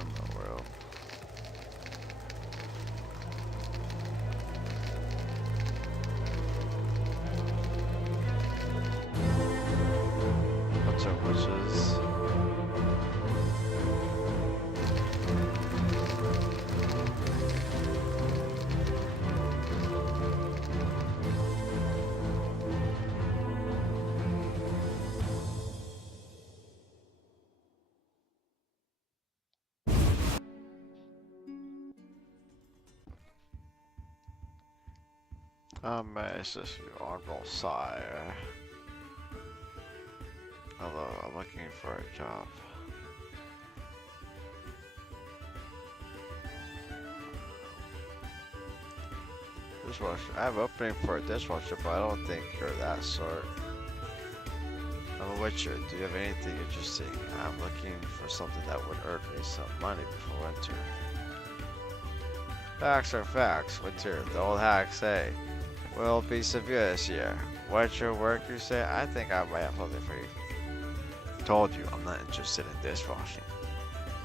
in the world? Bunch of witches. It's just your honorable sire. Hello, I'm looking for a job. Dishwasher. I have an opening for a dishwasher, but I don't think you're that sort. I'm a witcher. Do you have anything interesting? I'm looking for something that would earn me some money before winter. Facts are facts. Winter. The old hacks say will be severe this year. What's your work, you say? I think I might have something for you. Told you, I'm not interested in dishwashing.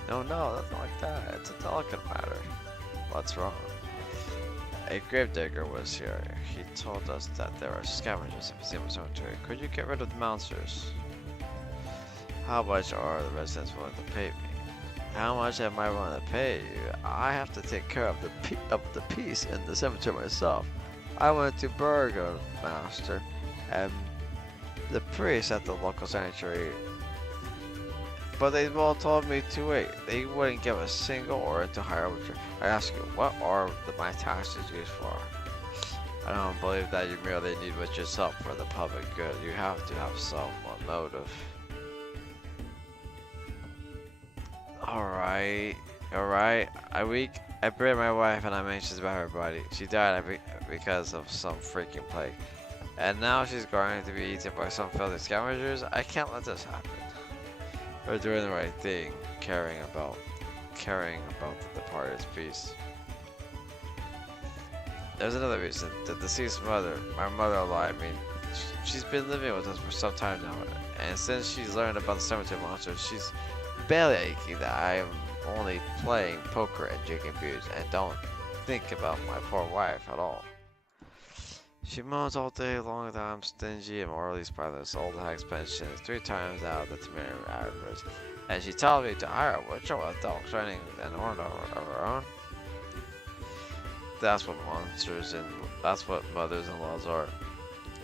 No, nothing like that. It's a delicate matter. What's wrong? A gravedigger was here. He told us that there are scavengers in the museum cemetery. Could you get rid of the monsters? How much are the residents willing to pay me? How much am I willing to pay you? I have to take care of the peace in the cemetery myself. I went to Burgomaster and the priest at the local sanctuary, but they all told me to wait. They wouldn't give a single order to hire a witcher. I ask you, what are my taxes used for? I don't believe that you merely need witches' help for the public good. You have to have some motive. Alright. I buried my wife and I'm anxious about her body. She died because of some freaking plague. And now she's going to be eaten by some filthy scavengers? I can't let this happen. We're doing the right thing, caring about the departed's peace. There's another reason. The deceased mother, my mother-in-law, she's been living with us for some time now. And since she's learned about the cemetery monsters, she's belly aching that I am only playing poker and drinking beers and don't think about my poor wife at all. She moans all day long that I'm stingy and morally spineless. Old hag's pension is 3 times out of the Tamarian average, and she tells me to hire a witcher without training an order of her own. That's what mothers-in-laws are.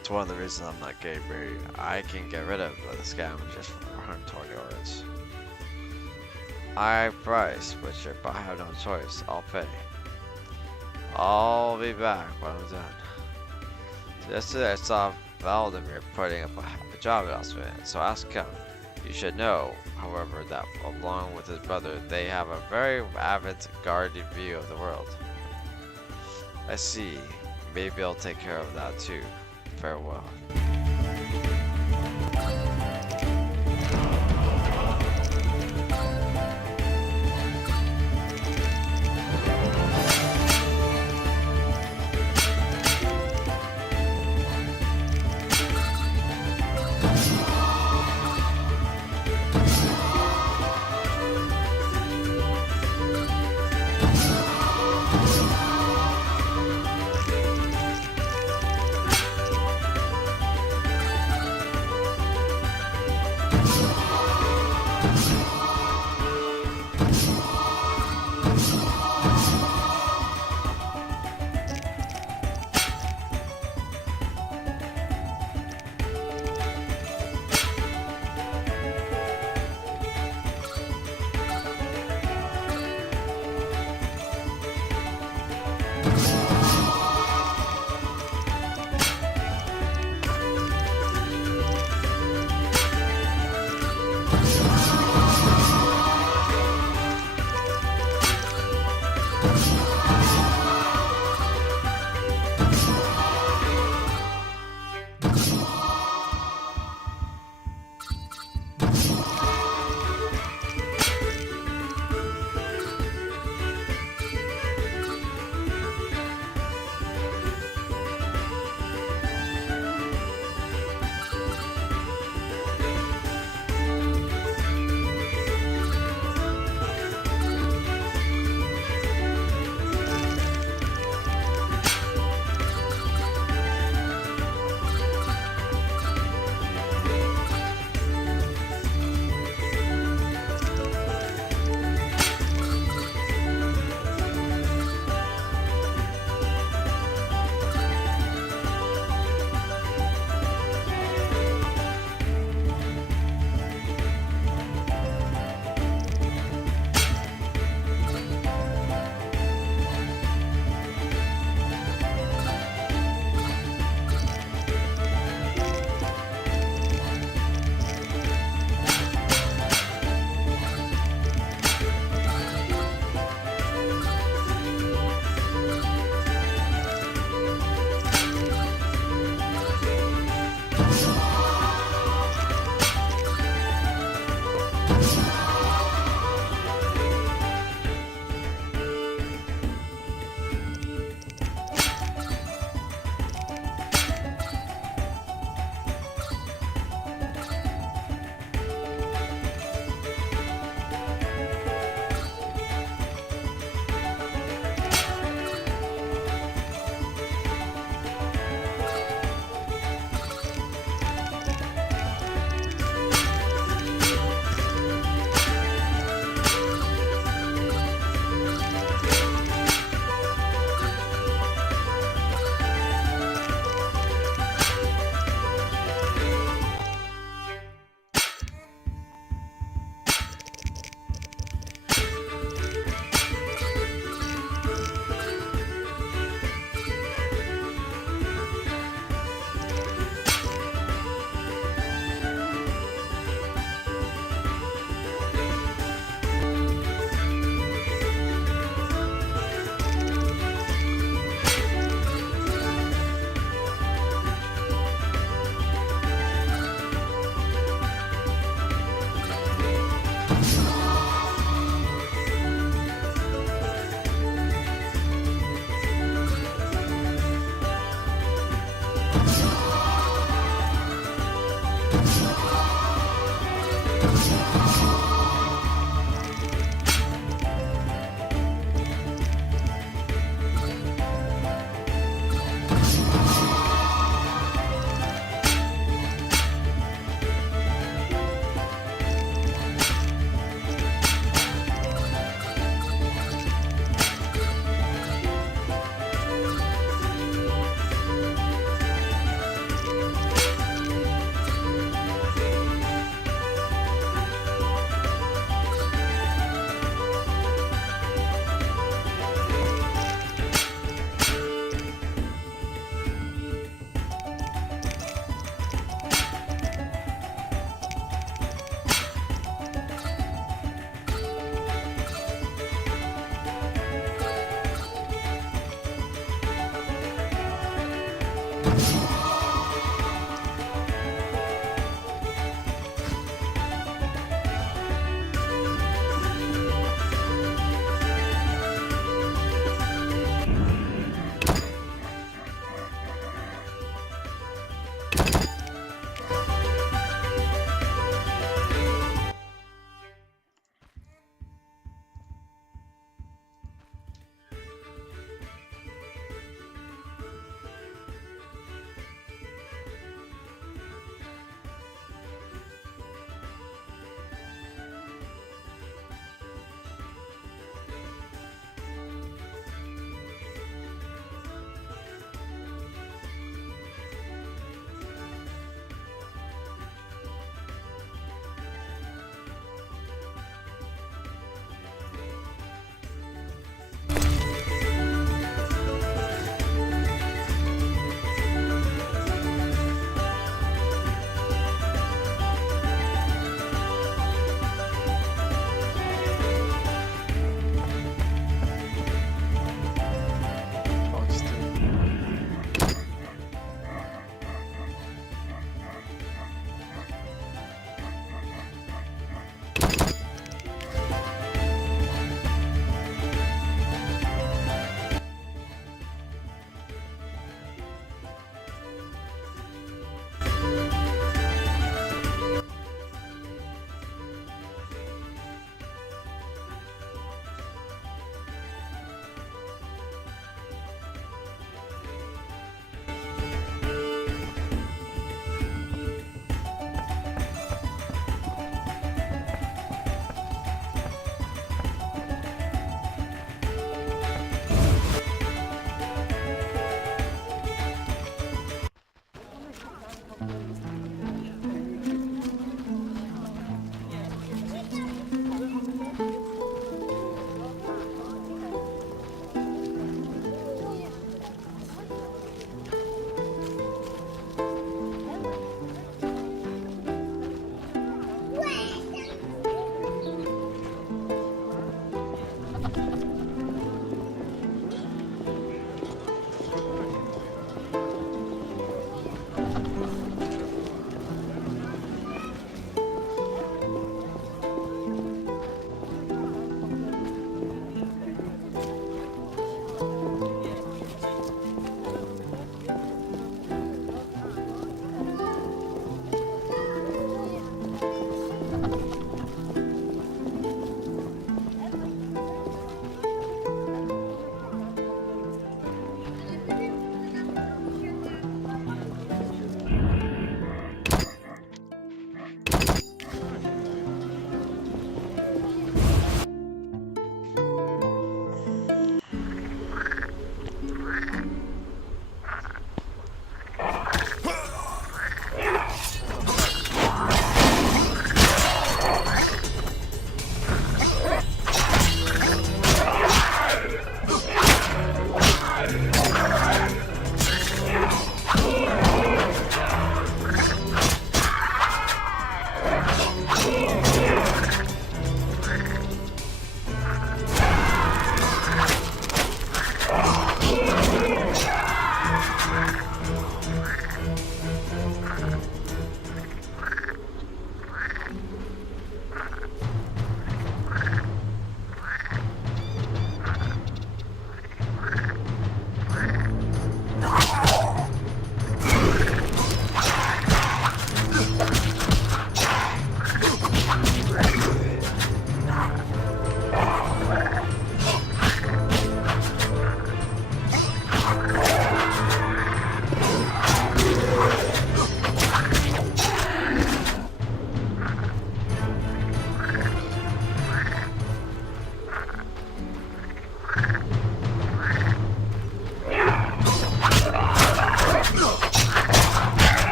It's one of the reasons I'm not getting married. I can get rid of the scavengers for 120 orders. High price, Witcher, but I have no choice. I'll pay. I'll be back when I'm done. Yesterday I saw Valdemir putting up a job announcement, so ask him. You should know, however, that along with his brother, they have a very avid guarded view of the world. I see. Maybe I'll take care of that too. Farewell.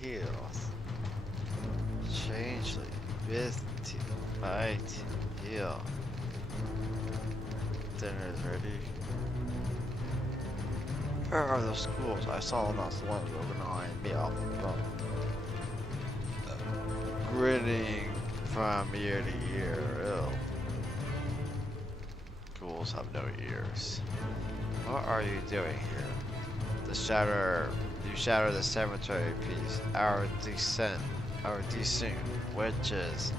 heals. Changely, with might heal. Dinner is ready. Where are those schools? I saw not so long ago behind me off the boat. Grinning from ear to ear. Ew. Ghouls have no ears. What are you doing here? You shatter the cemetery piece. Our decent witches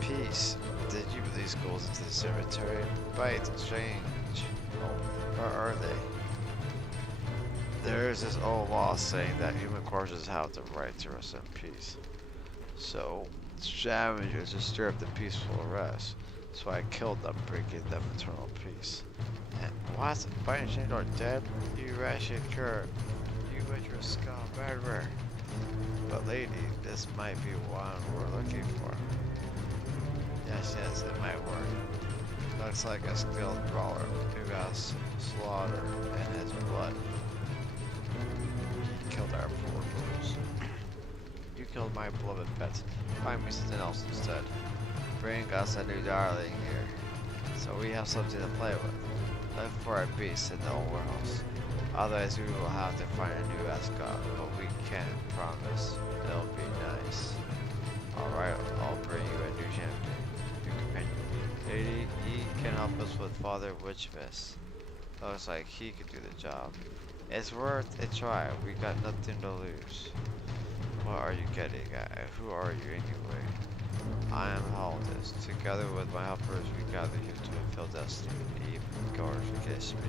piece. Did you release ghouls into the cemetery? Right, strange. Oh, where are they? There's this old law saying that human corpses have the right to rest in peace. So, scavengers disturb the peaceful rest. So I killed them, bringing them eternal peace. And what? By any chance are dead? You wretched cur. You witcher skull murderer. But lady, this might be one we're looking for. Yes, it might work. Looks like a skilled brawler who got slaughtered and his blood. He killed our poor ghouls. You killed my beloved pets. Find me something else instead. Bring us a new darling here, so we have something to play with. Look for a beast in the old warehouse. Otherwise we will have to find a new mascot, but we can't promise it'll be nice. Alright, I'll bring you a new champion, new companion. Lady, he can help us with Father Witchmas. Looks like he could do the job. It's worth a try, we got nothing to lose. What are you getting at? Who are you anyway? I am Haldus. Together with my helpers, we gather here to fulfill destiny. Even guard against me.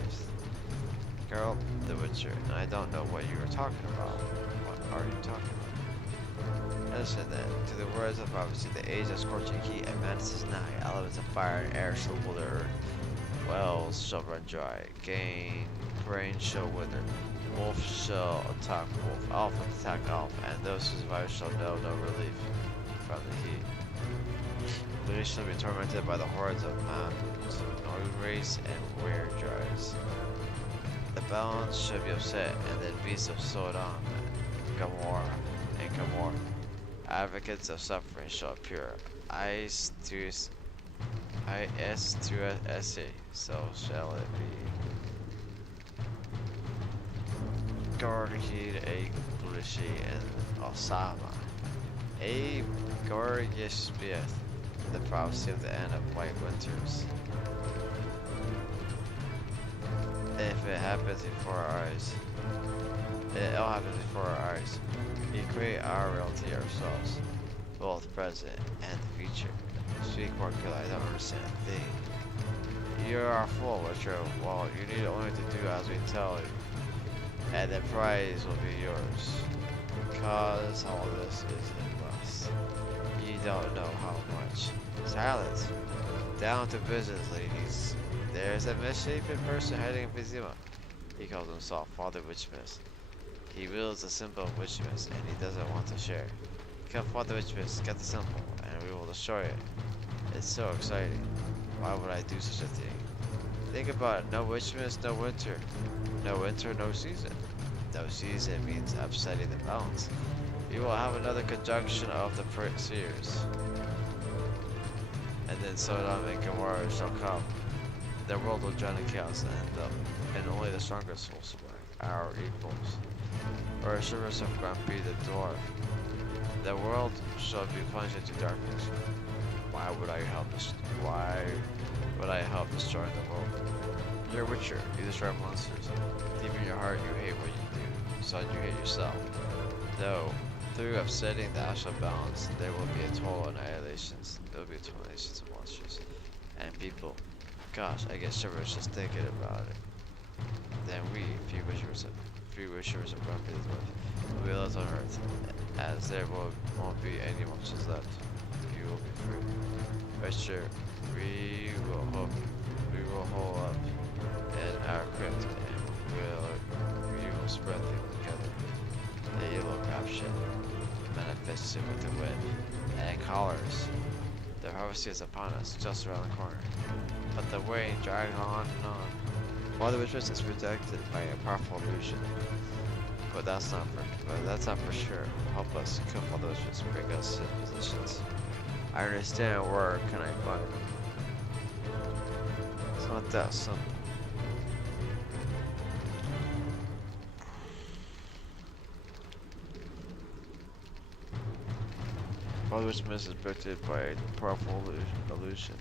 Girl, the Witcher, and I don't know what you are talking about. What are you talking about? Listen then, to the words of prophecy, the age of scorching heat and madness is nigh. Elements of fire and air shall rule the earth. Wells shall run dry. Grain shall wither. Wolf shall attack wolf. Elf will attack elf, and those who survive shall know no relief from the heat. They shall be tormented by the hordes of mountains, no race and weird dries. The balance shall be upset, and the beasts of Sodom, Gomorrah, and Gomorrah. Advocates of suffering shall appear. IS to SA, so shall it be. Gargid a Glushi and Osama. A gorgeous Smith, the prophecy of the end of white winters. If it happens before our eyes, it all happens before our eyes. We create our reality ourselves, both present and the future. Speak more clearly, I don't understand a thing. You are a fool, Witcher. Well, you need only to do as we tell you, and the prize will be yours. Cause all this is in lust. You don't know how much. Silence. Down to business, ladies. There's a misshapen person hiding in Vizima. He calls himself Father Witchmas. He wields the symbol of Witchmas, and he doesn't want to share. Come, Father Witchmas, get the symbol, and we will destroy it. It's so exciting. Why would I do such a thing? Think about it. No Witchmas, no winter. No winter, no season. No season means upsetting the balance. You will have another conjunction of the seers. And then Sodom and Gomorrah shall come. The world will drown in chaos and end up, and only the strongest will survive, our equals. Or assurance of Grumpy the dwarf. The world shall be plunged into darkness. Why would I help destroying the world? You're a witcher, you destroy monsters. Deep in your heart you hate what you do, so you hate yourself. Though, through upsetting the astral balance, there will be a total annihilations. There will be annihilations of monsters and people. Gosh, I get shivers just thinking about it. Then we, few wishers of Grumpy the dwarf, will be left on earth, as there won't be any monsters left. You will be free. Witcher, we will hole up in our crypt, and we will spread them together. The yellow caption manifested with the wind and collars. The harvest is upon us, just around the corner. But the waiting drags on and on. While the Witchmas is protected by a powerful illusion. but that's not for sure. Help us kill all those just bring us to positions. I understand. Where can I find them? It's not that simple. Witchmas is protected by a powerful illusion.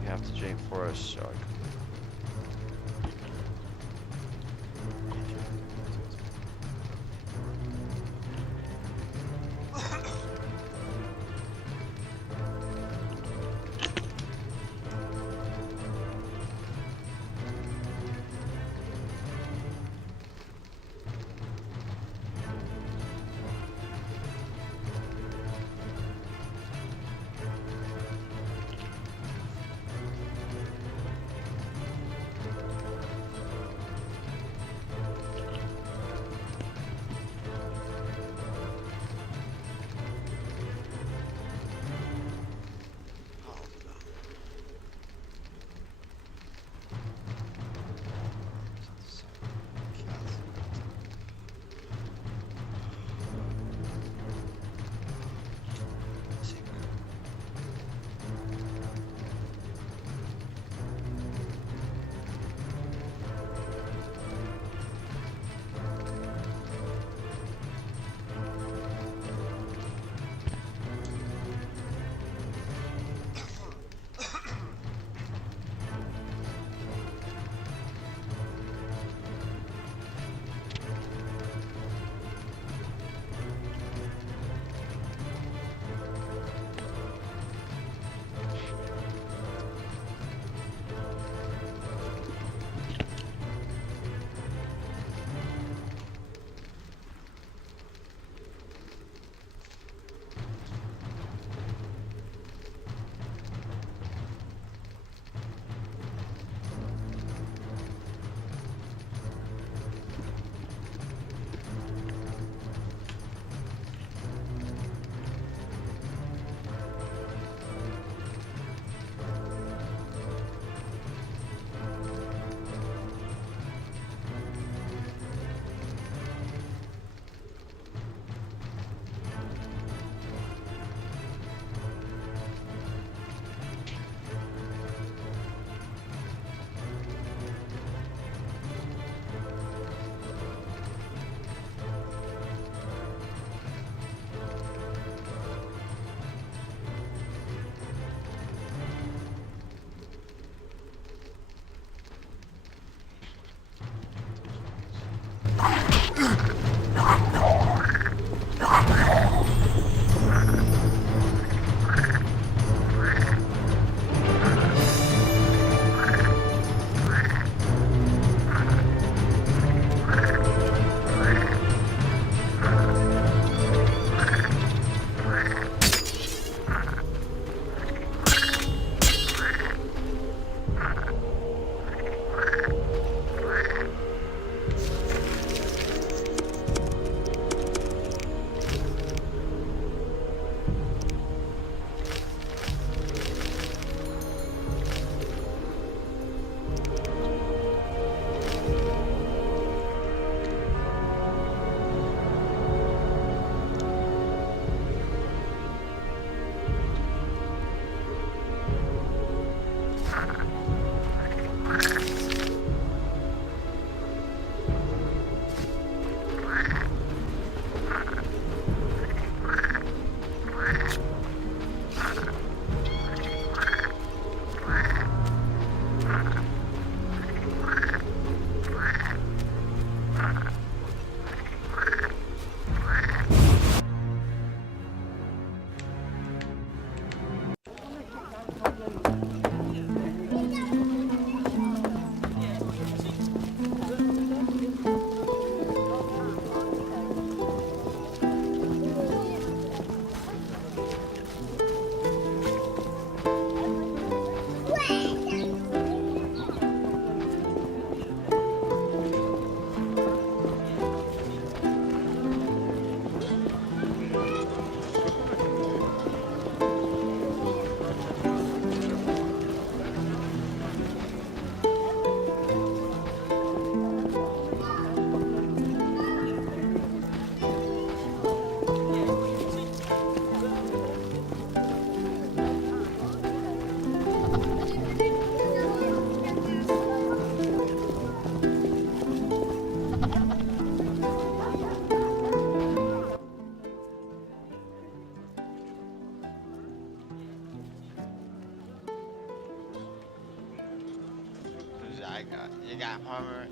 We have to drain forest shark. You got Homer.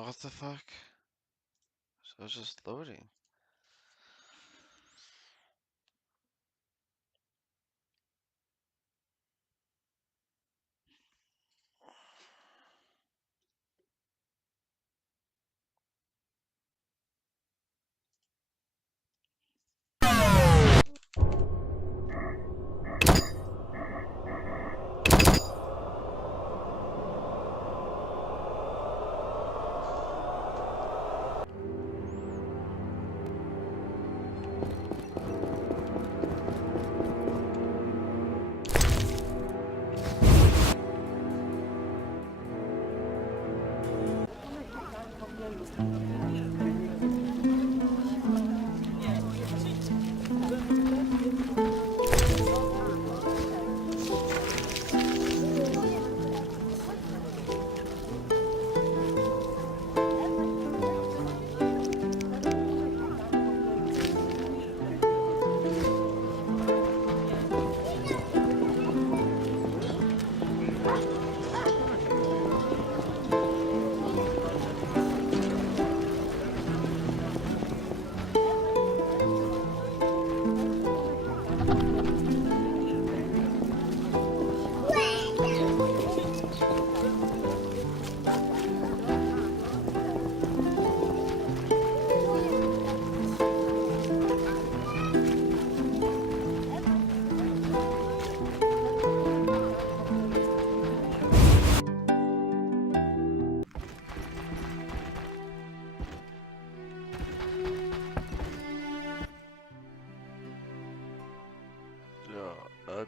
What the fuck? So it's just loading. Yeah, ugly.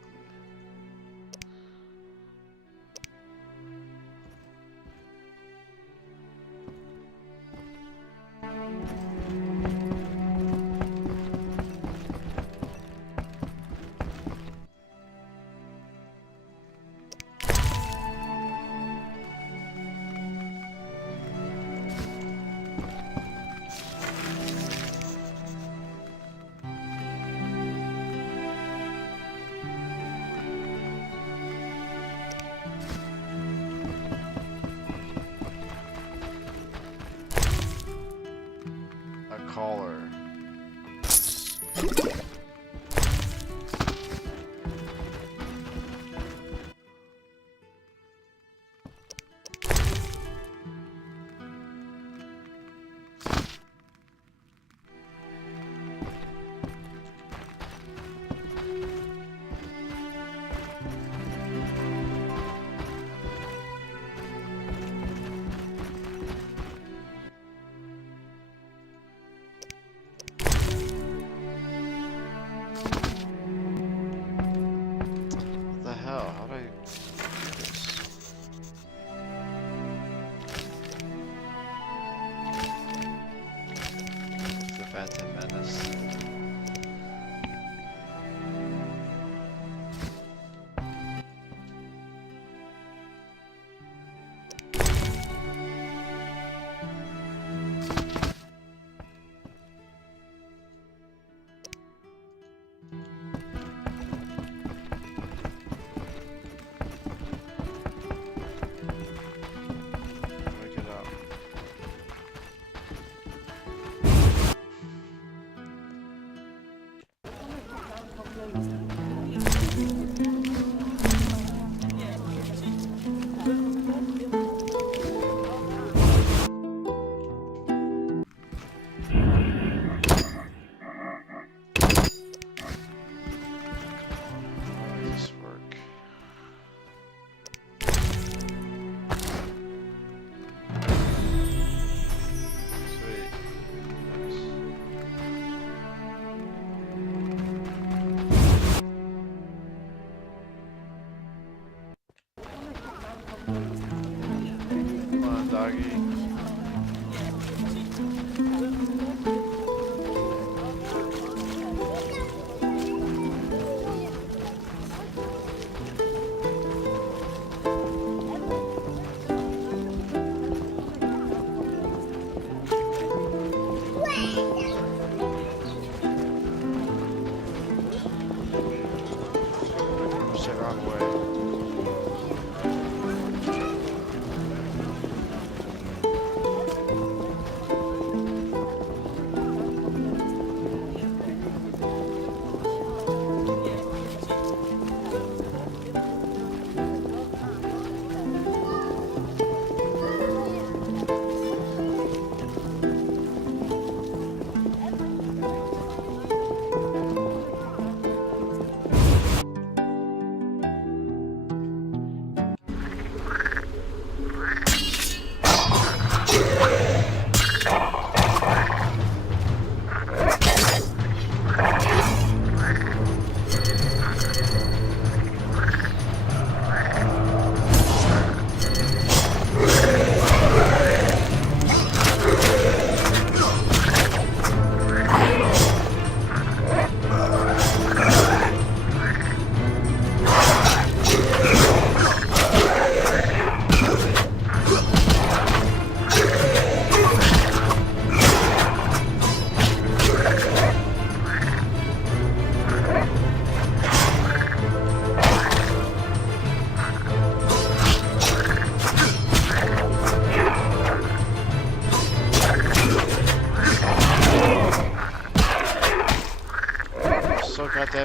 A caller.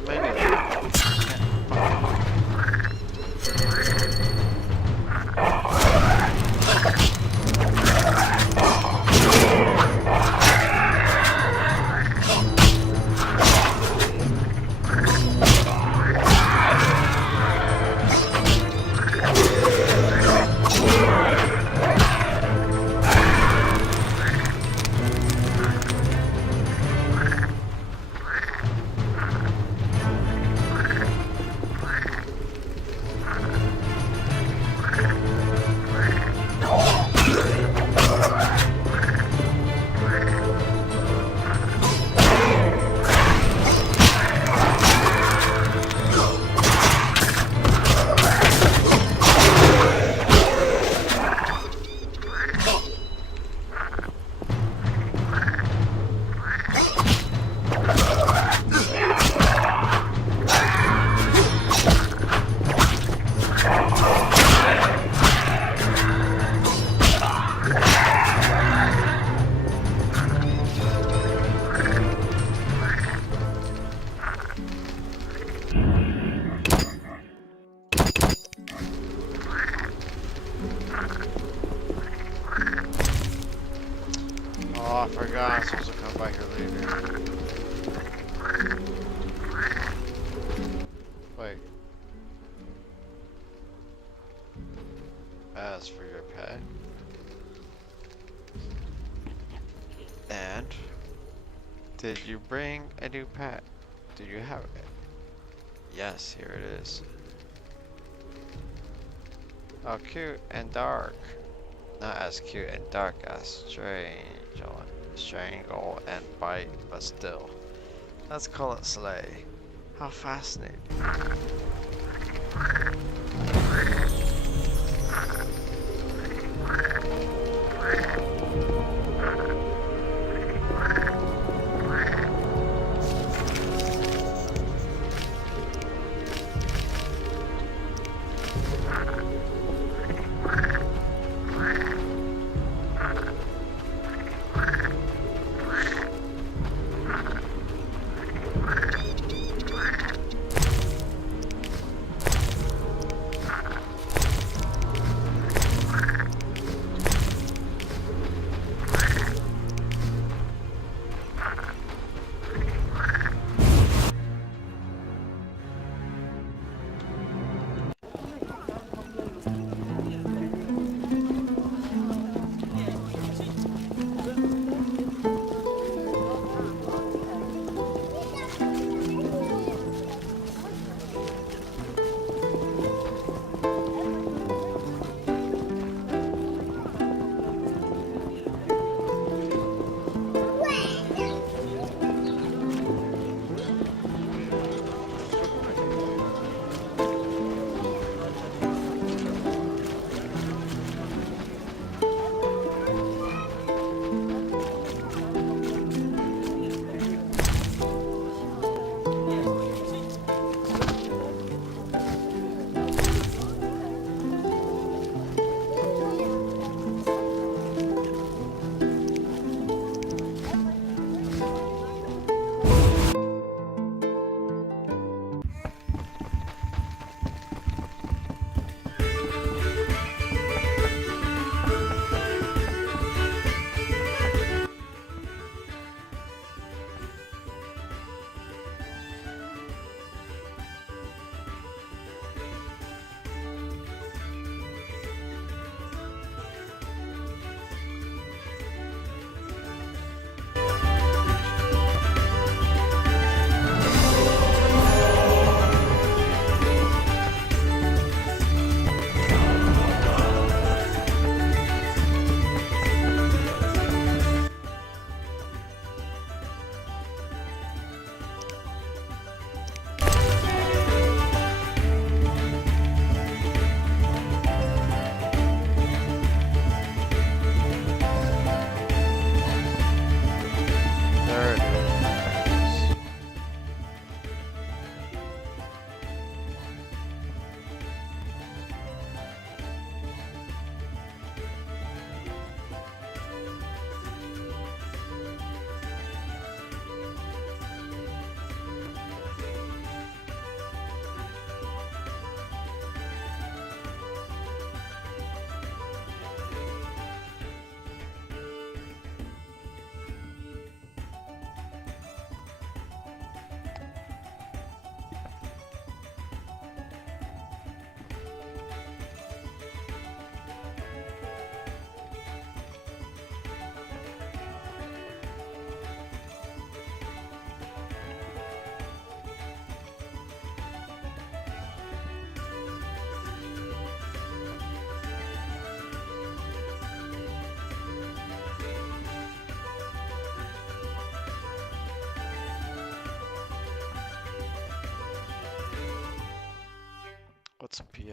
get menu. Can't. Oh, I forgot I'm supposed to come back here later. Wait. As for your pet. And did you bring a new pet? Do you have it? Yes, here it is. Oh, cute and dark. Not as cute and dark as strangle and bite, but still. Let's call it slay. How fascinating.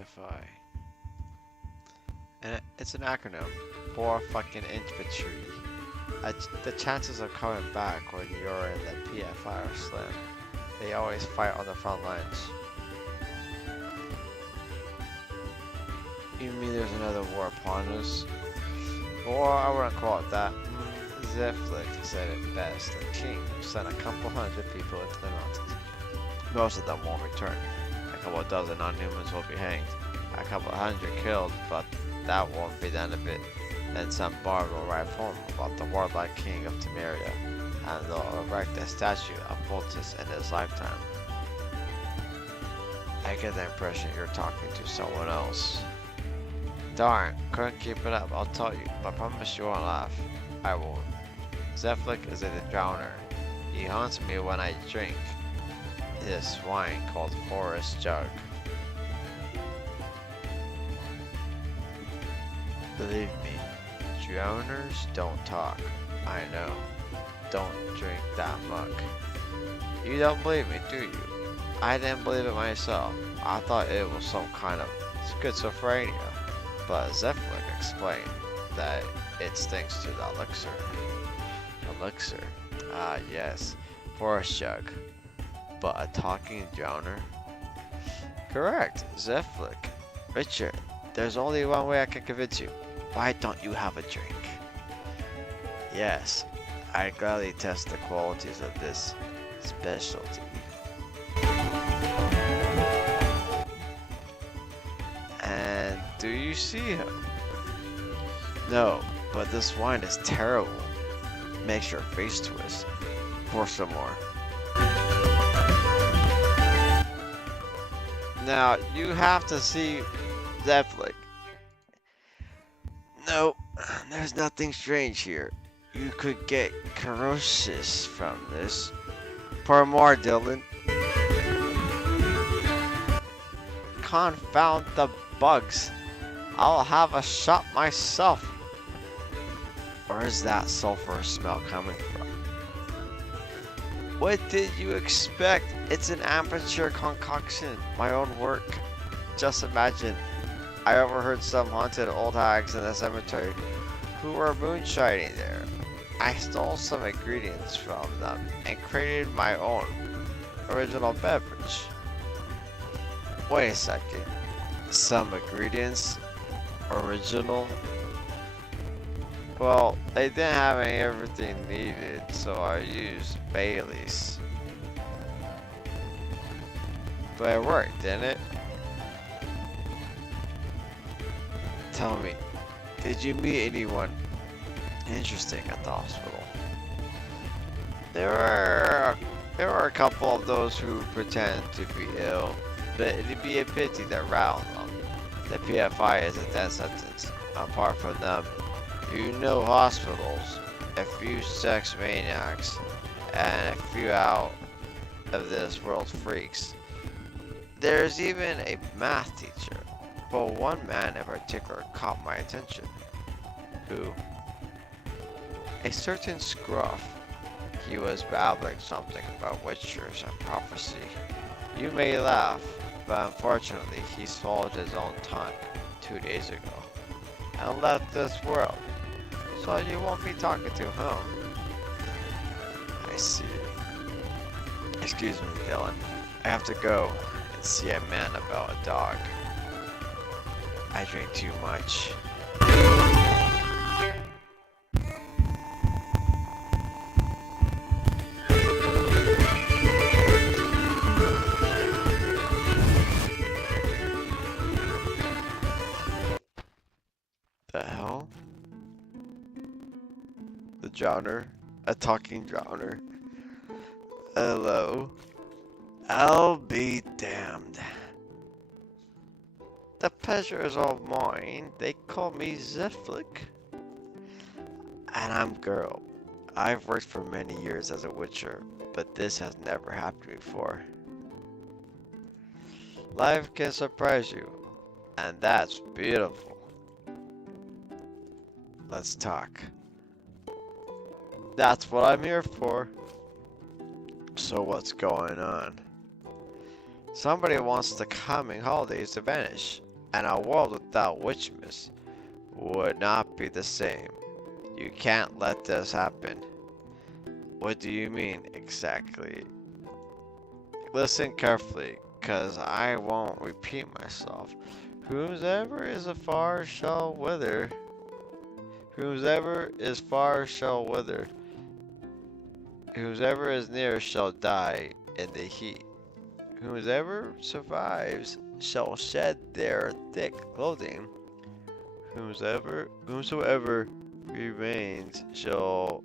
PFI. And it's an acronym for fucking infantry. The chances of coming back when you're in the PFI are slim. They always fight on the front lines. You mean there's another war upon us? Or I wouldn't call it that. Zeflik said it best. The king sent a couple hundred people into the mountains. Most of them won't return. A couple dozen non-humans will be hanged. A couple hundred killed, but that won't be the end of it. Then some bard will write a poem about the warlike king of Temeria, and they'll erect a statue of Voltus in his lifetime. I get the impression you're talking to someone else. Darn, couldn't keep it up, I'll tell you, but I promise you won't laugh. I won't. Zeflik is a drowner. He haunts me when I drink this wine called Forest Jug. Believe me, drowners don't talk. I know. Don't drink that muck. You don't believe me, do you? I didn't believe it myself. I thought it was some kind of schizophrenia. But Zeflik explained that it's thanks to the elixir. Elixir? Ah, yes. Forest Jug. But a talking drowner? Correct, Zeflik. Richard, there's only one way I can convince you. Why don't you have a drink? Yes, I gladly test the qualities of this specialty. And do you see him? No, but this wine is terrible. Makes your face twist. Pour some more. Now, you have to see Zeflik. No, there's nothing strange here. You could get cirrhosis from this. Pour more, Dylan. Confound the bugs. I'll have a shot myself. Where is that sulfur smell coming from? What did you expect? It's an amateur concoction. My own work. Just imagine. I overheard some haunted old hags in the cemetery who were moonshining there. I stole some ingredients from them and created my own original beverage. Wait a second. Some ingredients? Original? Well, they didn't have everything needed, so I used Bailey's. But it worked, didn't it? Tell me, did you meet anyone interesting at the hospital? There were a couple of those who pretend to be ill, but it'd be a pity to rattle them. The PFI is a death sentence. Apart from them, you know hospitals, a few sex maniacs, and a few out of this world freaks. There's even a math teacher. But one man in particular caught my attention. Who? A certain scruff. He was babbling something about witchers and prophecy. You may laugh, but unfortunately he swallowed his own tongue 2 days ago and left this world. So you won't be talking to him. I see. Excuse me, Dylan. I have to go and see a man about a dog. I drink too much. The hell? The drowner? A talking drowner? Hello? I'll be damned. The pleasure is all mine. They call me Zeflik. And I'm girl. I've worked for many years as a witcher, but this has never happened before. Life can surprise you, and that's beautiful. Let's talk. That's what I'm here for. So what's going on? Somebody wants the coming holidays to vanish. And a world without Witchmas would not be the same. You can't let this happen. What do you mean exactly? Listen carefully, cause I won't repeat myself. Whosoever is afar shall wither. Whosoever is far shall wither. Whosoever is near shall die in the heat. Whosoever survives shall shed their thick clothing. Whosoever remains shall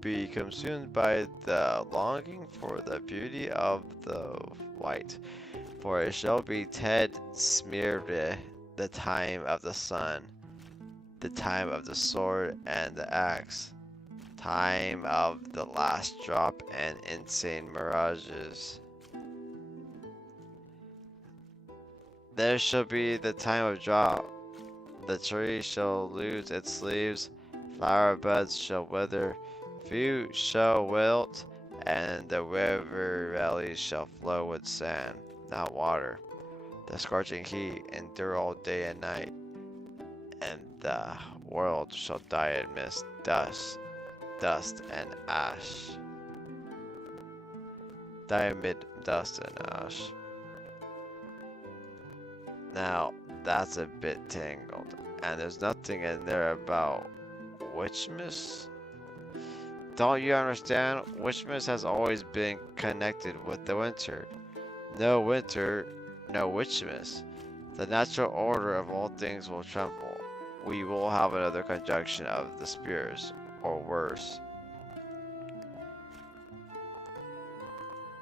be consumed by the longing for the beauty of the white. For it shall be Ted smeared the time of the sun, the time of the sword and the axe, time of the last drop and insane mirages. There shall be the time of drought. The tree shall lose its leaves, flower buds shall wither, fruit shall wilt, and the river valleys shall flow with sand, not water. The scorching heat endure all day and night, and the world shall die amidst dust and ash. Die amid dust and ash. Now, that's a bit tangled, and there's nothing in there about Witchmas? Don't you understand? Witchmas has always been connected with the winter. No winter, no Witchmas. The natural order of all things will tremble. We will have another conjunction of the spears, or worse.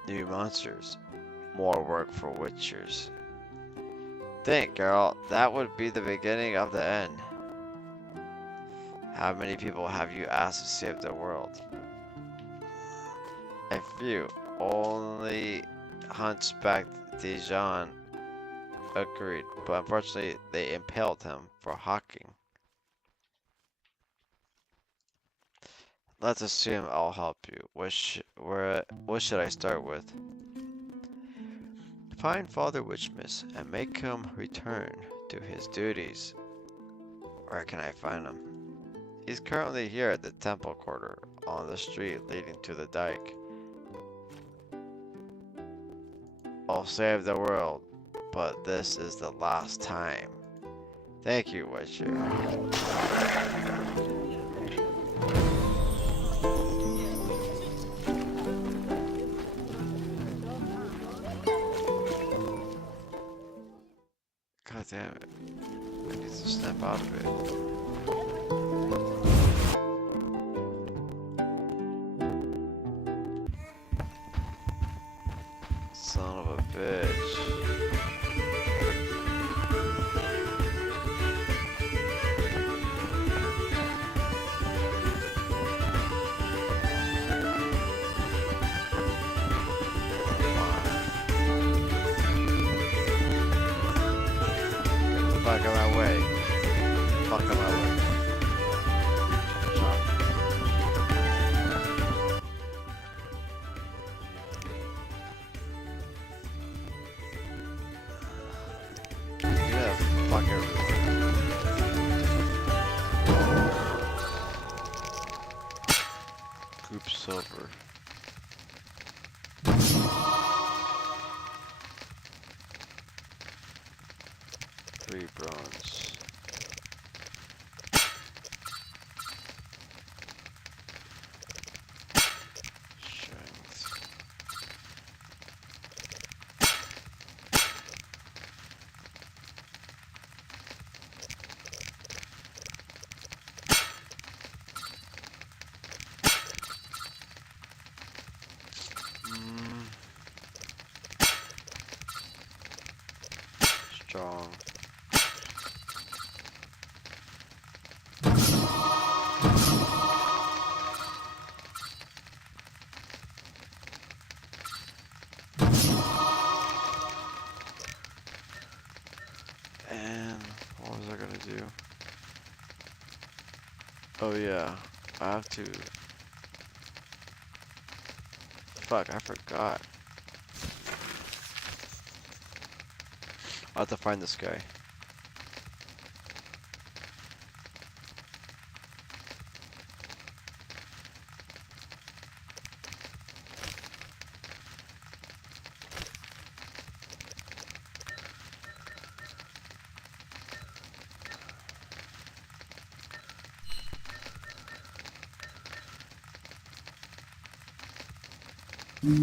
New monsters. More work for witchers. Think, girl, that would be the beginning of the end. How many people have you asked to save the world? A few. Only Hunchback Dijon agreed, but unfortunately they impaled him for hawking. Let's assume I'll help you. What should I start with? Find Father Witchmas and make him return to his duties. Where can I find him? He's currently here at the temple quarter on the street leading to the dike. I'll save the world, but this is the last time. Thank you, Witcher. God damn it. I need to snap out of it. Son of a bitch. Fuck out of my way. Fuck out of my way. Yeah, fuck everyone. Group silver. Three bronze. Strength. Strong. And what was I gonna do? Oh yeah, I have to. Fuck, I forgot. I'll have to find this guy. Damn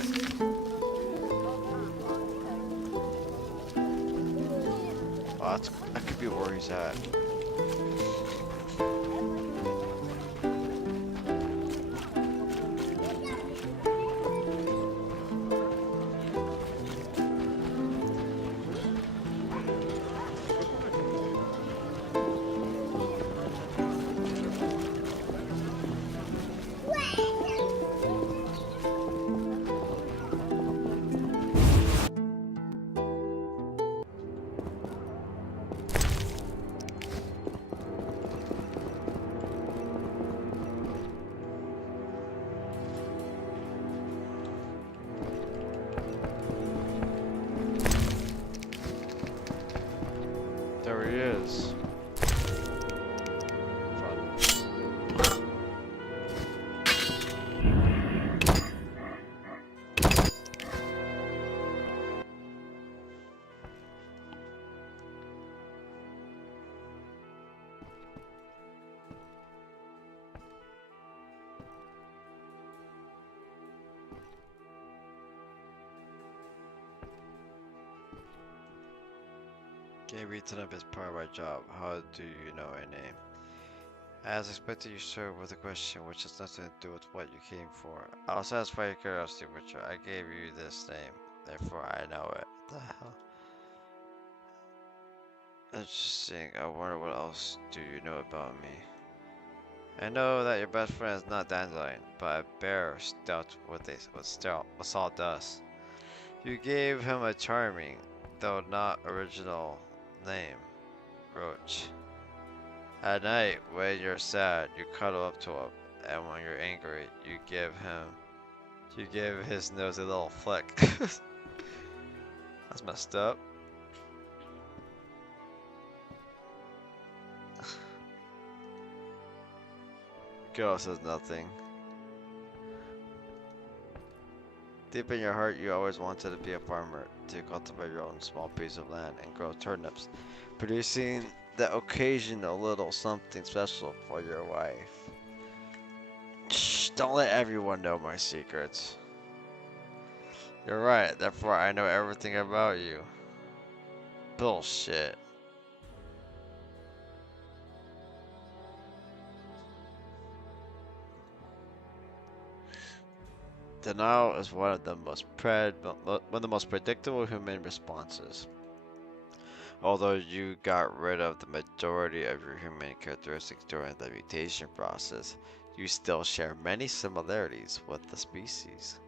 it. Oh, that could be where he's at. There he is. Gave return up as part of my job. How do you know my name? As expected, you served with a question which has nothing to do with what you came for. I'll satisfy your curiosity, Witcher. I gave you this name, therefore I know it. What the hell? Interesting. I wonder what else do you know about me? I know that your best friend is not Dandelion, but a bear stout with sawdust. You gave him a charming, though not original, name, Roach. At night, when you're sad, you cuddle up to him, and when you're angry, you give his nose a little flick. That's messed up. Girl says nothing. Deep in your heart, you always wanted to be a farmer, to cultivate your own small piece of land and grow turnips, producing the occasional little something special for your wife. Shh, don't let everyone know my secrets. You're right, therefore I know everything about you. Bullshit. Denial is one of the most predictable human responses. Although you got rid of the majority of your human characteristics during the mutation process, you still share many similarities with the species,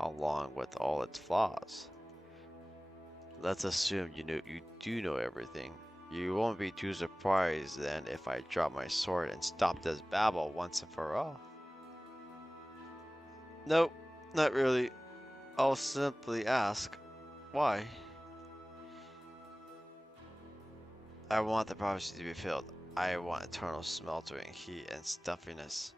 along with all its flaws. Let's assume you do know everything. You won't be too surprised then if I drop my sword and stop this babble once and for all. Nope, not really. I'll simply ask, why? I want the prophecy to be filled. I want eternal smeltering heat and stuffiness.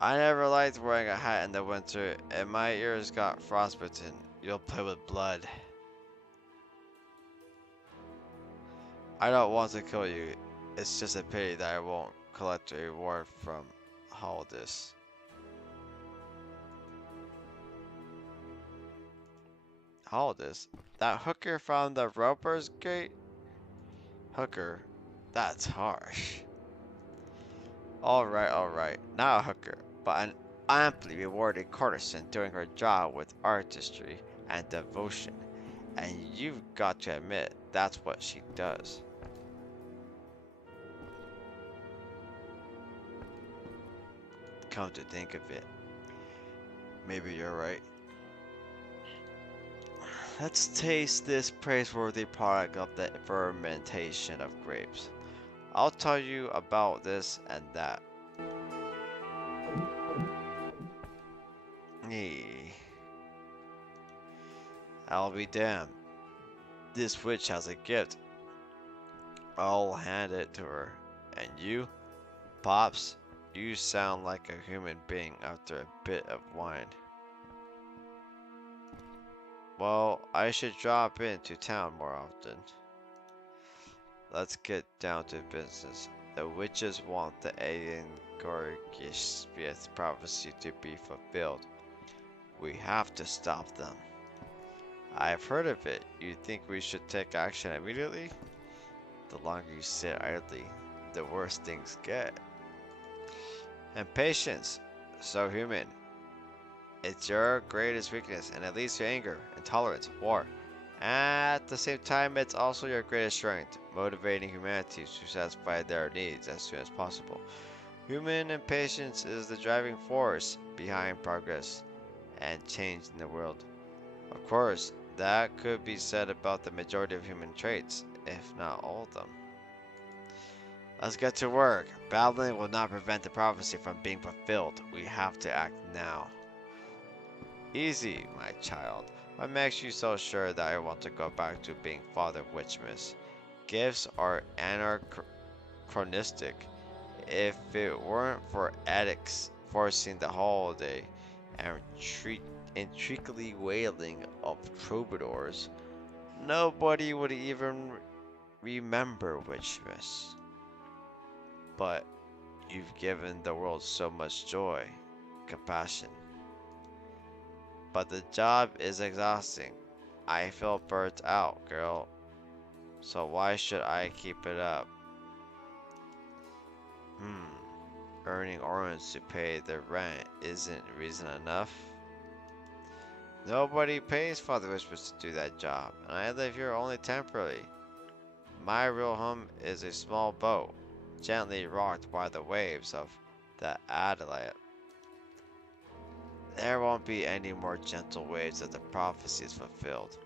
I never liked wearing a hat in the winter, and my ears got frostbitten. You'll play with blood. I don't want to kill you. It's just a pity that I won't collect a reward from all this. All this? That hooker from the Roper's Gate? Hooker? That's harsh. Alright, not a hooker, but amply rewarded courtesan doing her job with artistry and devotion, and you've got to admit that's what she does. Come to think of it, maybe you're right. Let's taste this praiseworthy product of the fermentation of grapes. I'll tell you about this and that. Nee. I'll be damned. This witch has a gift. I'll hand it to her. And you, Pops, you sound like a human being after a bit of wine. Well, I should drop into town more often. Let's get down to business. The witches want the alien Gorgias prophecy to be fulfilled. We have to stop them. I've heard of it. You think we should take action immediately? The longer you sit idly, the worse things get. And patience, so human. It's your greatest weakness, and it leads to anger, intolerance, war. At the same time, it's also your greatest strength, motivating humanity to satisfy their needs as soon as possible. Human impatience is the driving force behind progress and change in the world. Of course, that could be said about the majority of human traits, if not all of them. Let's get to work. Battling will not prevent the prophecy from being fulfilled. We have to act now. Easy, my child. What makes you so sure that I want to go back to being Father Witchmas? Gifts are anachronistic. If it weren't for edicts forcing the holiday and intricately wailing of troubadours, nobody would even remember Witchmas. But you've given the world so much joy, compassion. But the job is exhausting. I feel burnt out, girl. So why should I keep it up? Earning orange to pay the rent isn't reason enough. Nobody pays Father Witchmas to do that job, and I live here only temporarily. My real home is a small boat, gently rocked by the waves of the Adelaide. There won't be any more gentle waves as the prophecy is fulfilled.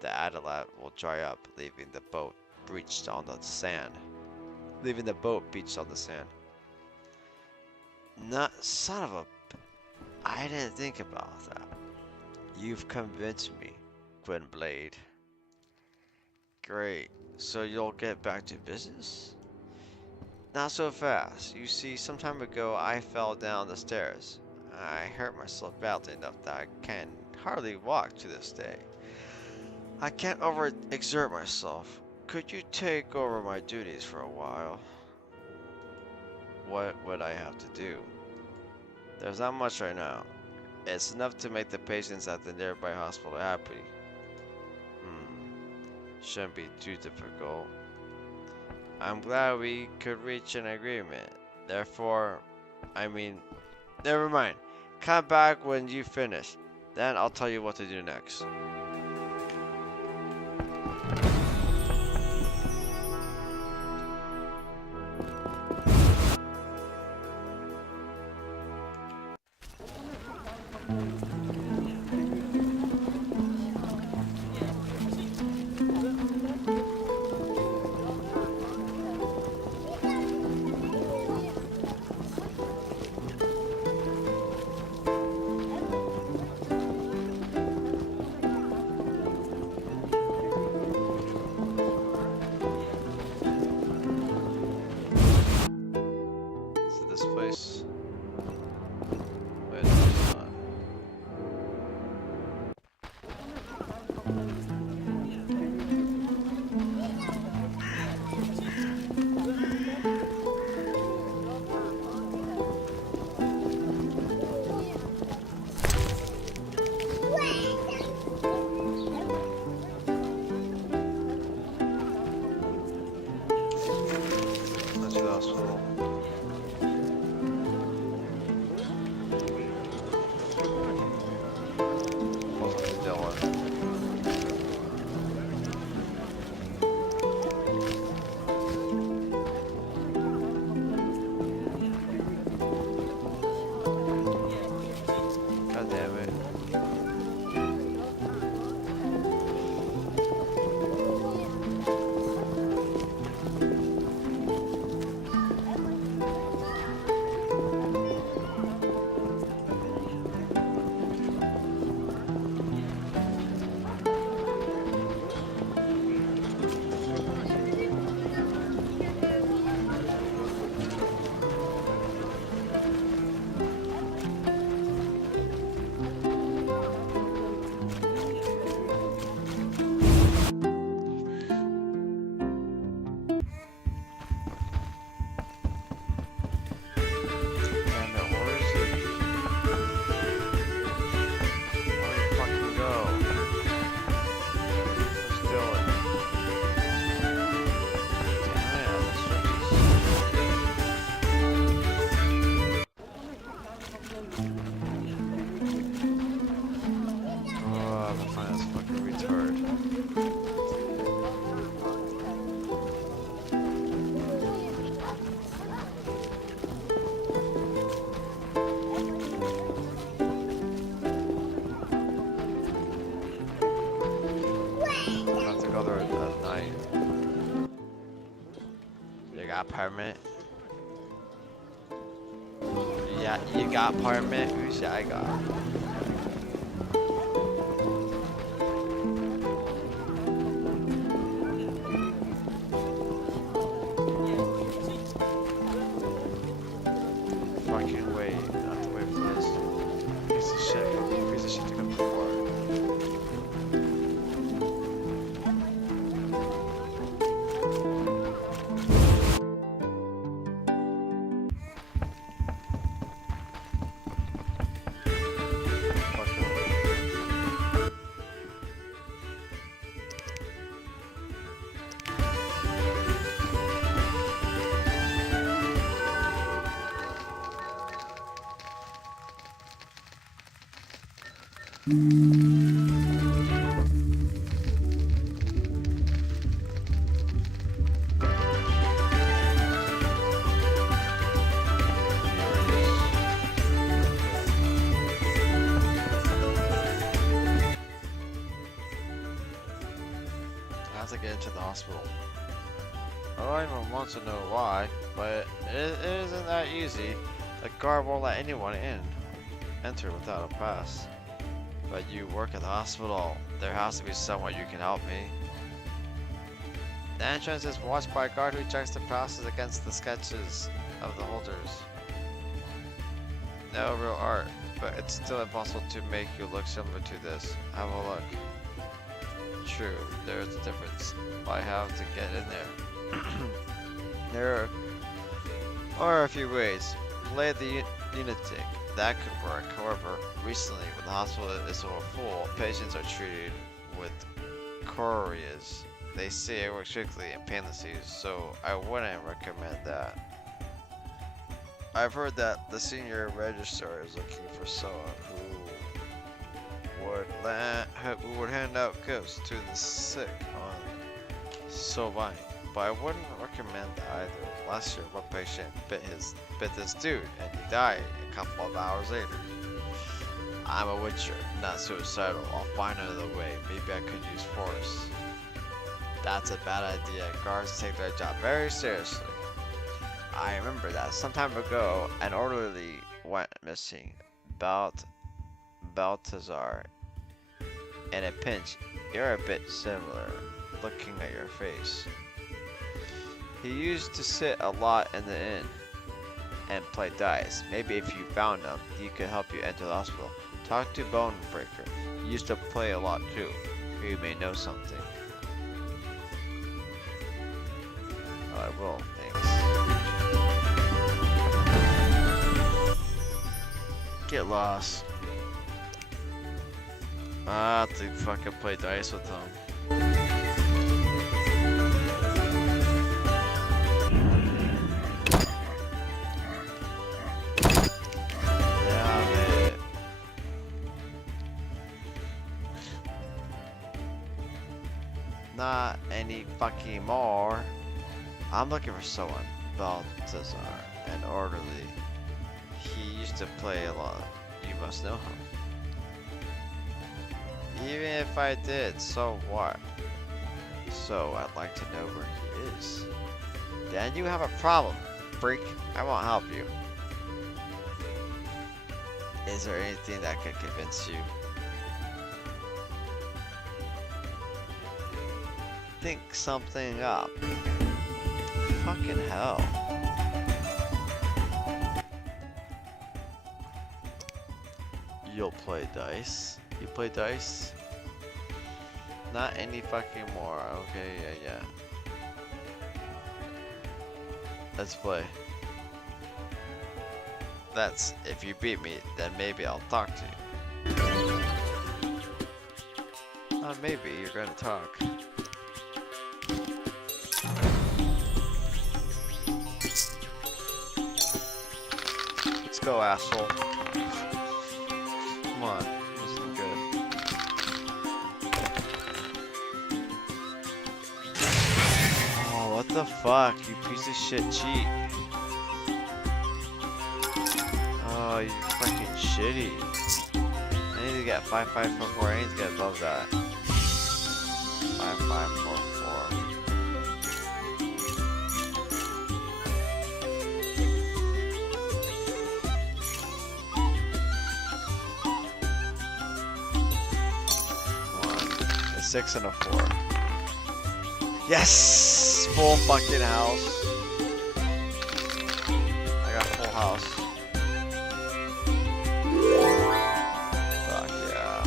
The Adelaide will dry up, leaving the boat beached on the sand. Not son of a... I didn't think about that. You've convinced me, Gwynblade. Great. So you'll get back to business? Not so fast. You see, some time ago I fell down the stairs. I hurt myself badly enough that I can hardly walk to this day. I can't overexert myself. Could you take over my duties for a while? What would I have to do? There's not much right now. It's enough to make the patients at the nearby hospital happy. Shouldn't be too difficult. I'm glad we could reach an agreement. Therefore, never mind. Come back when you finish. Then I'll tell you what to do next. saying. You got permit? Yeah, you got permit? Who's I got? Fucking wait. I have to wait for this piece of shit. Piece of shit to come before. I have to get into the hospital. I don't even want to know why, but it isn't that easy. The guard won't let anyone enter without a pass. But you work at the hospital. There has to be someone you can help me. The entrance is watched by a guard who checks the passes against the sketches of the holders. No real art, but it's still impossible to make you look similar to this. Have a look. True, there is a difference. I have to get in there. There are a few ways. Play the lunatic. That could work. However, recently, when the hospital is so full, patients are treated with choreas. They say it works quickly and painlessly, so I wouldn't recommend that. I've heard that the senior registrar is looking for someone who would hand out gifts to the sick on Sovine, but I wouldn't recommend that either. Last year, one patient bit this dude, and he died a couple of hours later. I'm a witcher, not suicidal. I'll find another way. Maybe I could use force. That's a bad idea. Guards take their job very seriously. I remember that some time ago, an orderly went missing. Balthazar. In a pinch, you're a bit similar, looking at your face. He used to sit a lot in the inn and play dice. Maybe if you found him, he could help you enter the hospital. Talk to Bonebreaker. He used to play a lot too. You may know something. I will, thanks. Get lost. I have to fucking play dice with them. Damn it. Not any fucking more. I'm looking for someone. Balthazar, an orderly. He used to play a lot. You must know him. Even if I did, so what? So I'd like to know where he is. Then you have a problem, freak. I won't help you. Is there anything that could convince you? Think something up. Fucking hell. You'll play dice? You play dice? Not any fucking more. Okay, yeah. Let's play. That's, if you beat me, then maybe I'll talk to you. Not maybe, you're gonna talk. Let's go, asshole. Come on, this is good. Oh, what the fuck, you piece of shit cheat. Oh, you're fucking shitty. I need to get 5544. I need to get above that. 5544. 6 and a 4. Yes! Full fucking house. I got full house. Fuck yeah.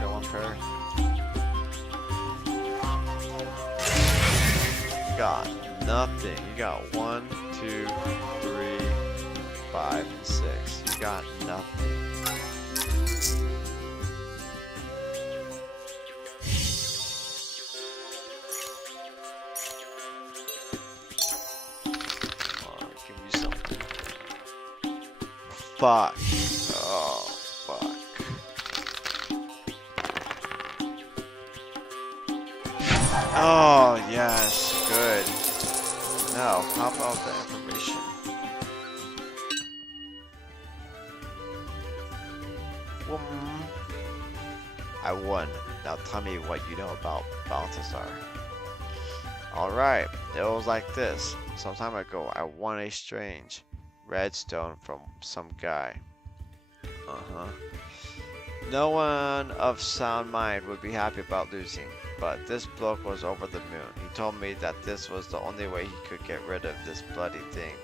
Got one pair. Got nothing. You got 1, 2, 3, 5, and 6. You got nothing. Come on, give me something. Fuck. Oh, fuck. Oh, yes. Good. Now, how about the information? I won. Now tell me what you know about Balthazar. Alright, it was like this. Some time ago, I won a strange redstone from some guy. No one of sound mind would be happy about losing, but this bloke was over the moon. He told me that this was the only way he could get rid of this bloody thing.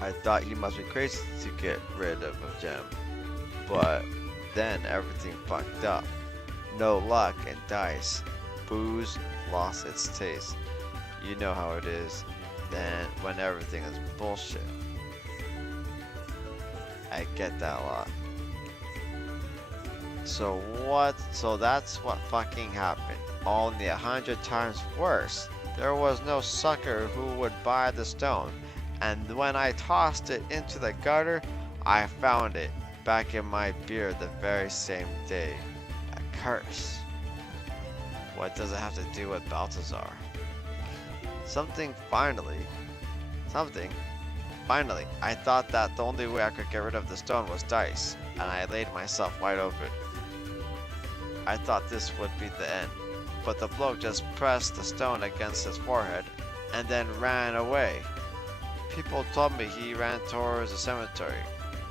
I thought he must be crazy to get rid of a gem, but then everything fucked up. No luck and dice. Booze lost its taste. You know how it is then when everything is bullshit. I get that a lot. So that's what fucking happened. Only 100 times worse. There was no sucker who would buy the stone. And when I tossed it into the gutter, I found it back in my beer the very same day. A curse. What does it have to do with Balthazar? Something, finally, I thought that the only way I could get rid of the stone was dice, and I laid myself wide open. I thought this would be the end, but the bloke just pressed the stone against his forehead and then ran away. People told me he ran towards the cemetery.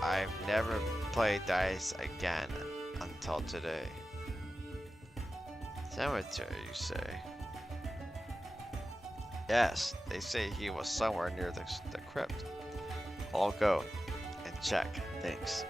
I've never played dice again until today. Cemetery, you say? Yes, they say he was somewhere near the crypt. I'll go and check. Thanks.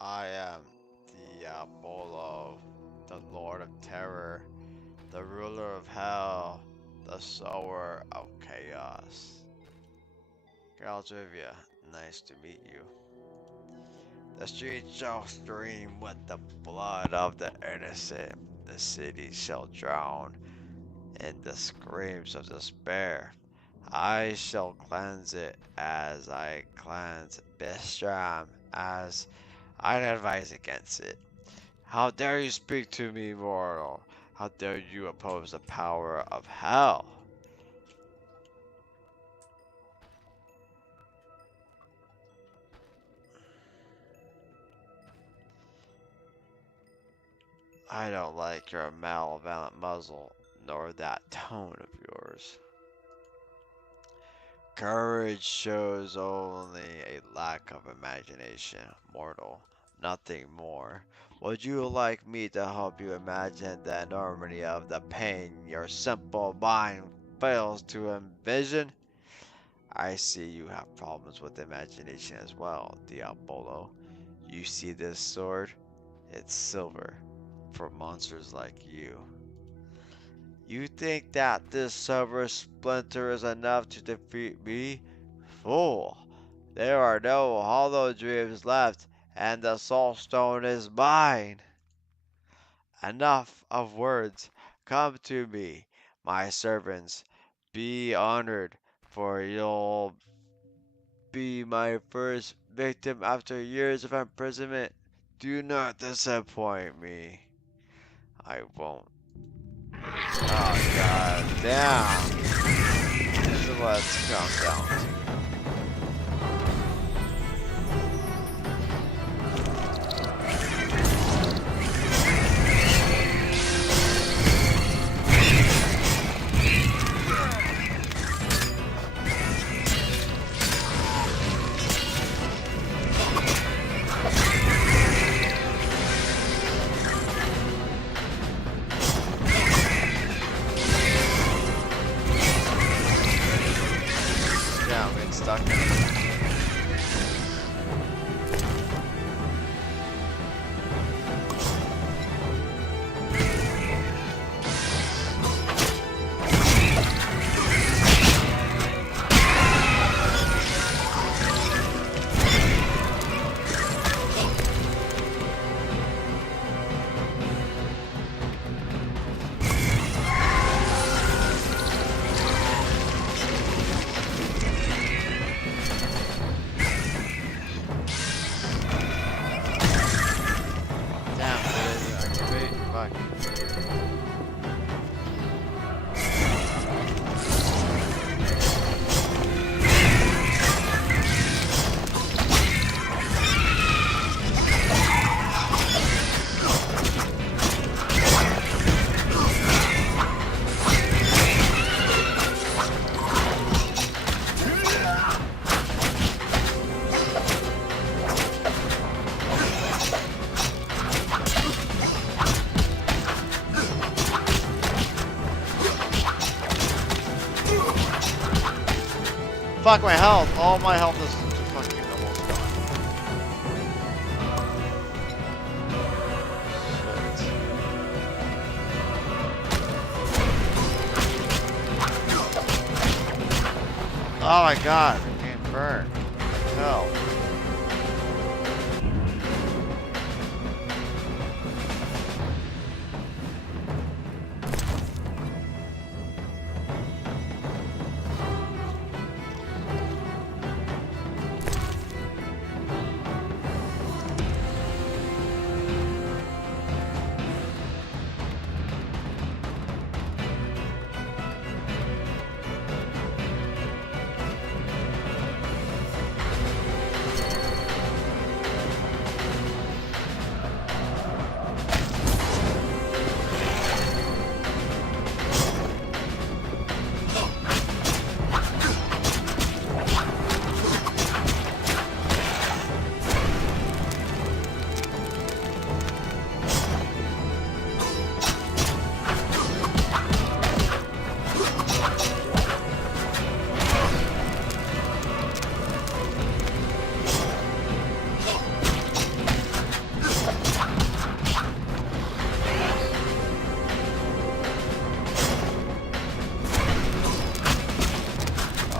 I am Diabolo, the Lord of Terror, the ruler of hell, the sower of chaos. Galdrivia, nice to meet you. The streets shall stream with the blood of the innocent. The city shall drown in the screams of despair. I shall cleanse it as I cleanse Bistram, as I advise against it. How dare you speak to me, mortal? How dare you oppose the power of hell? I don't like your malevolent muzzle, nor that tone of yours. Courage shows only a lack of imagination, mortal, nothing more. Would you like me to help you imagine the enormity of the pain your simple mind fails to envision? I see you have problems with imagination as well, Diabolo. You see this sword? It's silver, for monsters like you. You think that this silver splinter is enough to defeat me? Fool! There are no hollow dreams left, and the soul stone is mine! Enough of words. Come to me, my servants. Be honored, for you'll be my first victim after years of imprisonment. Do not disappoint me. I won't. Oh, god damn. This is what it's come down to. Damn, it's stuck in it. Damn, did it activate? Fuck. Fuck my health! All my health is fucking almost gone. Shit. Oh my god, I'm getting burned. Hell.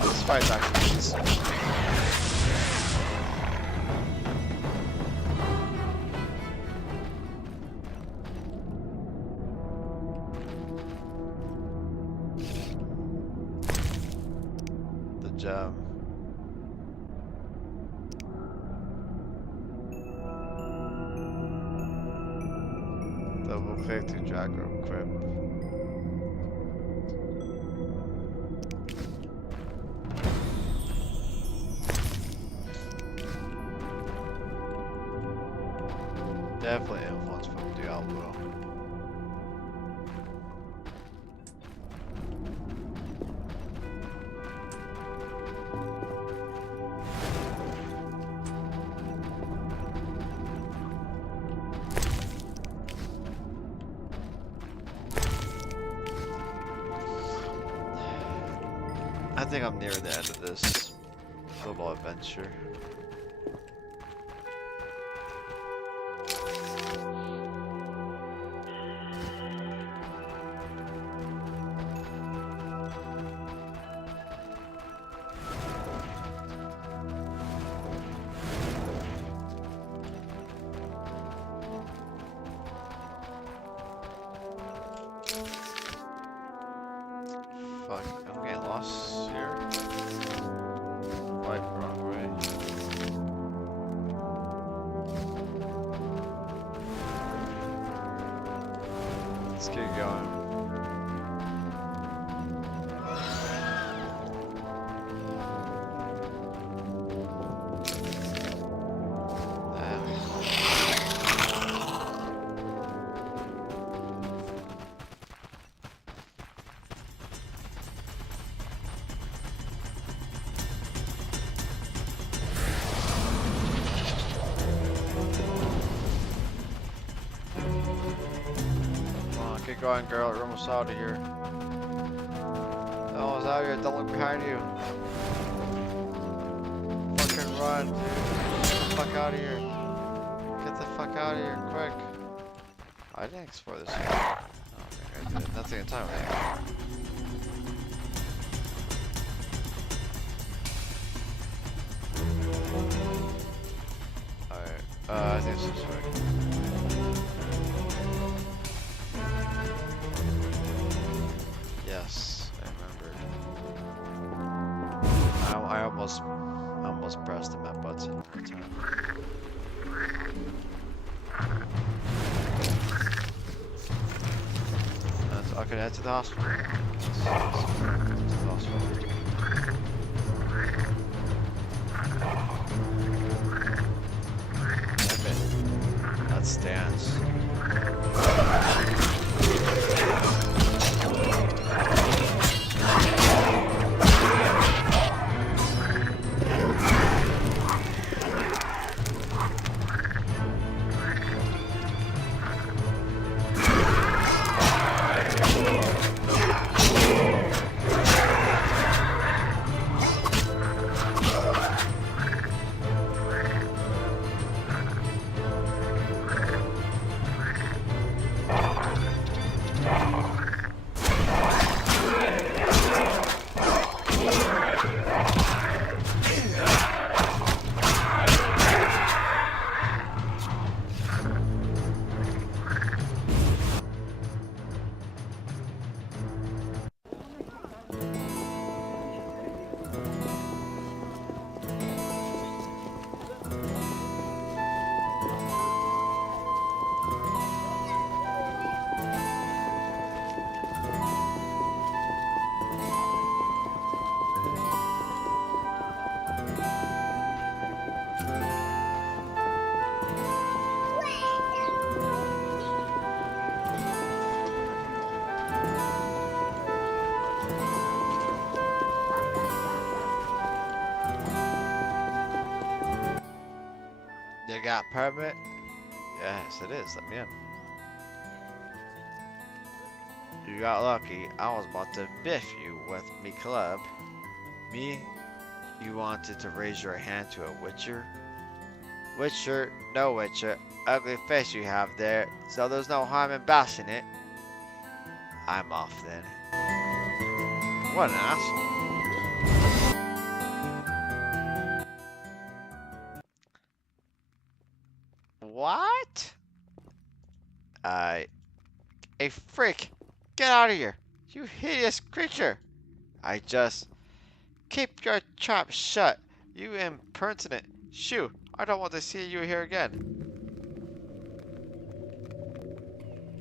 This fight's actually decent. gem. Double click to drag or equip. Definitely influence from Diablo. I think I'm near the end of this little adventure. Fuck, I'm getting lost here. Right, wrong way. Let's keep going. There we go. Get going, girl. We're almost out of here. Almost out of here. Don't look behind you. Fucking run, dude. Get the fuck out of here. Get the fuck out of here, quick. I didn't explore this yet. I don't think I did. Nothing in time, I think. Alright. I think it's this way. Yes, I remember. I almost pressed the map button every time. Okay, head to the hospital. To the hospital. Damn it. That stands. You got permit? Yes, it is. Let me in. You got lucky. I was about to biff you with me club. Me? You wanted to raise your hand to a witcher? Witcher? No witcher. Ugly face you have there, so there's no harm in bashing it. I'm off then. What an asshole. What? A freak! Get out of here! You hideous creature! I just Keep your trap shut, you impertinent. Shoo! I don't want to see you here again.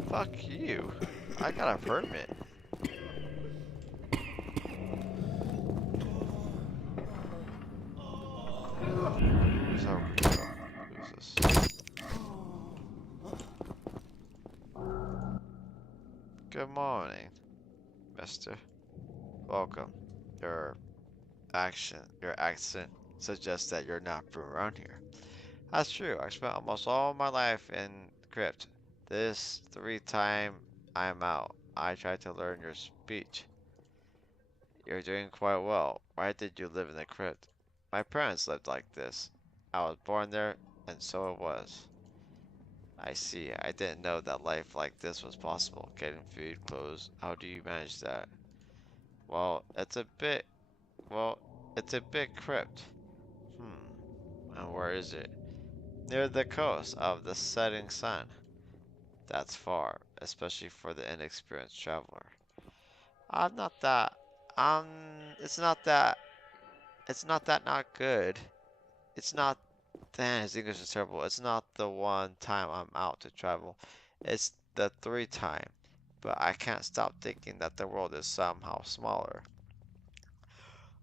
Fuck you. I got a permit. Who's our Rico? Who's this? Good morning, mister. Welcome. Your your accent suggests that you're not from around here. That's true. I spent almost all my life in crypt. This 3 time I'm out. I tried to learn your speech. You're doing quite well. Why did you live in the crypt? My parents lived like this. I was born there, and so it was. I see. I didn't know that life like this was possible. Getting food, clothes. How do you manage that? Well, well, it's a big crypt. And where is it? Near the coast of the setting sun. That's far, especially for the inexperienced traveler. I'm not that. Um, it's not that. It's not that not good. It's not. Damn, his English is terrible. It's not the 1 time I'm out to travel. It's the 3 time. But I can't stop thinking that the world is somehow smaller.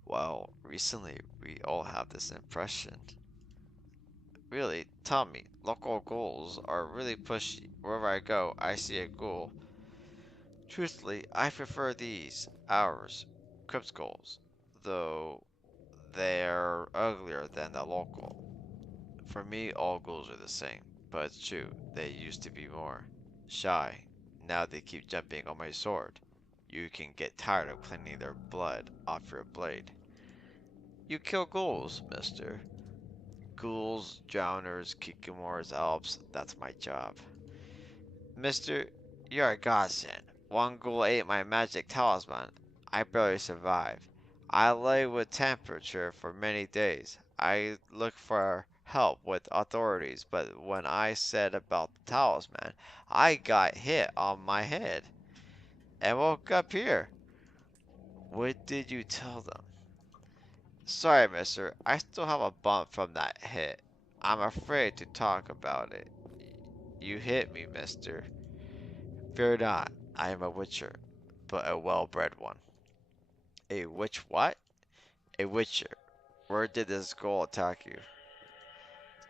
Well, recently we all have this impression. Really, tell me, local ghouls are really pushy. Wherever I go, I see a ghoul. Truthfully, I prefer these, ours, crypt ghouls, though they're uglier than the local. For me, all ghouls are the same, but it's true, they used to be more shy. Now they keep jumping on my sword. You can get tired of cleaning their blood off your blade. You kill ghouls, mister. Ghouls, drowners, kikimores, elves, that's my job. Mister, you're a godsend. One ghoul ate my magic talisman. I barely survived. I lay with temperature for many days. I looked for help with authorities, but when I said about the talisman, I got hit on my head and woke up here. What did you tell them? Sorry, mister. I still have a bump from that hit. I'm afraid to talk about it. You hit me, mister. Fear not, I am a witcher, but a well-bred one. A witch what? A witcher. Where did this ghoul attack you?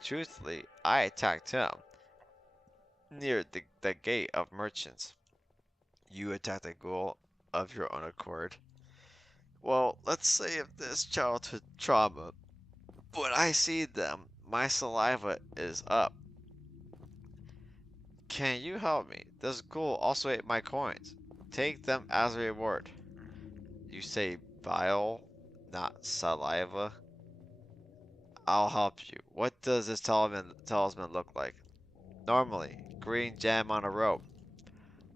Truthfully, I attacked him, near the gate of merchants. You attacked a ghoul of your own accord. Well, let's say if this childhood trauma, when I see them, my saliva is up. Can you help me? This ghoul also ate my coins. Take them as a reward. You say bile, not saliva? I'll help you. What does this talisman look like? Normally, green gem on a rope.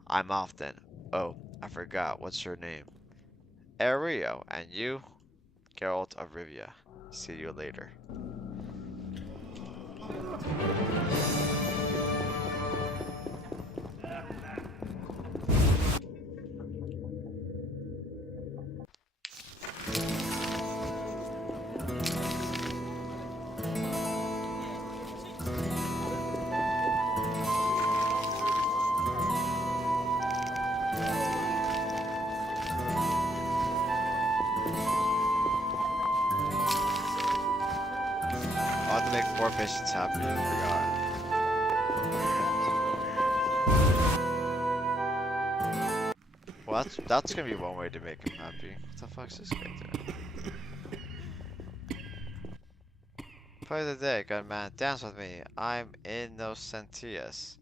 I'm off then. Oh, I forgot. What's your name? Ario. And you? Geralt of Rivia. See you later. I'll have to make 4 patients happy. I forgot. Well, that's gonna be one way to make him happy. What the fuck's this guy doing? Play the day, good man. Dance with me. I'm Innocentius.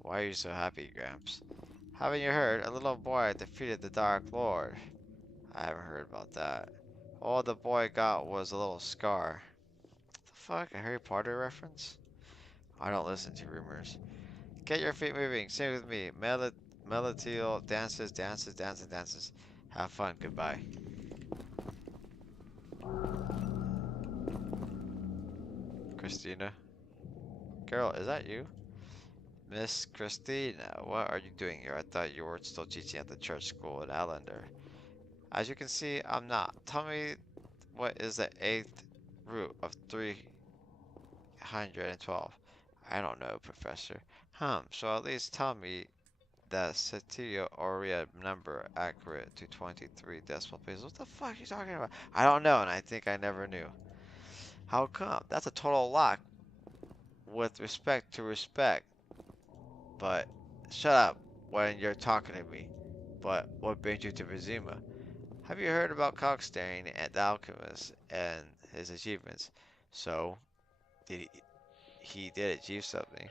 Why are you so happy, Gramps? Haven't you heard? A little boy defeated the Dark Lord. I haven't heard about that. All the boy got was a little scar. The fuck? A Harry Potter reference? I don't listen to rumors. Get your feet moving. Sing with me. Melodial dances, dances, dances, dances. Have fun. Goodbye. Christina? Girl, is that you? Miss Christina, what are you doing here? I thought you were still teaching at the church school in Allender. As you can see, I'm not. Tell me What is the eighth root of 312? I don't know, Professor. So at least tell me that Satya Oria number accurate to 23 decimal places. What the fuck are you talking about? I don't know, and I think I never knew. How come? That's a total lock with respect to respect. But shut up when you're talking to me. But what brings you to Vizima? Have you heard about Kalkstein and the alchemist and his achievements? So, did he did achieve something?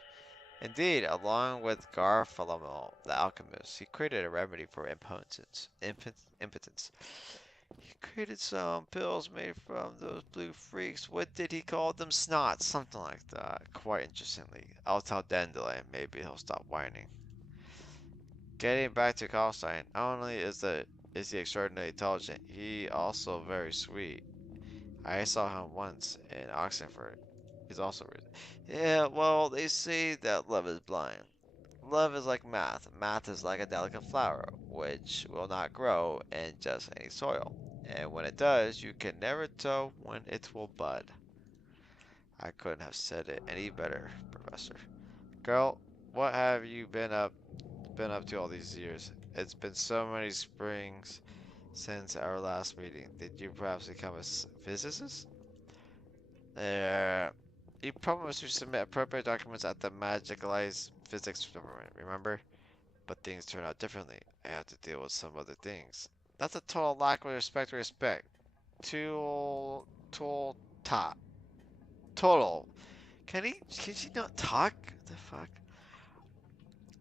Indeed, along with Gartholomew the alchemist, he created a remedy for impotence. He created some pills made from those blue freaks. What did he call them? Snots, something like that. Quite interestingly. I'll tell Dandelion, maybe he'll stop whining. Getting back to Kalkstein, not only is he extraordinarily intelligent, he also very sweet. I saw him once in Oxenford. He's also rude. Yeah, well, they say that love is blind. Love is like math. Math is like a delicate flower, which will not grow in just any soil. And when it does, you can never tell when it will bud. I couldn't have said it any better, Professor. Girl, what have you been up to all these years? It's been so many springs since our last meeting. Did you perhaps become a physicist? Uh, you promised to submit appropriate documents at the Magicalized Physics Department, remember? But things turn out differently. I have to deal with some other things. That's a total lack of respect to respect. Total. Total. Can she not talk? What the fuck?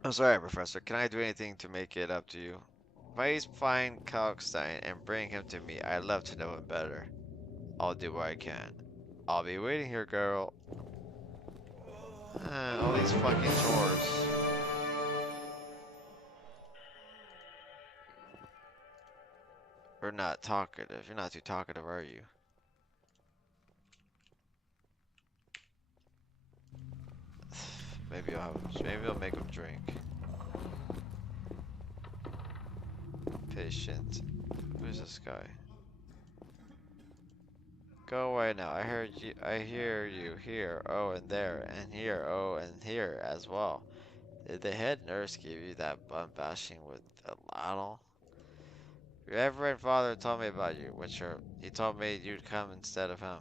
I'm sorry, Professor. Can I do anything to make it up to you? Please find Kalkstein and bring him to me. I'd love to know him better. I'll do what I can. I'll be waiting here, girl. All these fucking chores. We're not talkative. You're not too talkative, are you? Maybe I'll make him drink. Patient. Who's this guy? Go away now. I hear you here. Oh, and there, and here. Oh, and here as well. Did the head nurse give you that bum bashing with a ladle? Your reverend father told me about you, Witcher. He told me you'd come instead of him.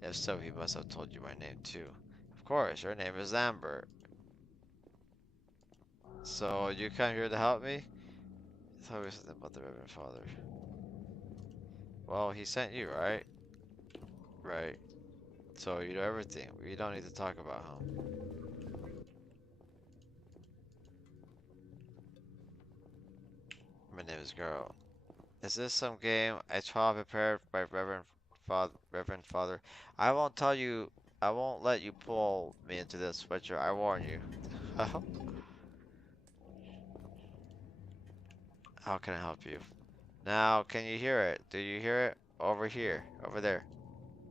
If so, he must have told you my name too. Of course, your name is Lambert. So you come here to help me? Tell me something about the reverend father. Well, he sent you, right? Right. So you know everything. We don't need to talk about him. My name is Girl. Is this some game I trial prepared by Reverend Father? I won't tell you. I won't let you pull me into this, Witcher. I warn you. How can I help you? Now, can you hear it? Do you hear it? Over here. Over there.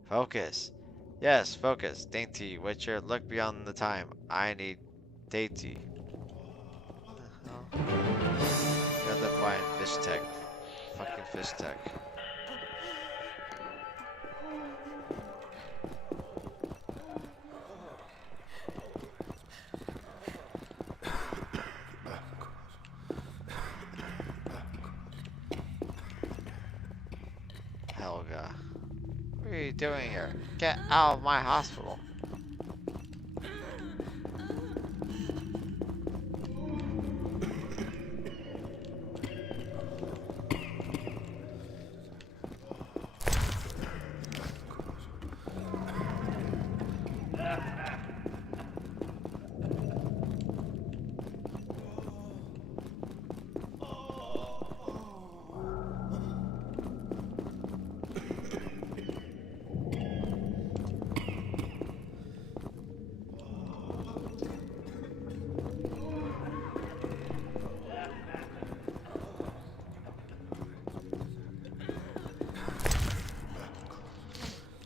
Focus. Yes, focus. Dainty, Witcher, look beyond the time. I need Dainty. What the hell? You have to find fish tech. Fucking fish tech. Helga. What are you doing here? Get out of my hospital.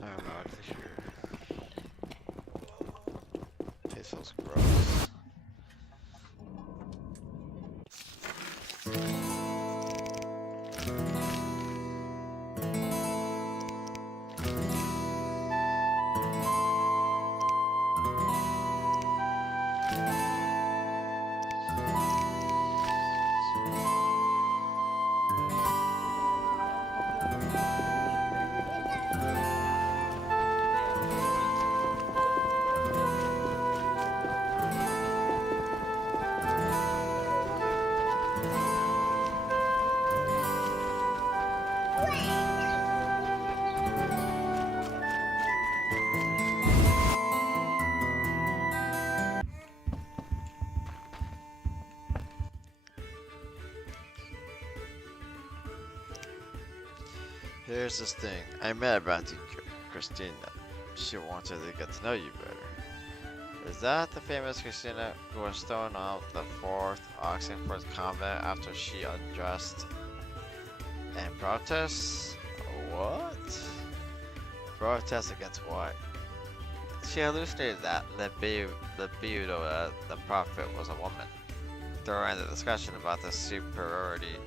I don't know what to hear. It feels gross. Here's this thing. I met about you, Christina. She wanted to get to know you better. Is that the famous Christina who was thrown out the 4th Oxenford convent after she undressed and protest? What? Protest against what? She hallucinated that libido that the prophet was a woman. During the discussion about the superiority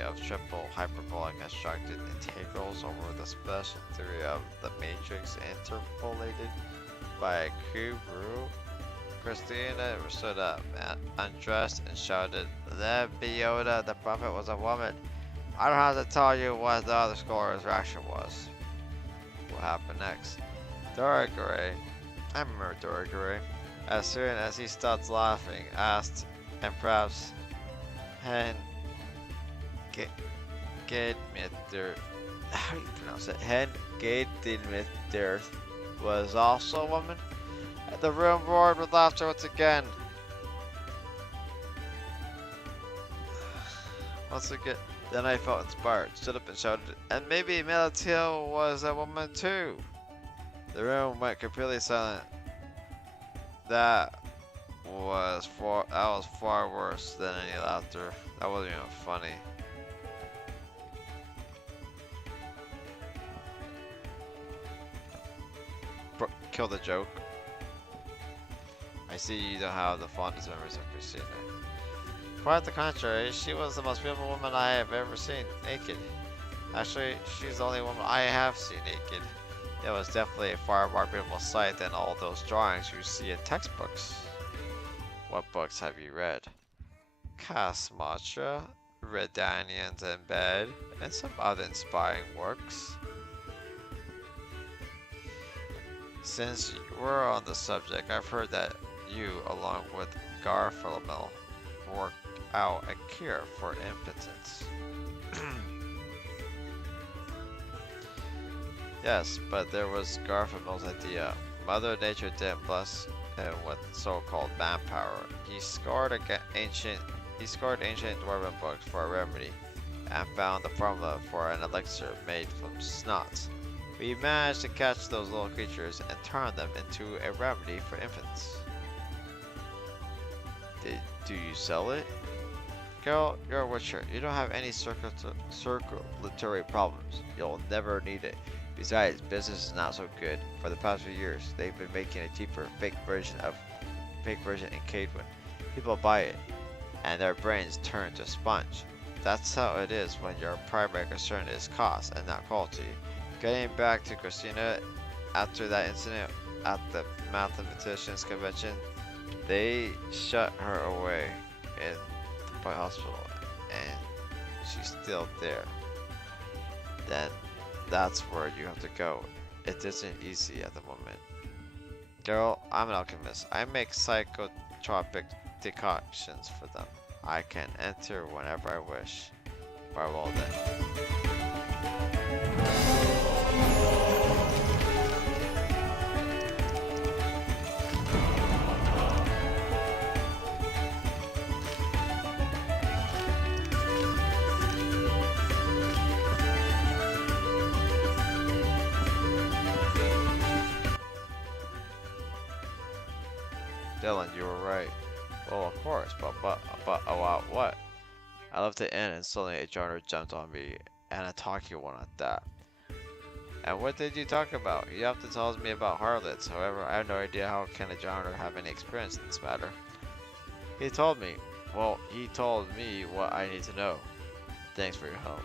of triple hyperbolic constructed integrals over the special theory of the matrix interpolated by a cube rule, Christina stood up, undressed, and shouted, "Lebioda, the prophet was a woman." I don't have to tell you what the other scholar's reaction was. What happened next? Doragore, I remember Doragore, as soon as he stopped laughing, asked, and perhaps Hen Gaidmither, how do you pronounce it? Hen Gaidmither was also a woman? The room roared with laughter once again. Then I felt inspired, stood up and shouted, and maybe Melatiel was a woman too. The room went completely silent. That was far worse than any laughter. That wasn't even funny. Kill the joke. I see you don't have the fondest memories of Christina. Quite the contrary, she was the most beautiful woman I have ever seen naked. Actually, she's the only woman I have seen naked. It was definitely a far more beautiful sight than all those drawings you see in textbooks. What books have you read? Kasmatra, Redanians in Bed, and some other inspiring works. Since we're on the subject, I've heard that you, along with Garfield, worked out a cure for impotence. Yes, but there was Garfield's idea. Mother Nature didn't bless him with so-called manpower. He scored ancient dwarven books for a remedy, and found the formula for an elixir made from snots. We managed to catch those little creatures and turn them into a remedy for infants. Do you sell it? Girl, you're a witcher. You don't have any circulatory problems. You'll never need it. Besides, business is not so good. For the past few years, they've been making a cheaper fake version in Cadwin. People buy it, and their brains turn to sponge. That's how it is when your primary concern is cost and not quality. Getting back to Christina, after that incident at the mathematicians convention, they shut her away in the hospital, and she's still there. Then that's where you have to go. It isn't easy at the moment. Girl, I'm an alchemist. I make psychotropic decoctions for them. I can enter whenever I wish. Farewell then. Dylan, you were right. Well, of course, but about what? I left it in and suddenly a genre jumped on me, and a talky one at that. And what did you talk about? You have to tell me about harlots. However, I have no idea how can a genre have any experience in this matter. He told me. Well, he told me what I need to know. Thanks for your help.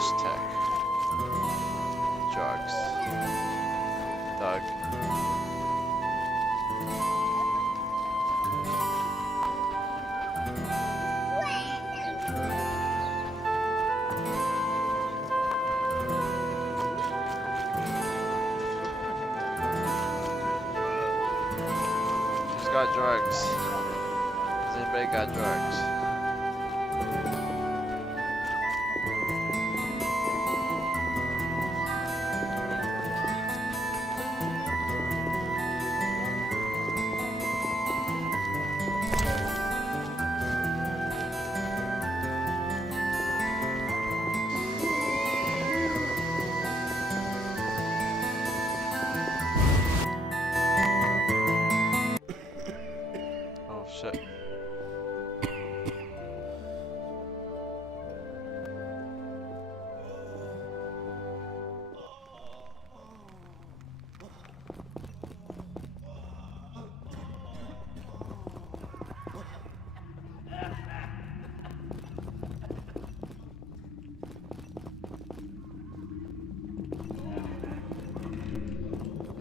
fish tech. Drugs. Thug. Who's got drugs? Has anybody got drugs? Oh shit.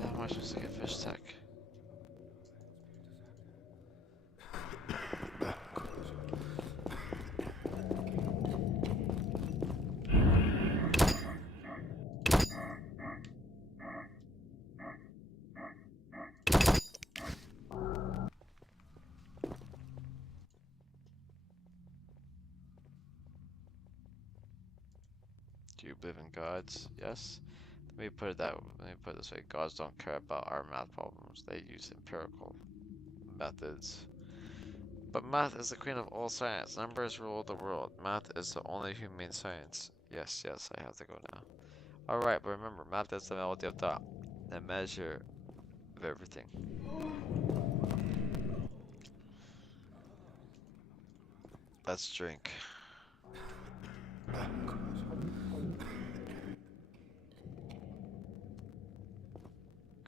How much was to get fish tech? Do you believe in gods? Yes. Let me put it this way. Gods don't care about our math problems. They use empirical methods. But math is the queen of all science. Numbers rule the world. Math is the only humane science. Yes, yes, I have to go now. Alright, but remember, math is the melody of the measure of everything. Let's drink.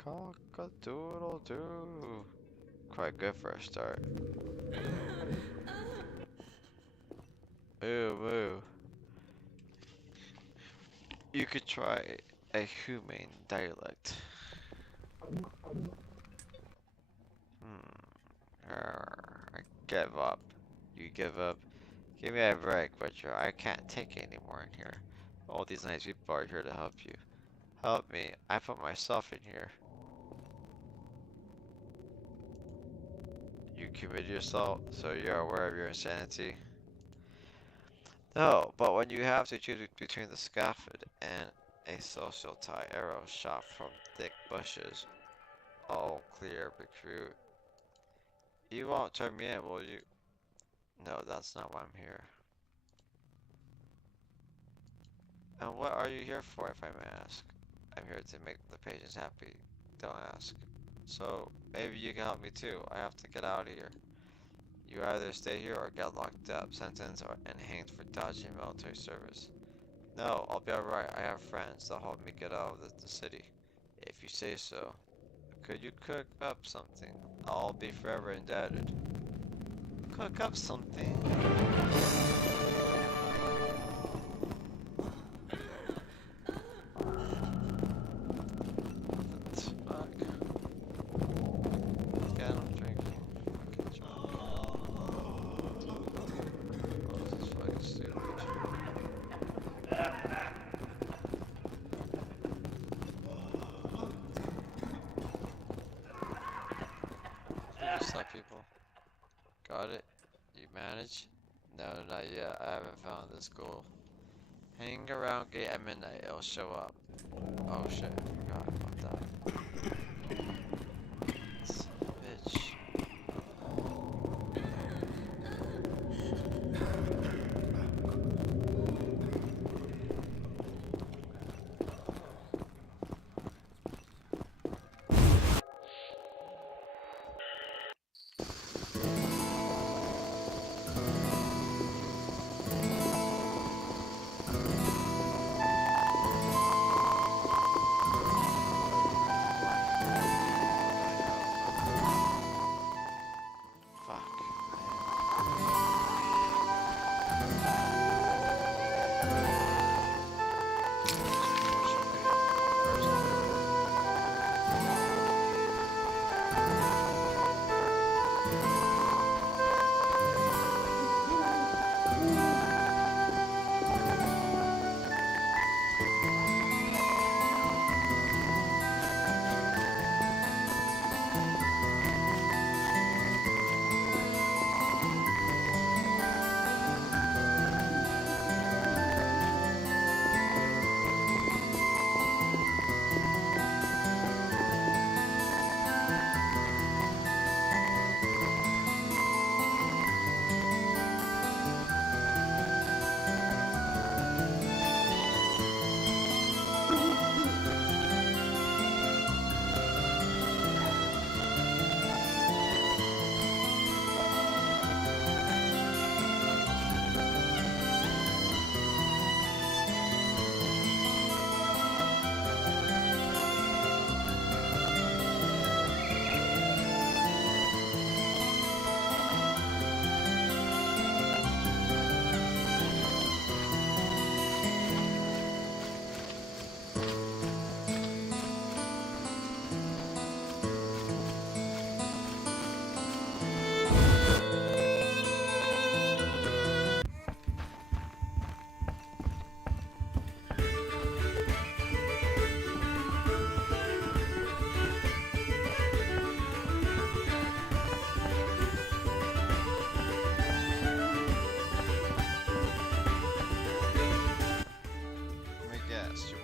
Cock-a-doodle-doo. Quite good for a start. Ooh, ooh. You could try a humane dialect. I give up. You give up. Give me a break, Butcher. I can't take it anymore in here. All these nice people are here to help you. Help me. I put myself in here. You committed yourself, so you're aware of your insanity. No, but when you have to choose between the scaffold and a social tie arrow shot from thick bushes, all clear recruit. You won't turn me in, will you? No, that's not why I'm here. And what are you here for, if I may ask? I'm here to make the patients happy. Don't ask. So, maybe you can help me too. I have to get out of here. You either stay here or get locked up, sentenced, and hanged for dodging military service. No, I'll be alright. I have friends. They'll help me get out of the city. If you say so. Could you cook up something? I'll be forever indebted. Cook up something? People. Got it? You manage? No, not yet. I haven't found this goal. Hang around gate at midnight. It'll show up. Oh shit, I forgot about that. Bitch.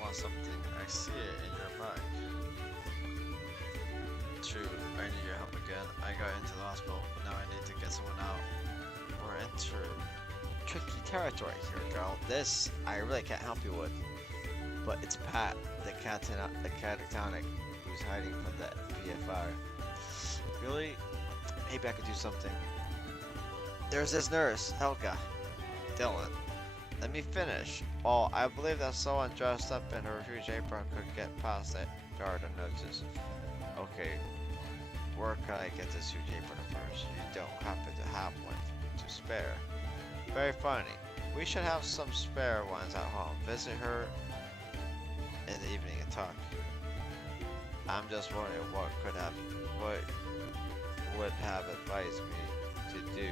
want something. I see it in your bag. True, I need your help again. I got into the hospital, but now I need to get someone out. We're entering tricky territory here, girl. This, I really can't help you with. But it's Pat, the catatonic, who's hiding from the PFR. Really? Maybe I could do something. There's this nurse, Helga. Dylan. Let me finish. Well, I believe that someone dressed up in a huge apron could get past that guard unnoticed. Okay, where can I get this huge apron first? You don't happen to have one to spare. Very funny. We should have some spare ones at home. Visit her in the evening and talk. I'm just wondering what would have advised me to do.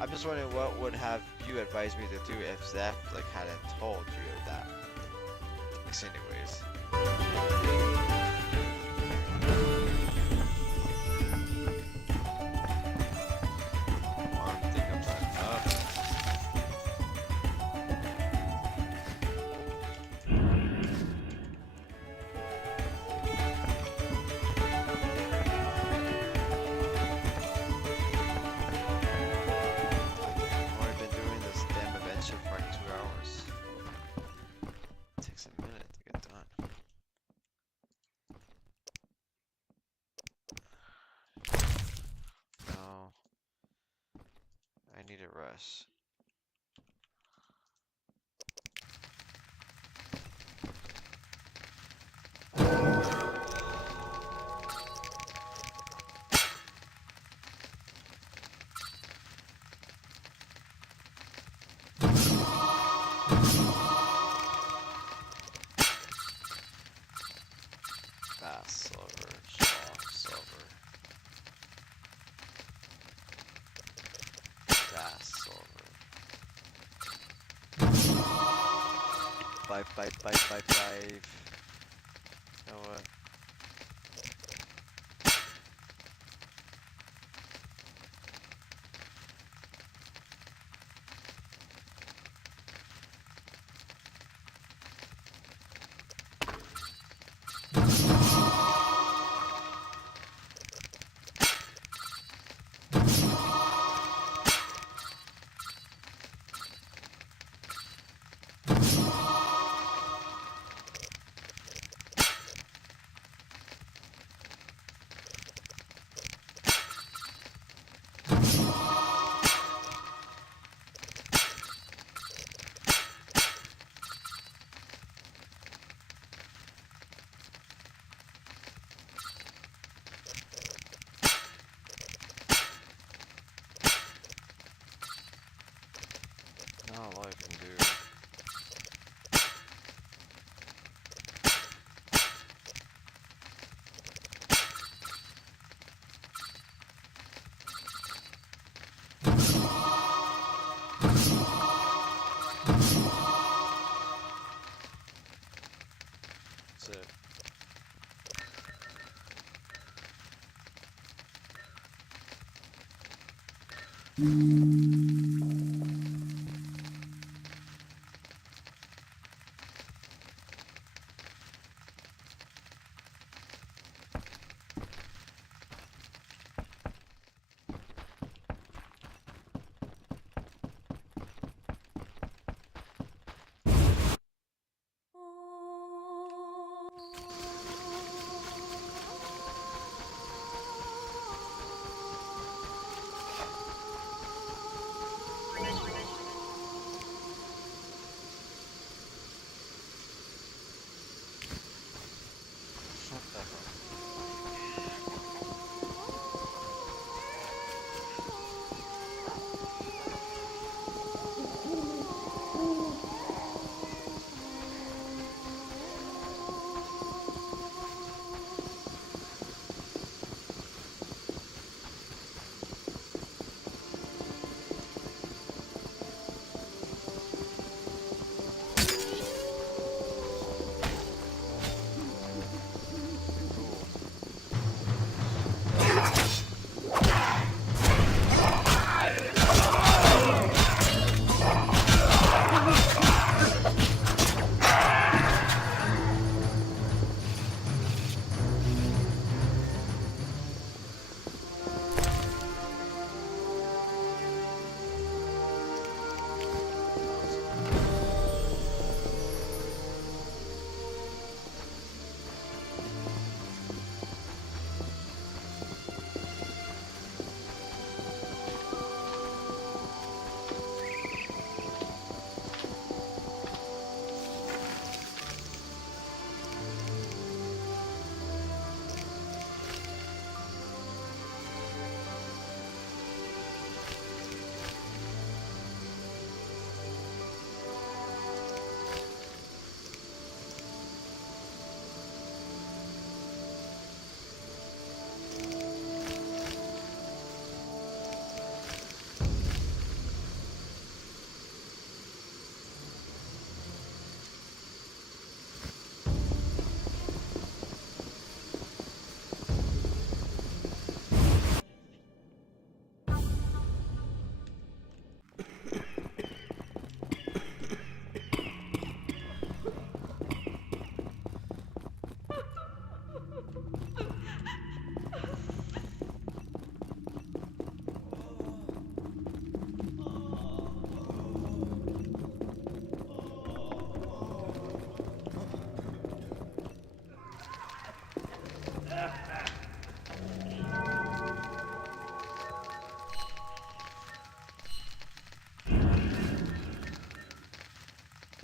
I'm just wondering what would have you advised me to do if Zeph hadn't told you that. Anyways. One thing I'm talking about. I need a rest. Fast silver, strong silver. Fast silver. 5. You know what? Not a lot I can do. That's it.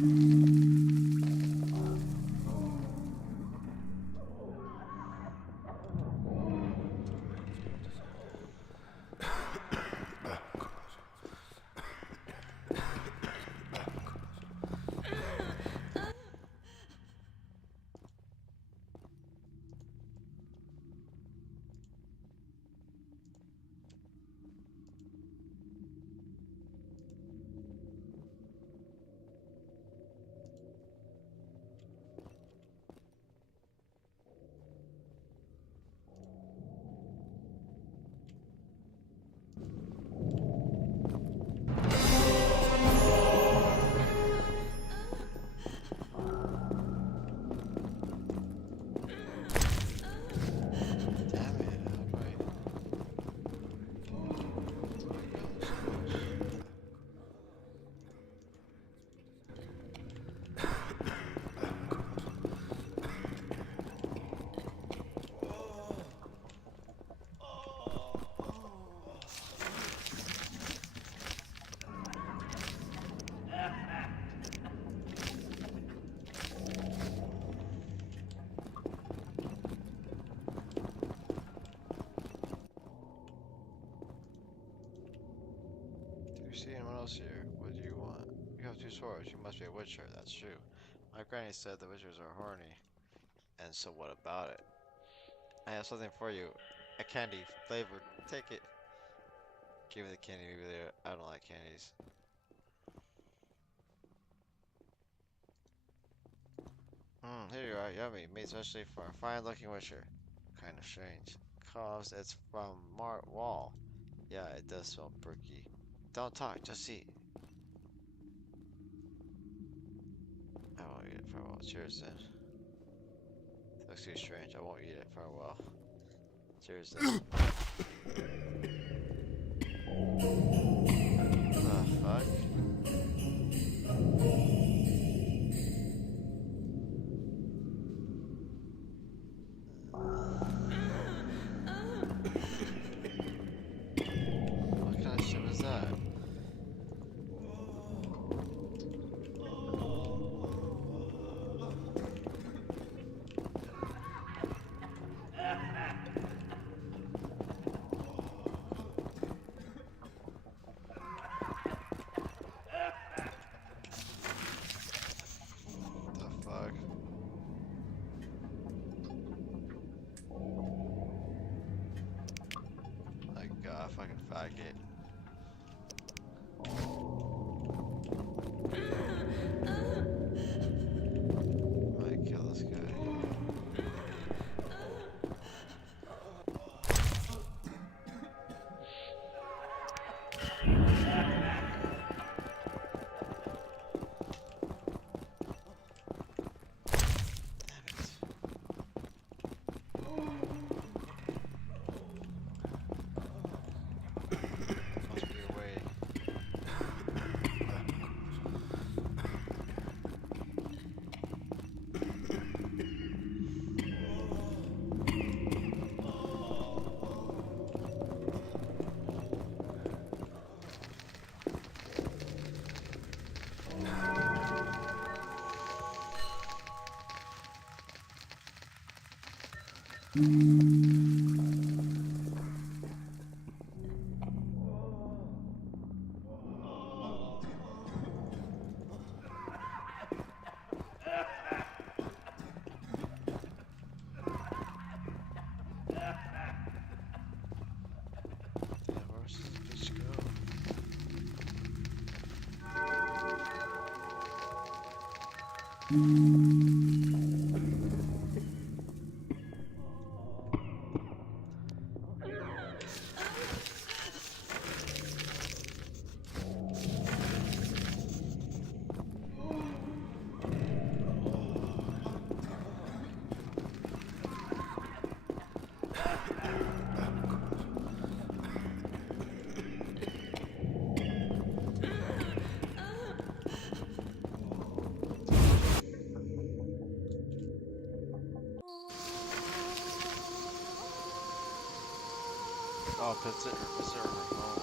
Do you see anyone else here? What do you want? You have 2 swords. You must be a witcher. That's true. My granny said the witchers are horny. And so what about it? I have something for you. A candy flavored. Take it. Give me the candy maybe later. I don't like candies. Here you are. Yummy. Made especially for a fine looking witcher. Kind of strange. Cause it's from Mart Wall. Yeah, it does smell bricky. Don't talk, just eat. I won't eat it. Farewell. Cheers then. Looks too strange. I won't eat it. Farewell. Cheers then. The fuck? What kind of shit was that? The fuck? My god, fucking faggot. Might kill this guy. Must be a way. Damn, where's this bitch go? Oh, visit her home.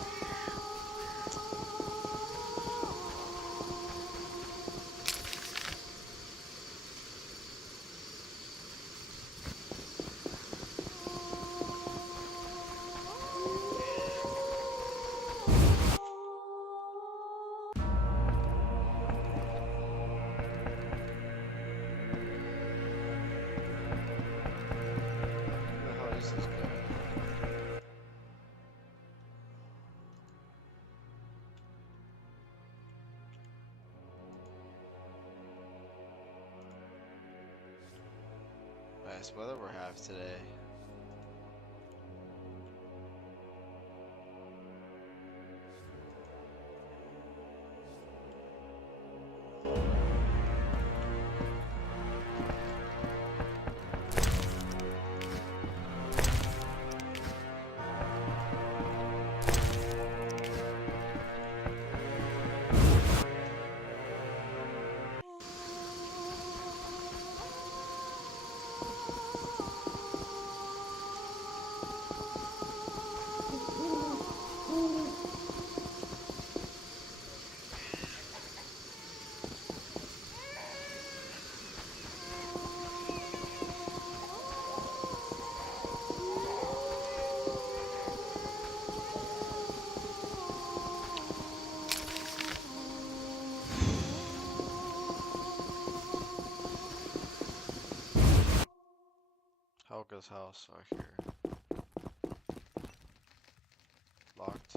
nice weather we're having today. Helga's house right here. Locked.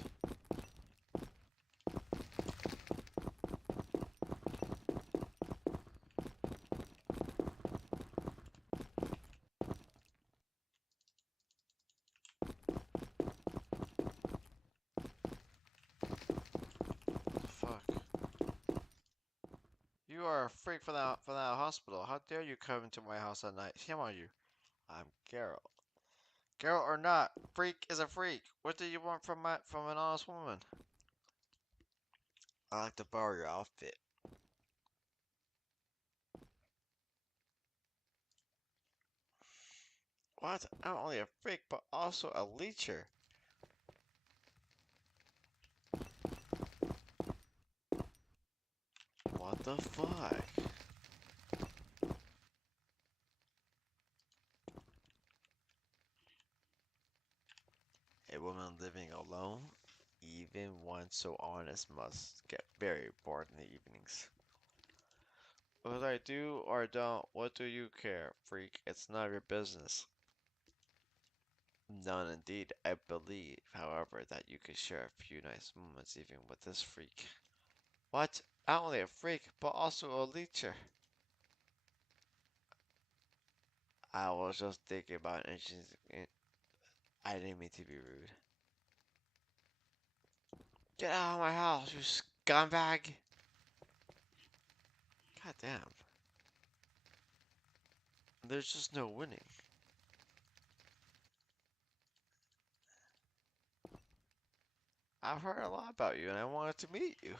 Fuck. You are a freak from that hospital. How dare you come into my house at night? Shame on you. I'm Geralt. Geralt or not, freak is a freak. What do you want from an honest woman? I like to borrow your outfit. What? I'm not only a freak, but also a leecher. What the fuck? A woman living alone, even one so honest, must get very bored in the evenings. Whether I do or don't, what do you care, freak? It's none of your business. None indeed. I believe, however, that you could share a few nice moments even with this freak. What? Not only a freak, but also a leecher. I was just thinking about it. I didn't mean to be rude. Get out of my house, you scumbag! God damn. There's just no winning. I've heard a lot about you and I wanted to meet you.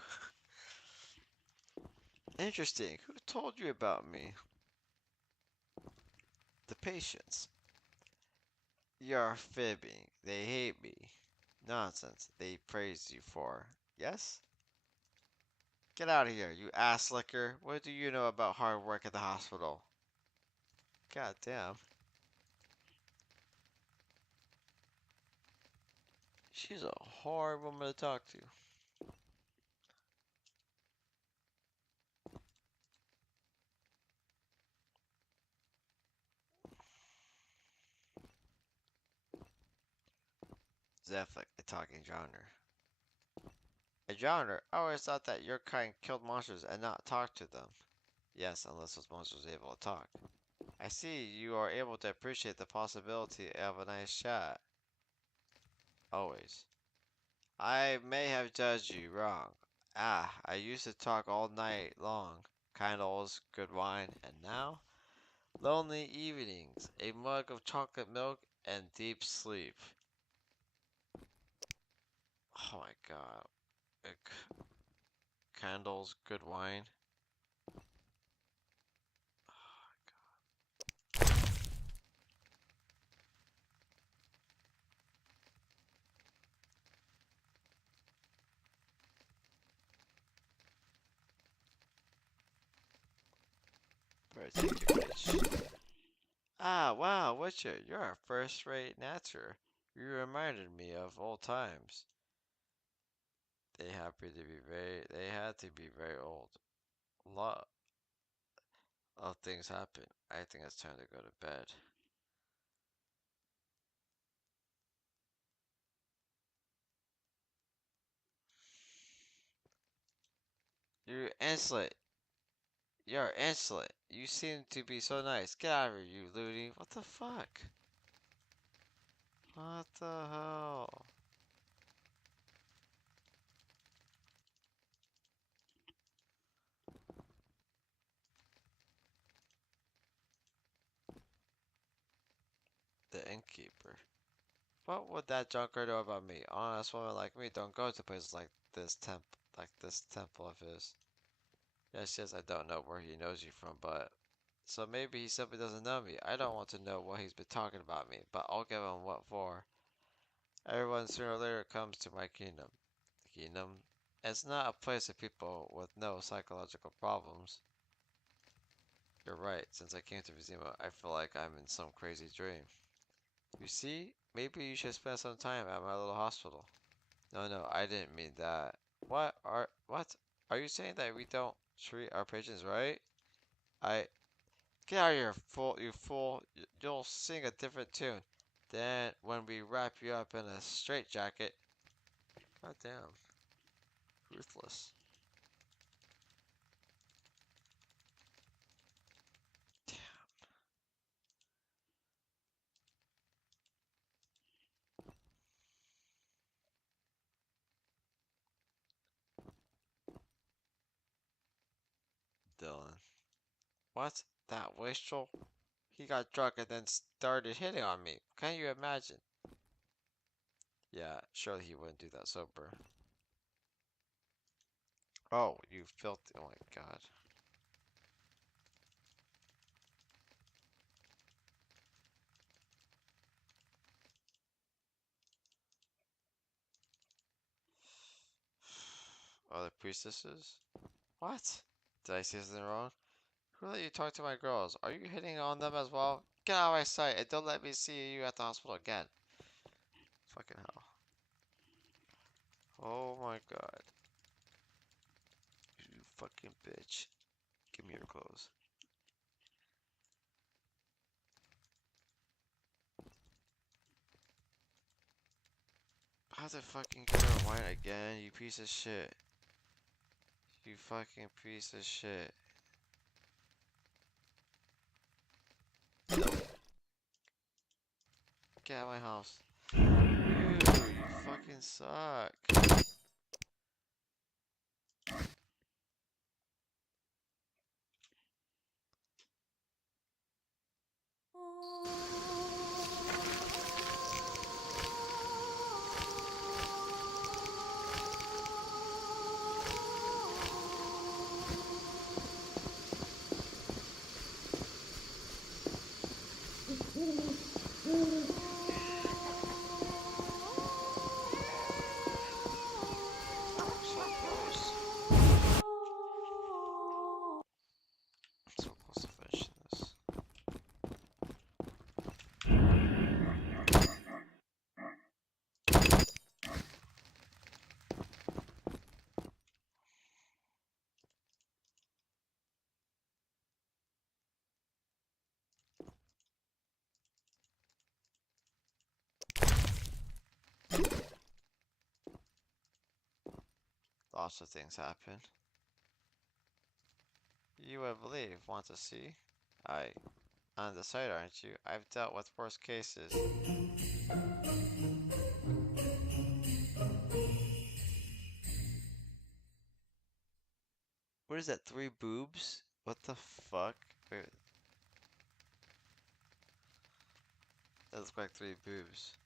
Interesting. Who told you about me? The patients. You're fibbing. They hate me. Nonsense. They praise you for. Yes? Get out of here, you ass slicker. What do you know about hard work at the hospital? God damn. She's a hard woman to talk to. Zephyr, a talking genre. A genre? I always thought that your kind killed monsters and not talked to them. Yes, unless those monsters are able to talk. I see you are able to appreciate the possibility of a nice chat. Always. I may have judged you wrong. Ah, I used to talk all night long. Candles, good wine, and now? Lonely evenings, a mug of chocolate milk, and deep sleep. Oh my god. Candles, good wine. Better take your bitch. Ah, wow, Witcher, you're a first-rate nature. You reminded me of old times. They had to be very old. A lot of things happen. I think it's time to go to bed. You insolent. You're insolent. You seem to be so nice. Get out of here, you loony. What the fuck? What the hell? The innkeeper. What would that junker know about me? Honest woman like me don't go to places like this temple of his. Yes, I don't know where he knows you from, but so maybe he simply doesn't know me. I don't want to know what he's been talking about me, but I'll give him what for. Everyone sooner or later comes to my kingdom. The kingdom? It's not a place of people with no psychological problems. You're right. Since I came to Vizima, I feel like I'm in some crazy dream. You see? Maybe you should spend some time at my little hospital. No, I didn't mean that. What? Are you saying that we don't treat our patients right? I Get out of here, you fool. You'll sing a different tune. Then when we wrap you up in a straitjacket. God damn. Ruthless. Damn. Dylan. What? That wastrel? He got drunk and then started hitting on me. Can you imagine? Yeah, surely he wouldn't do that sober. Oh, you filthy. Oh my god. Other priestesses? What? Did I say something wrong? Who let you talk to my girls? Are you hitting on them as well? Get out of my sight and don't let me see you at the hospital again. Fucking hell. Oh my god. You fucking bitch. Give me your clothes. How's it fucking get her wine again, you piece of shit? You fucking piece of shit. Get out of my house. Dude, you fucking suck. So close. So close to finishing this. Lots of things happen. You would believe. Want to see? I. On the side, aren't you? I've dealt with worse cases. What is that? 3 boobs? What the fuck? Wait, that looks like 3 boobs.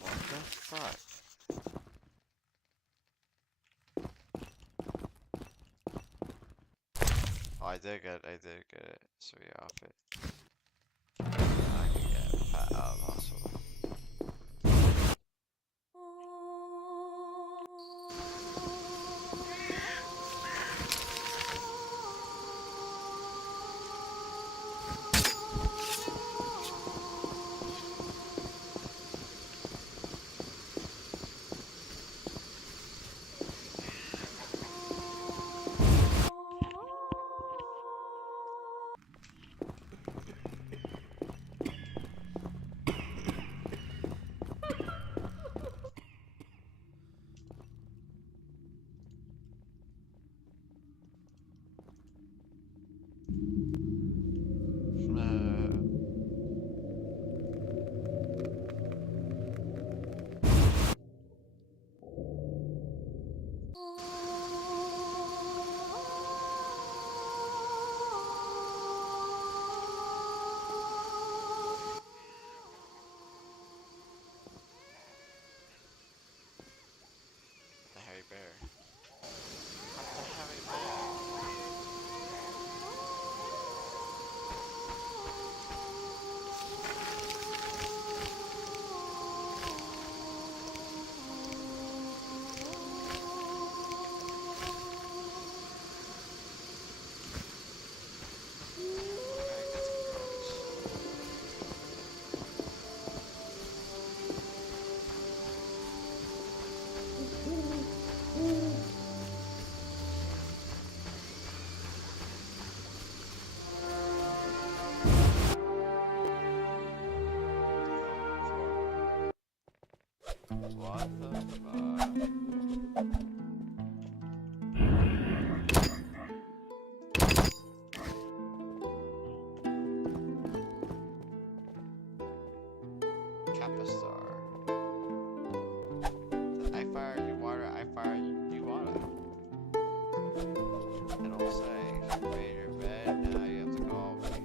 What the fuck? Oh, I did get it. Sweet outfit. I can get Pat out of the hospital. What the fuck? Capistar. I fire you water, I fire you water. I don't say. You made your bed, now you have to go away.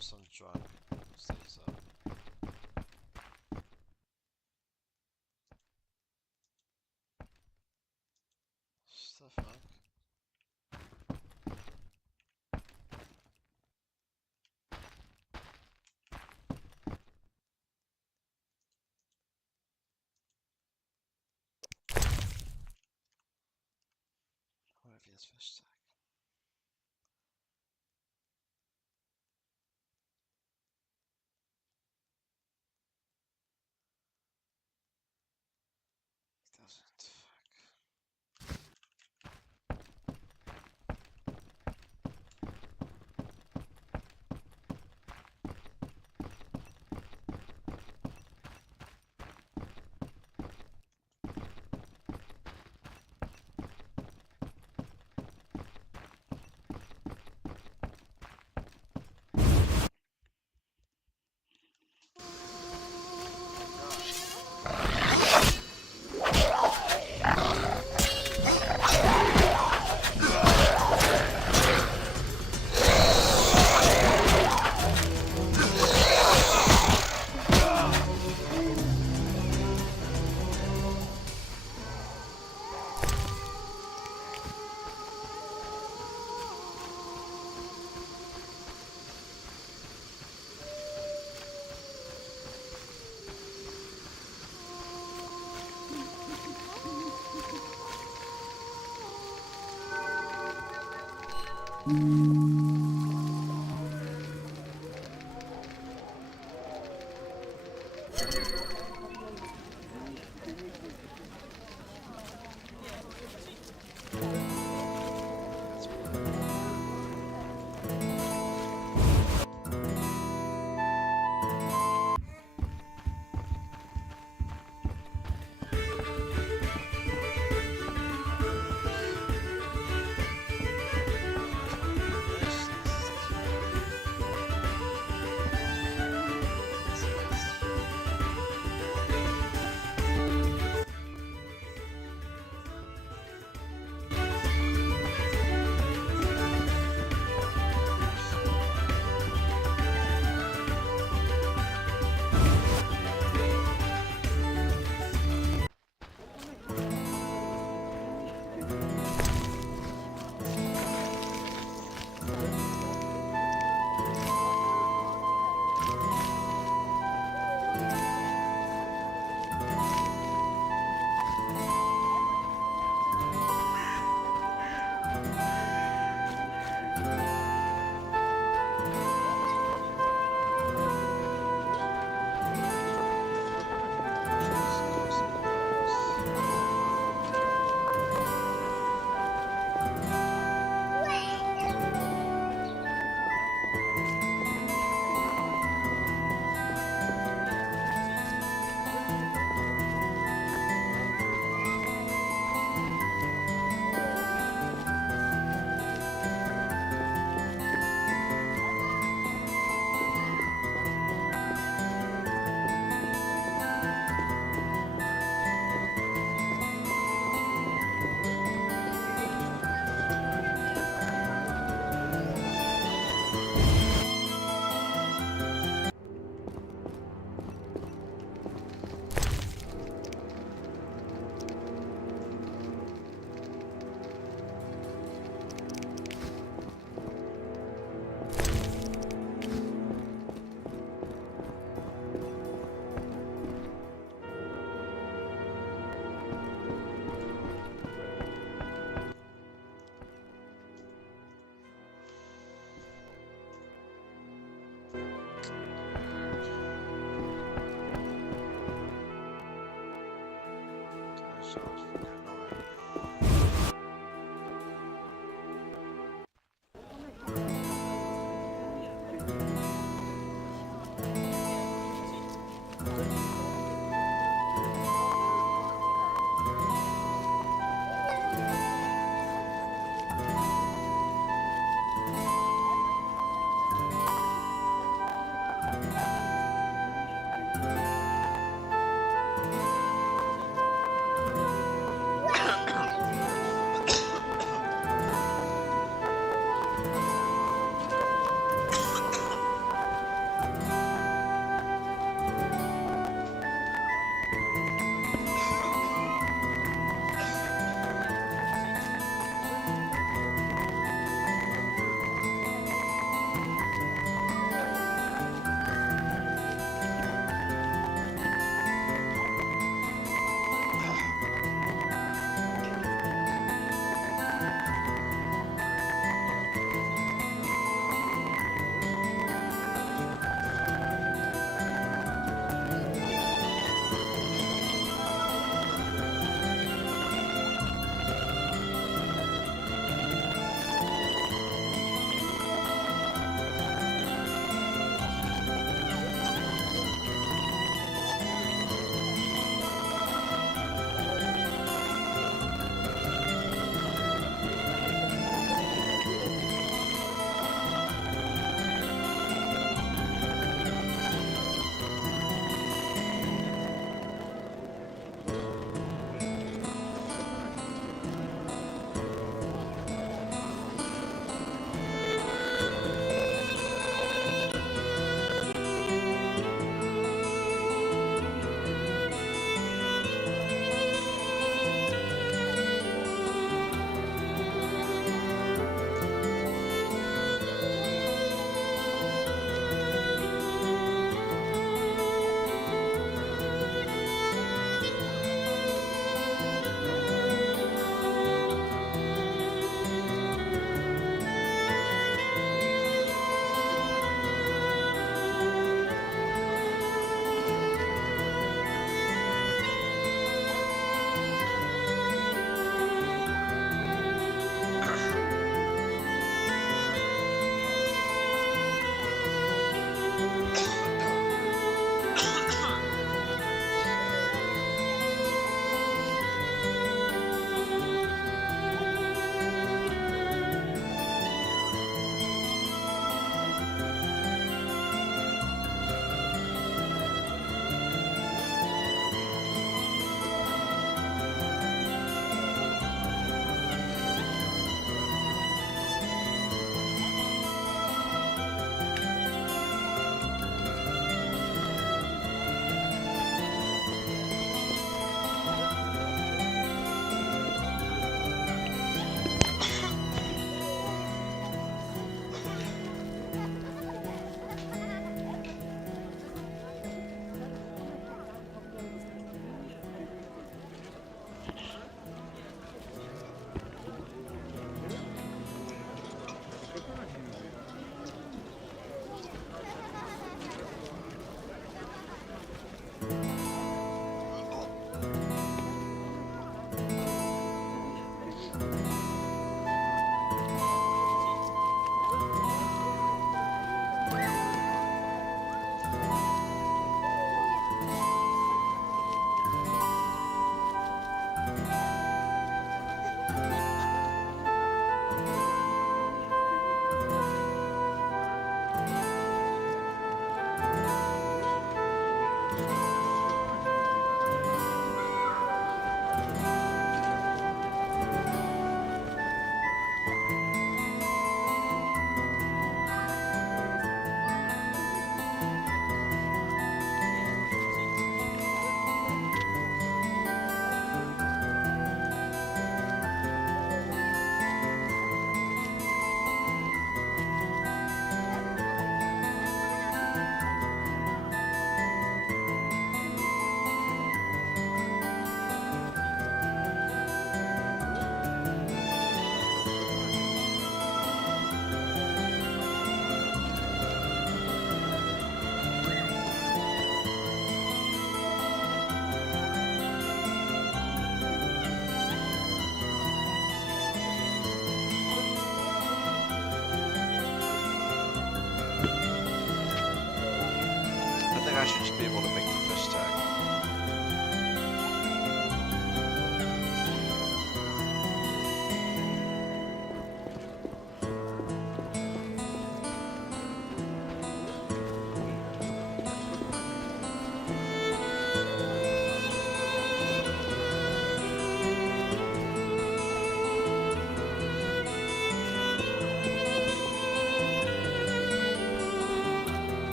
Some drunk stays up. What the fuck? What if he has fish stack? He doesn't.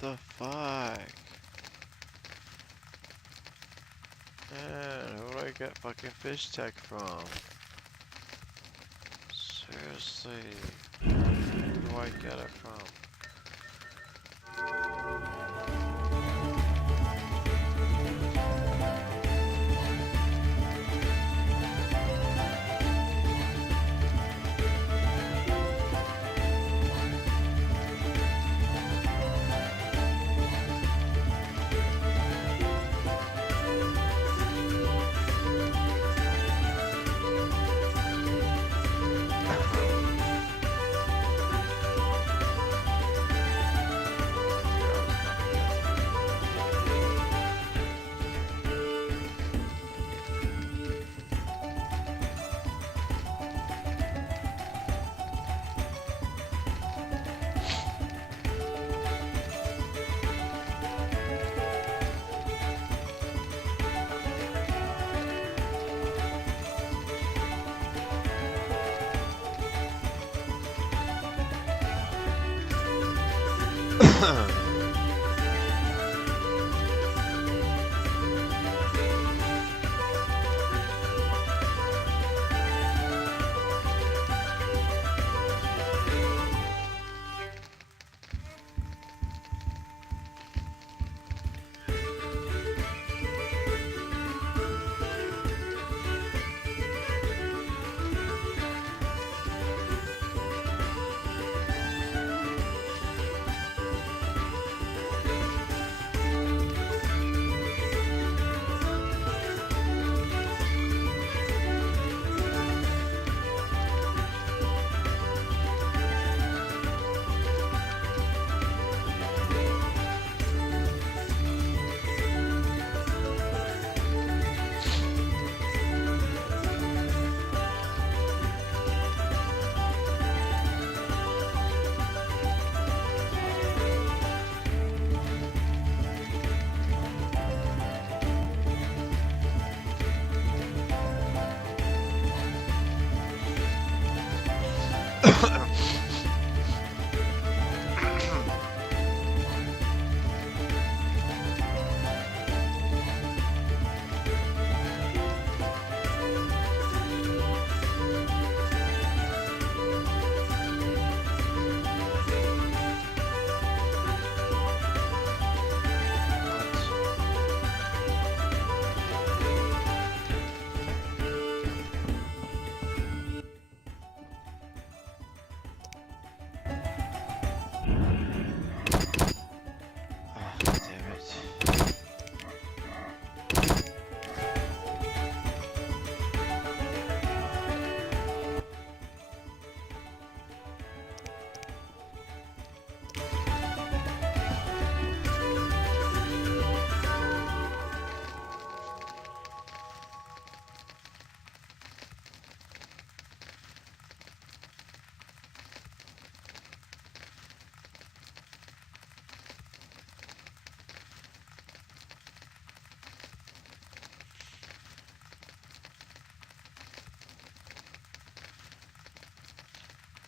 the fuck? Man, who do I get fucking fish tech from? Seriously. Who do I get it from?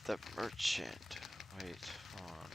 The merchant. Wait, hold on.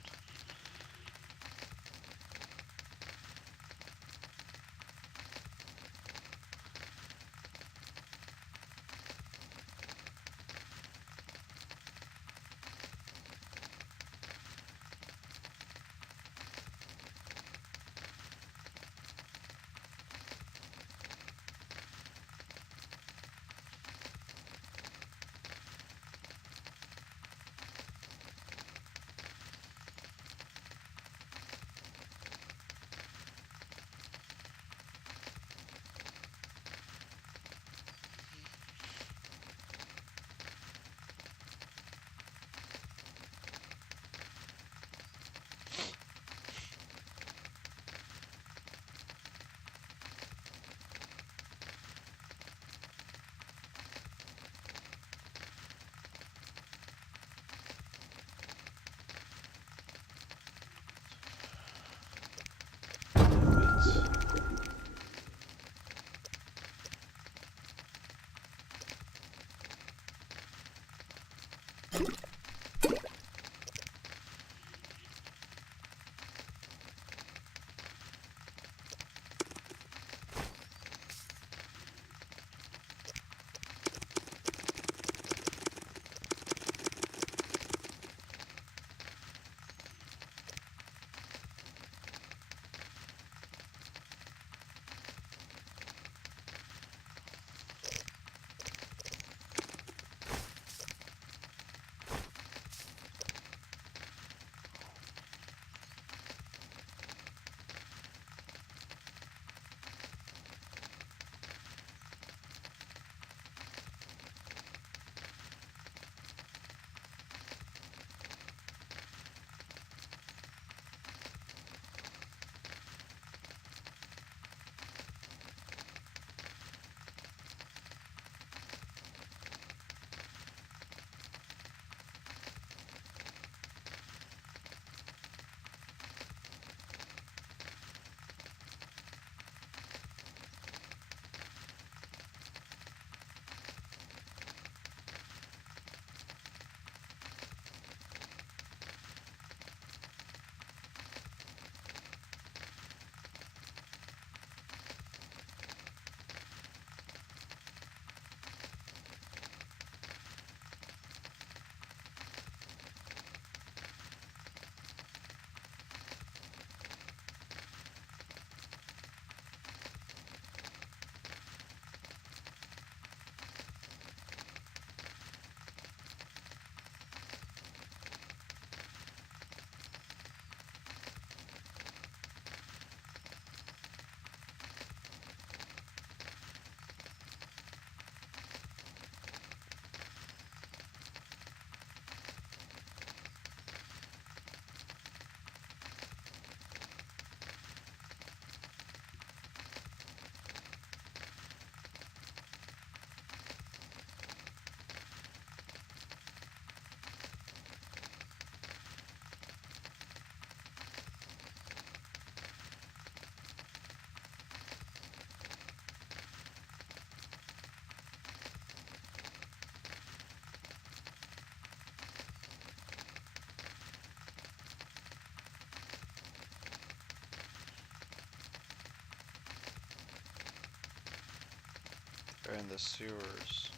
They're in the sewers.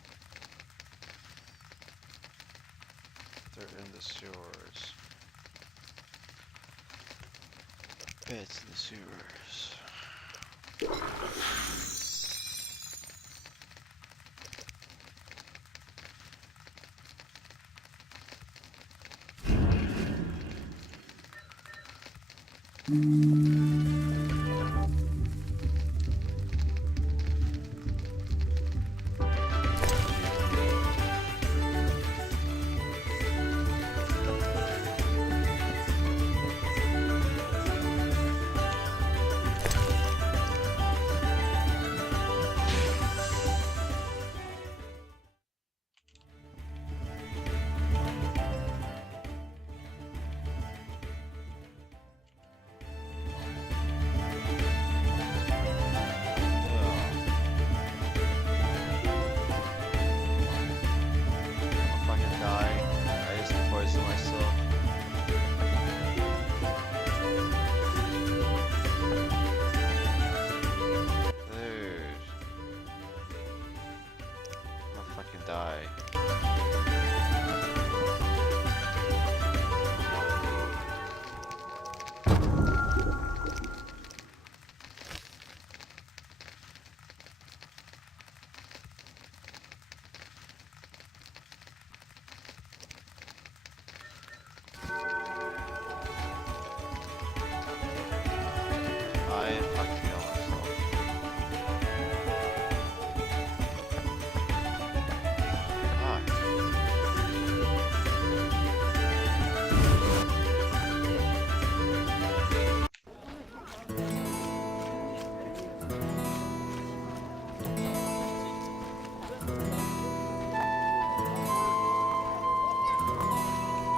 They're in the sewers. Beds in the sewers.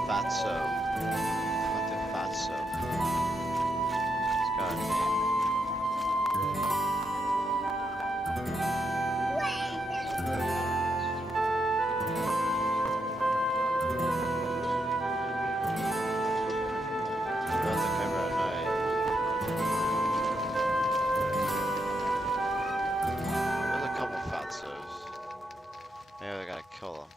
Fatso. Fucking Fatso. It's got a name. About the camera at night. There's a couple Fatsos. Maybe I gotta kill them.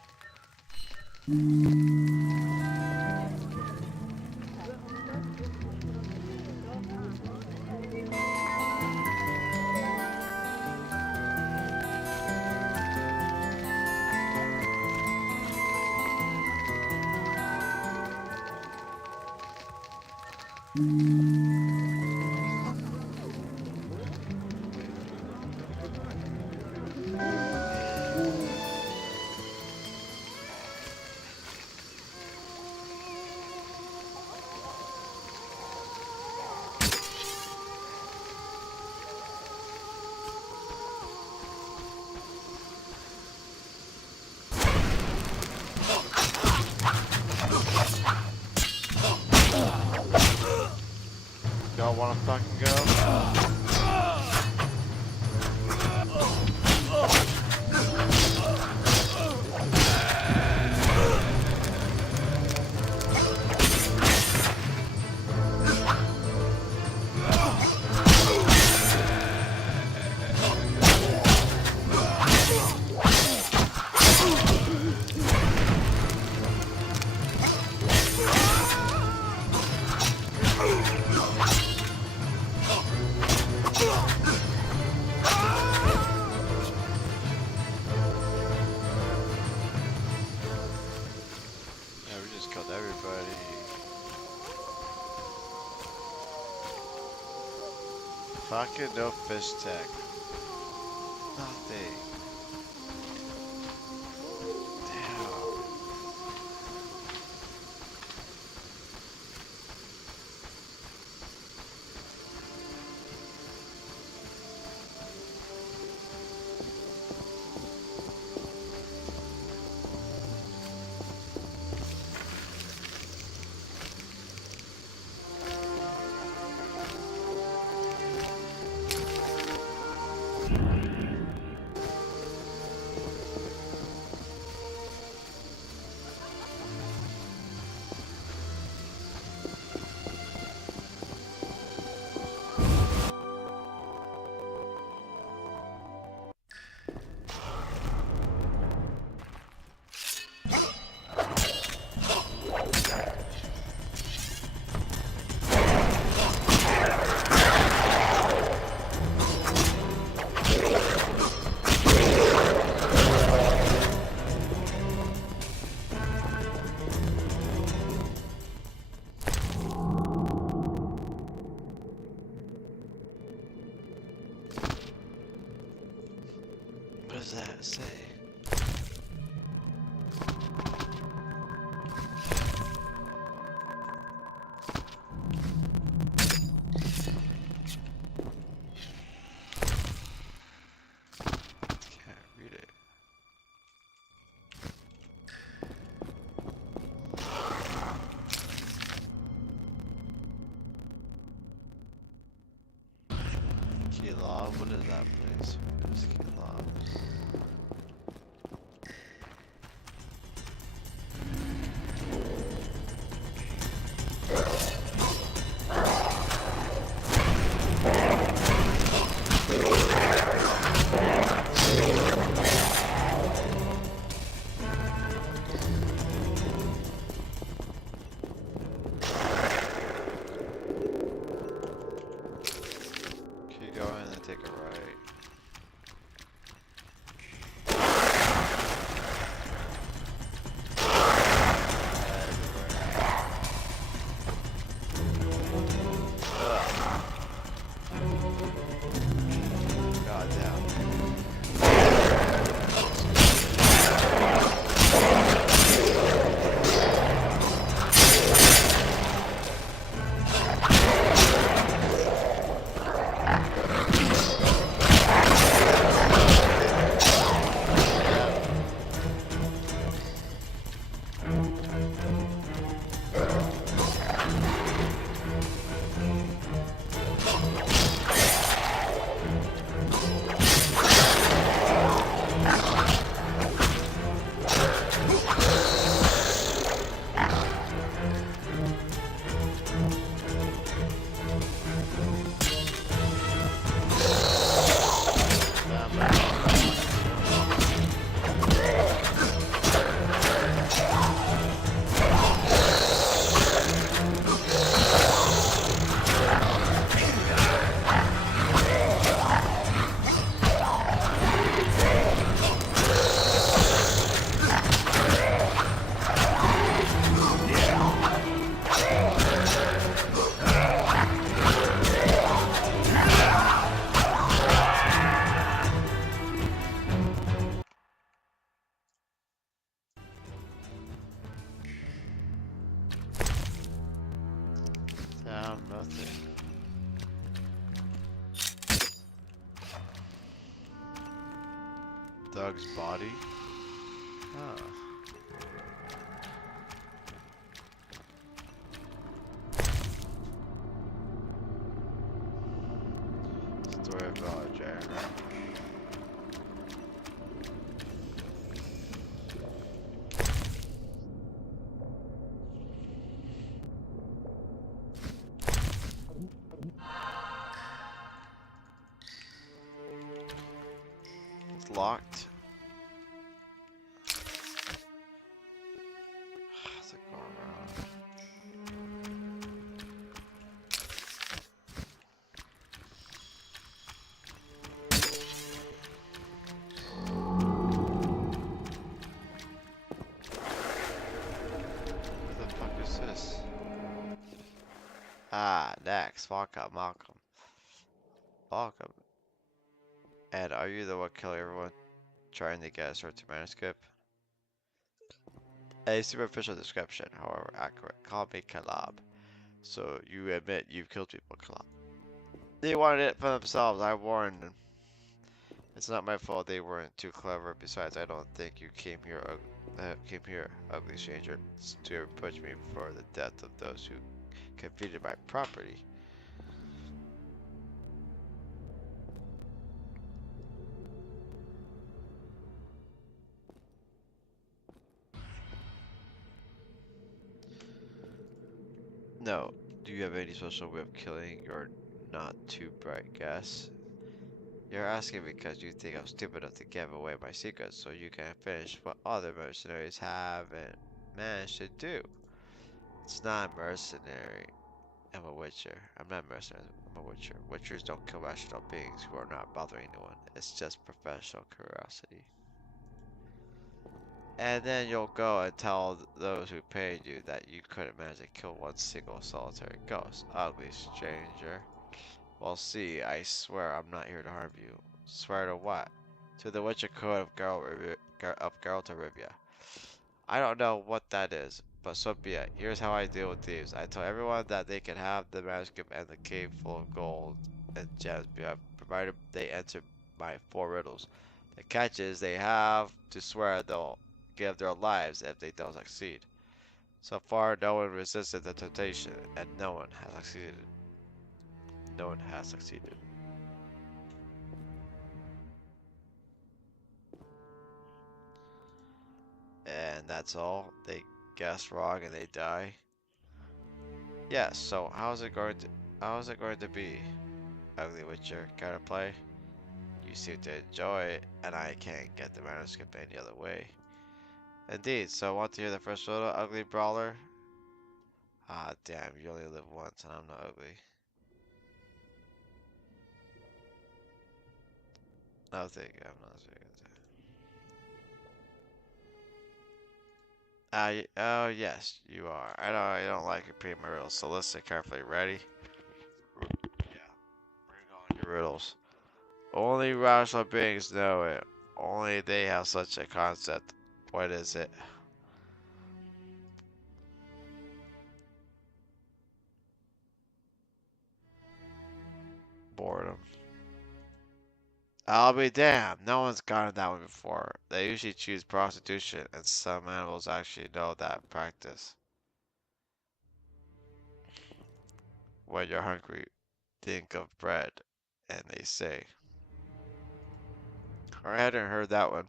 Y'all wanna fucking go? Fucking no fish tech. Nothing. Damn. what is that place? Just kill off. Keep going and then take a right. God damn. Damn, nothing. Doug's body? Huh. Story about Jeremy. It's locked. How's it going around? What the fuck is this? Ah, next. Welcome, Malcolm. Welcome. And are you the one killing everyone trying to get a certain manuscript? A superficial description, however accurate. Call me Kalab. So you admit you've killed people, Kalab. They wanted it for themselves, I warned them. It's not my fault they weren't too clever. Besides, I don't think you came here, ugly stranger, to reproach me for the death of those who confided my property. No. Do you have any special way of killing your not too bright guess? You're asking because you think I'm stupid enough to give away my secrets so you can finish what other mercenaries haven't managed to do. It's not mercenary. I'm a witcher. I'm not a mercenary. I'm a witcher. Witchers don't kill rational beings who are not bothering anyone. It's just professional curiosity. And then you'll go and tell those who paid you that you couldn't manage to kill one single solitary ghost. Ugly stranger. Well, see, I swear I'm not here to harm you. Swear to what? To the Witcher Code of Geralt of Rivia. I don't know what that is, but so be it. Here's how I deal with thieves. I tell everyone that they can have the manuscript and the cave full of gold and gems, provided they answer my 4 riddles. The catch is they have to swear they'll give their lives if they don't succeed. So far, no one resisted the temptation, and no one has succeeded. No one has succeeded. And that's all? They guess wrong and they die? Yes, so how's it going to be? Ugly Witcher, gotta play? You seem to enjoy it, and I can't get the manuscript any other way. Indeed, so I want to hear the first riddle, Ugly Brawler? Ah, damn, you only live once, and I'm not ugly. Nothing, I'm not saying oh yes, you are. I know you don't like your prima riddles, so listen carefully. Ready? Yeah, bring on your riddles. Only rational beings know it. Only they have such a concept. What is it? Boredom. I'll be damned. No one's gotten that one before. They usually choose prostitution, and some animals actually know that practice. When you're hungry, think of bread, and they say. I hadn't heard that one.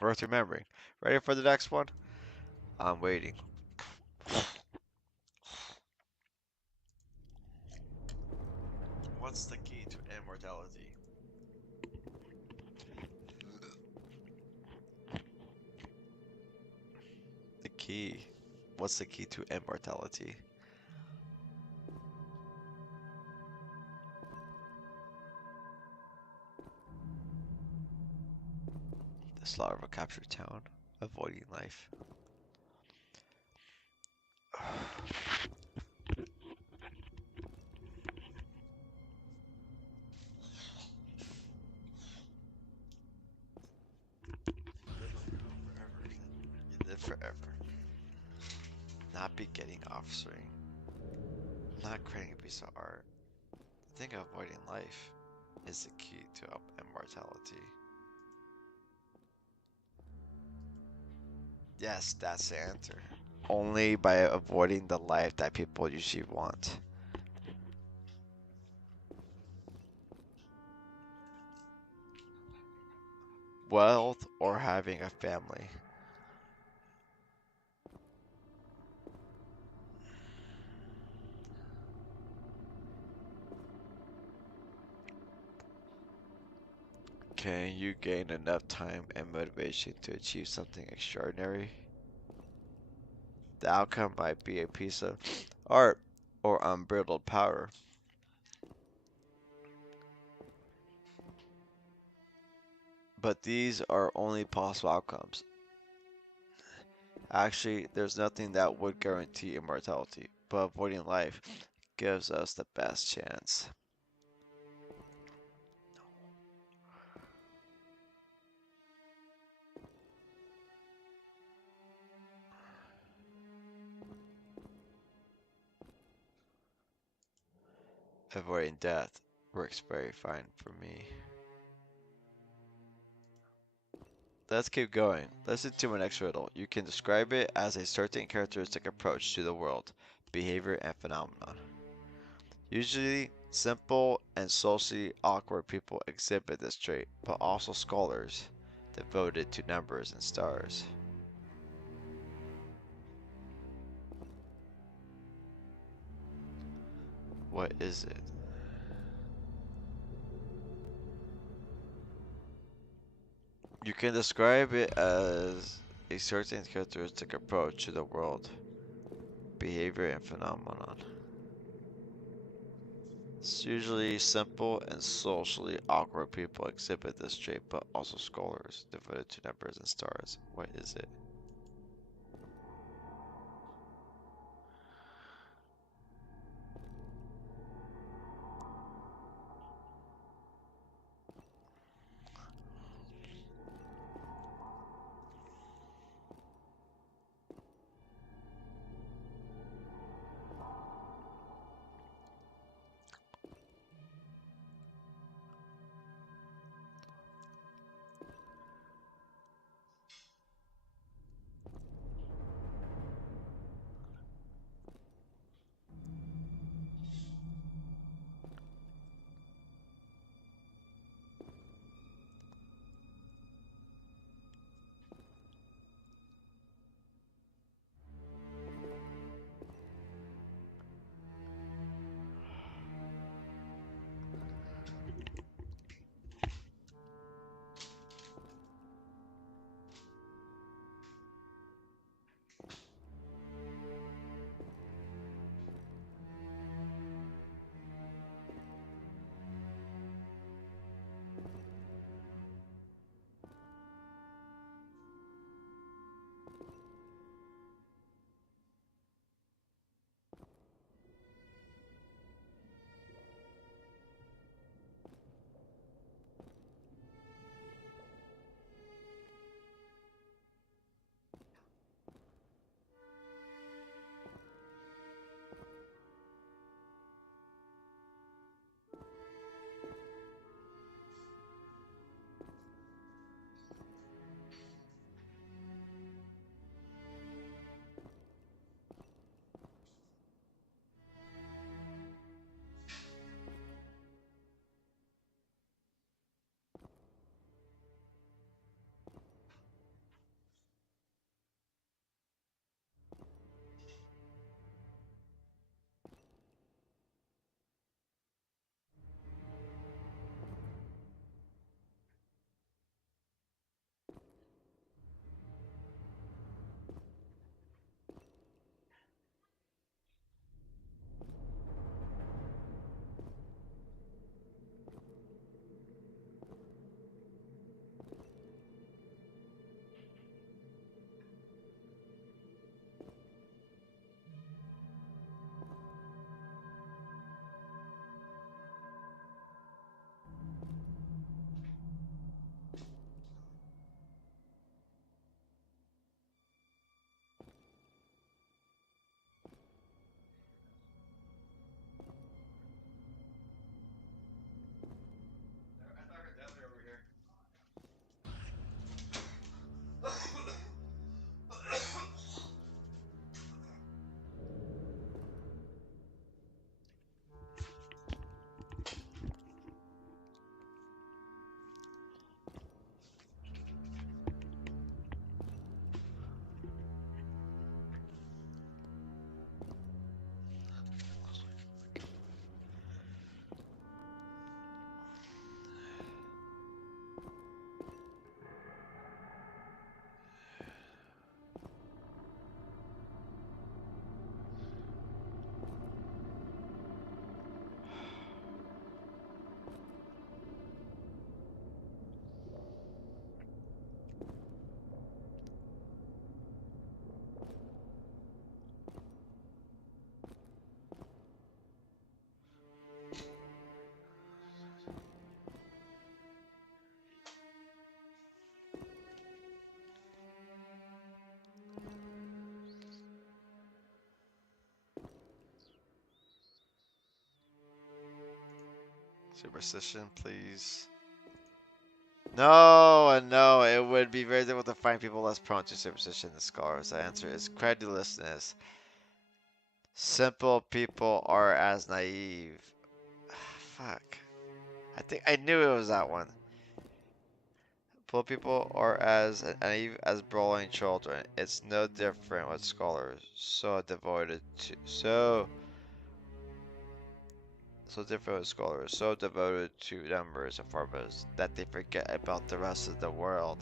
Worth remembering. Ready for the next one? I'm waiting. What's the key to immortality? The key. What's the key to immortality? The slaughter of a captured town. Avoiding life. You live forever. Not be getting offspring. Not creating a piece of art. The thing of avoiding life is the key to immortality. Yes, that's the answer. Only by avoiding the life that people usually want. Wealth or having a family. Can you gain enough time and motivation to achieve something extraordinary? The outcome might be a piece of art or unbridled power. But these are only possible outcomes. Actually, there's nothing that would guarantee immortality, but avoiding life gives us the best chance. Avoiding death works very fine for me. Let's keep going. Listen to my next riddle. You can describe it as a certain characteristic approach to the world, behavior, and phenomenon. Usually, simple and socially awkward people exhibit this trait, but also scholars devoted to numbers and stars. What is it? You can describe it as a certain characteristic approach to the world, behavior, and phenomenon. It's usually simple and socially awkward people exhibit this trait, but also scholars devoted to numbers and stars. What is it? Superstition, please. No, no, it would be very difficult to find people less prone to superstition than scholars. The answer is credulousness. Simple people are as naive. Fuck. I think I knew it was that one. Simple people are as naive as brawling children. It's no different with scholars. So devoted to so different with scholars, so devoted to numbers and formulas that they forget about the rest of the world.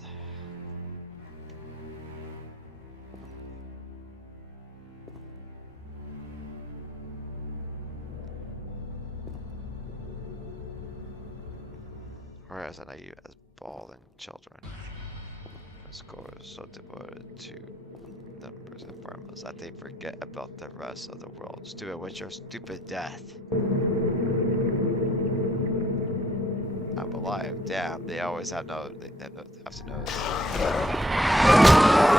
Whereas naive as bawling children. Scholars so devoted to numbers and formulas that they forget about the rest of the world. Stupid Witcher, stupid death. I'm alive. Damn, they always have no. They have to notice. They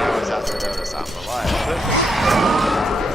always have to notice I'm alive.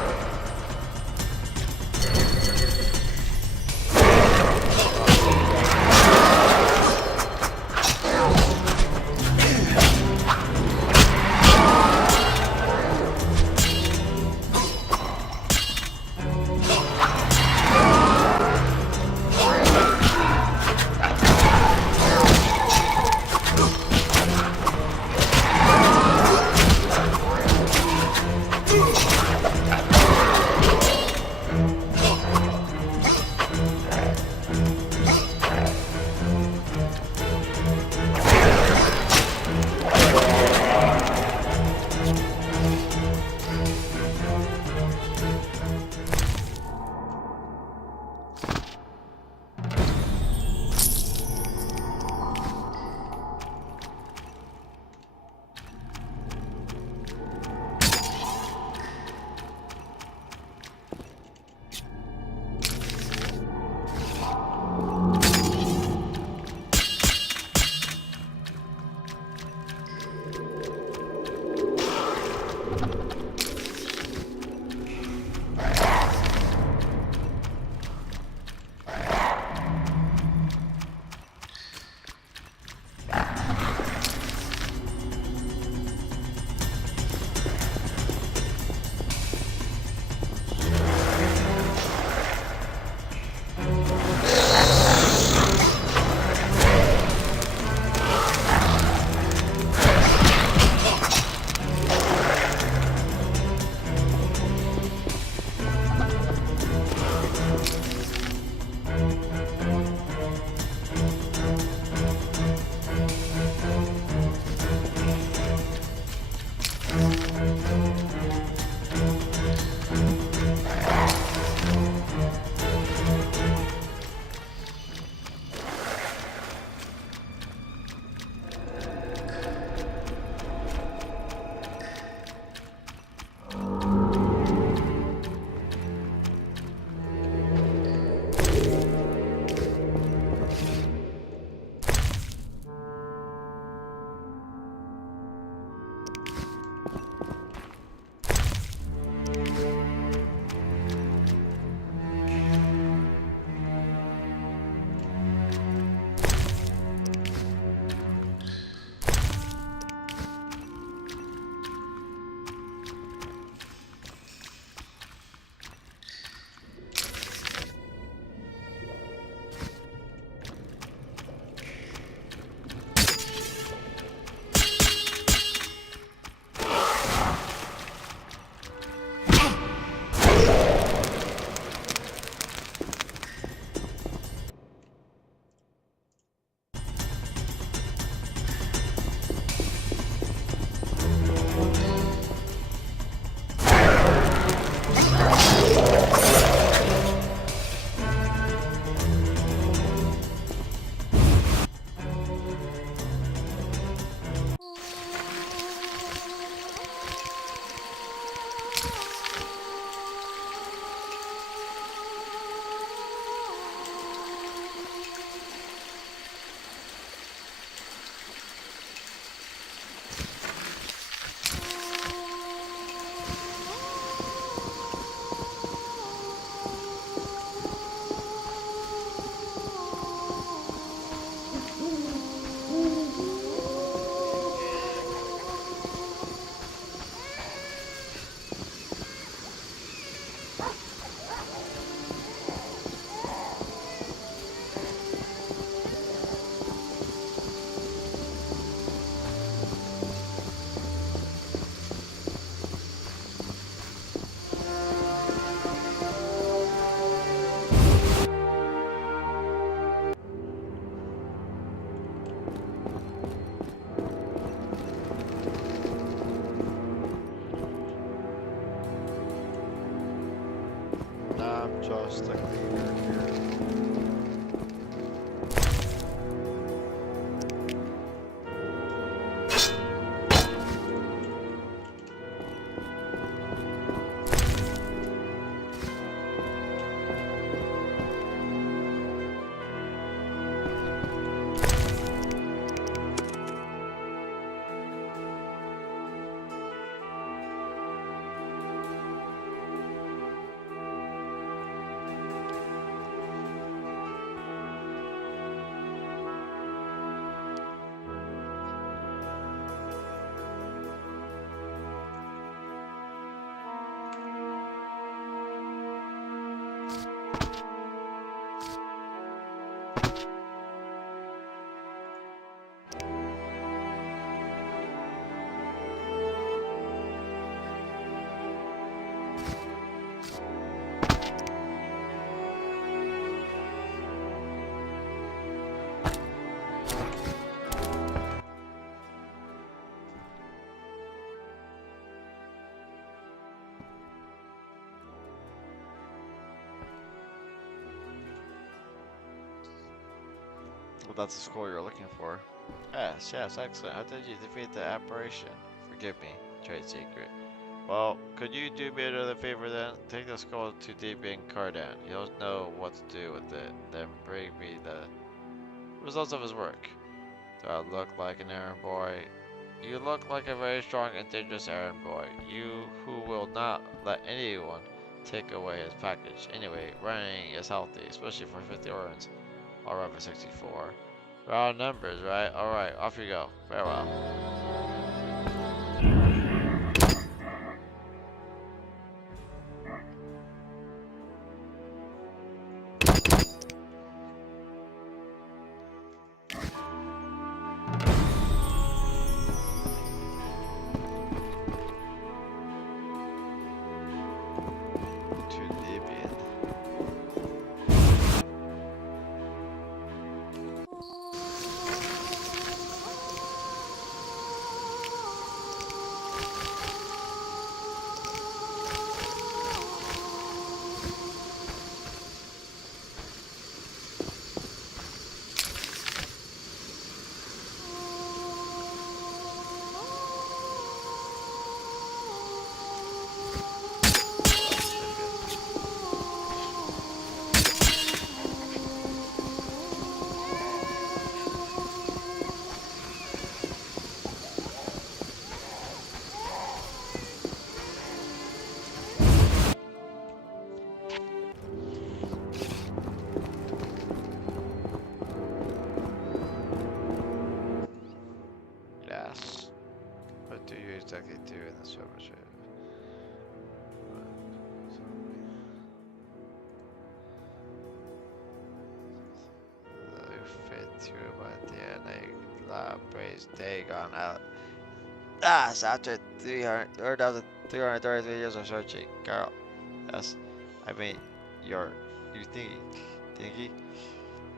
stick lever here. Well, that's the score you're looking for. Yes, yes, excellent. How did you defeat the apparition? Forgive me, trade secret. Well, could you do me another favor then? Take the skull to DB and Cardan. He'll know what to do with it. Then bring me the results of his work. Do I look like an errand boy? You look like a very strong and dangerous errand boy. You who will not let anyone take away his package. Anyway, running is healthy, especially for 50 organs. I'll run for 64. Round numbers, right? Alright, off you go. Farewell. Yes. What do you exactly do in this service? Fit through my DNA lab base day gone out. So after 3,333 years of searching, Carl. Yes. I mean, you thingy?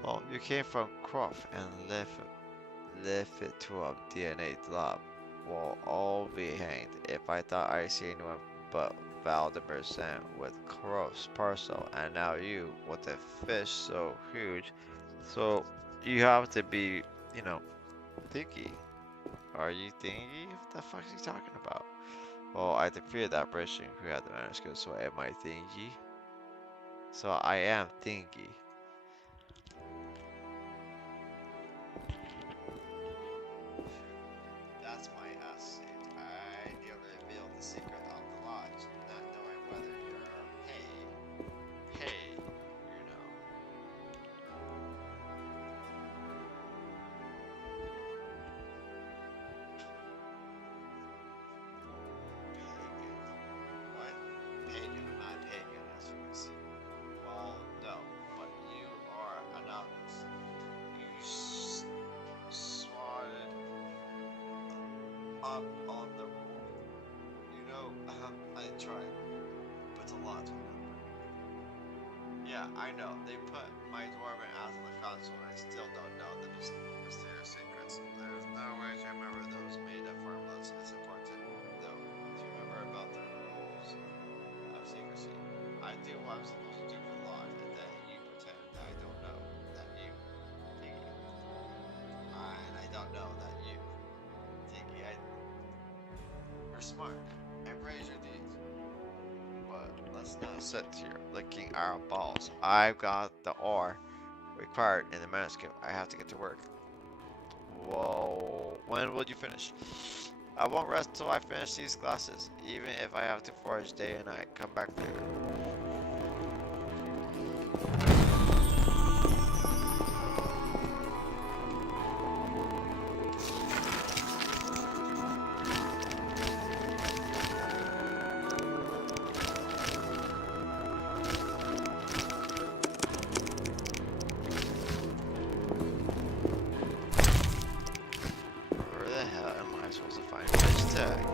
Well, you came from Croft and left it to a DNA lab. We'll all be hanged. If I thought I see anyone but Valdemar sent with Croft's parcel, and now you with a fish so huge. So you have to be, thinky. Are you thinky? What the fuck is he talking about? Well, I defeated that person who had the manuscript, so am I thinky? So I am thinky. That's my essay. I nearly revealed the secret of the lodge, not knowing whether you're hey, What? Pagan, not pagan, as you can see. Well, no, but you are anonymous. You swatted up on the rule. I tried, but it's a lot to remember. Yeah, I know. They put my dwarven ass on the console, and I still don't know the mysterious secrets. There's no way to remember those made-up formulas. It's important, though, to remember about the rules of secrecy. I do what I'm supposed to do for the lodge. let's not sit here licking our balls. I've got the ore required in the manuscript. I have to get to work. Whoa, when will you finish? I won't rest till I finish these glasses, even if I have to forage day and night. Come back later. Where the hell am I supposed to find fish tech?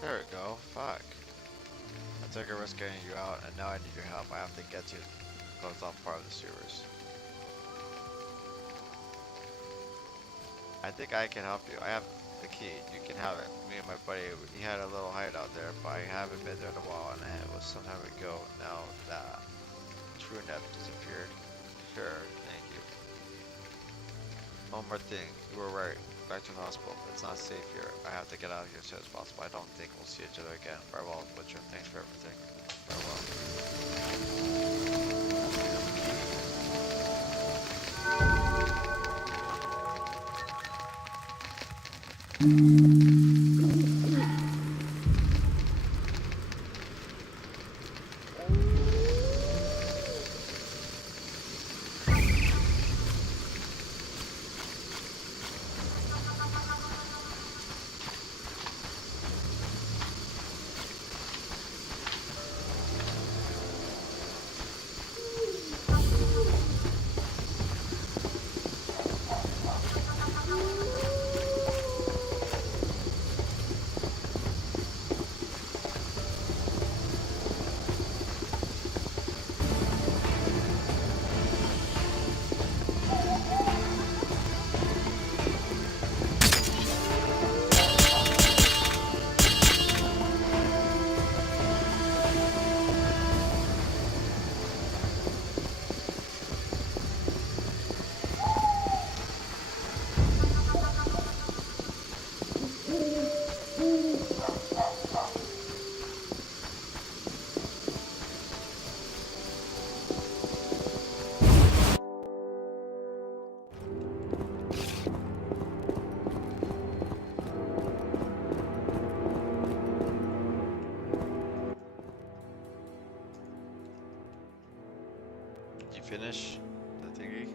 There we go. Fuck. I took a risk getting you out, and now I need your help. I have to get you closed off part of the sewers. I think I can help you. I have the key. You can have it. Me and my buddy, he had a little hideout there, but I haven't been there in a while, and it was some time ago. Now that true net disappeared. Sure, thank you. One more thing. You were right. Back to the hospital. It's not safe here. I have to get out of here as soon as possible. I don't think we'll see each other again. Farewell, Butcher. Thanks for everything. Farewell. Finish the thingy.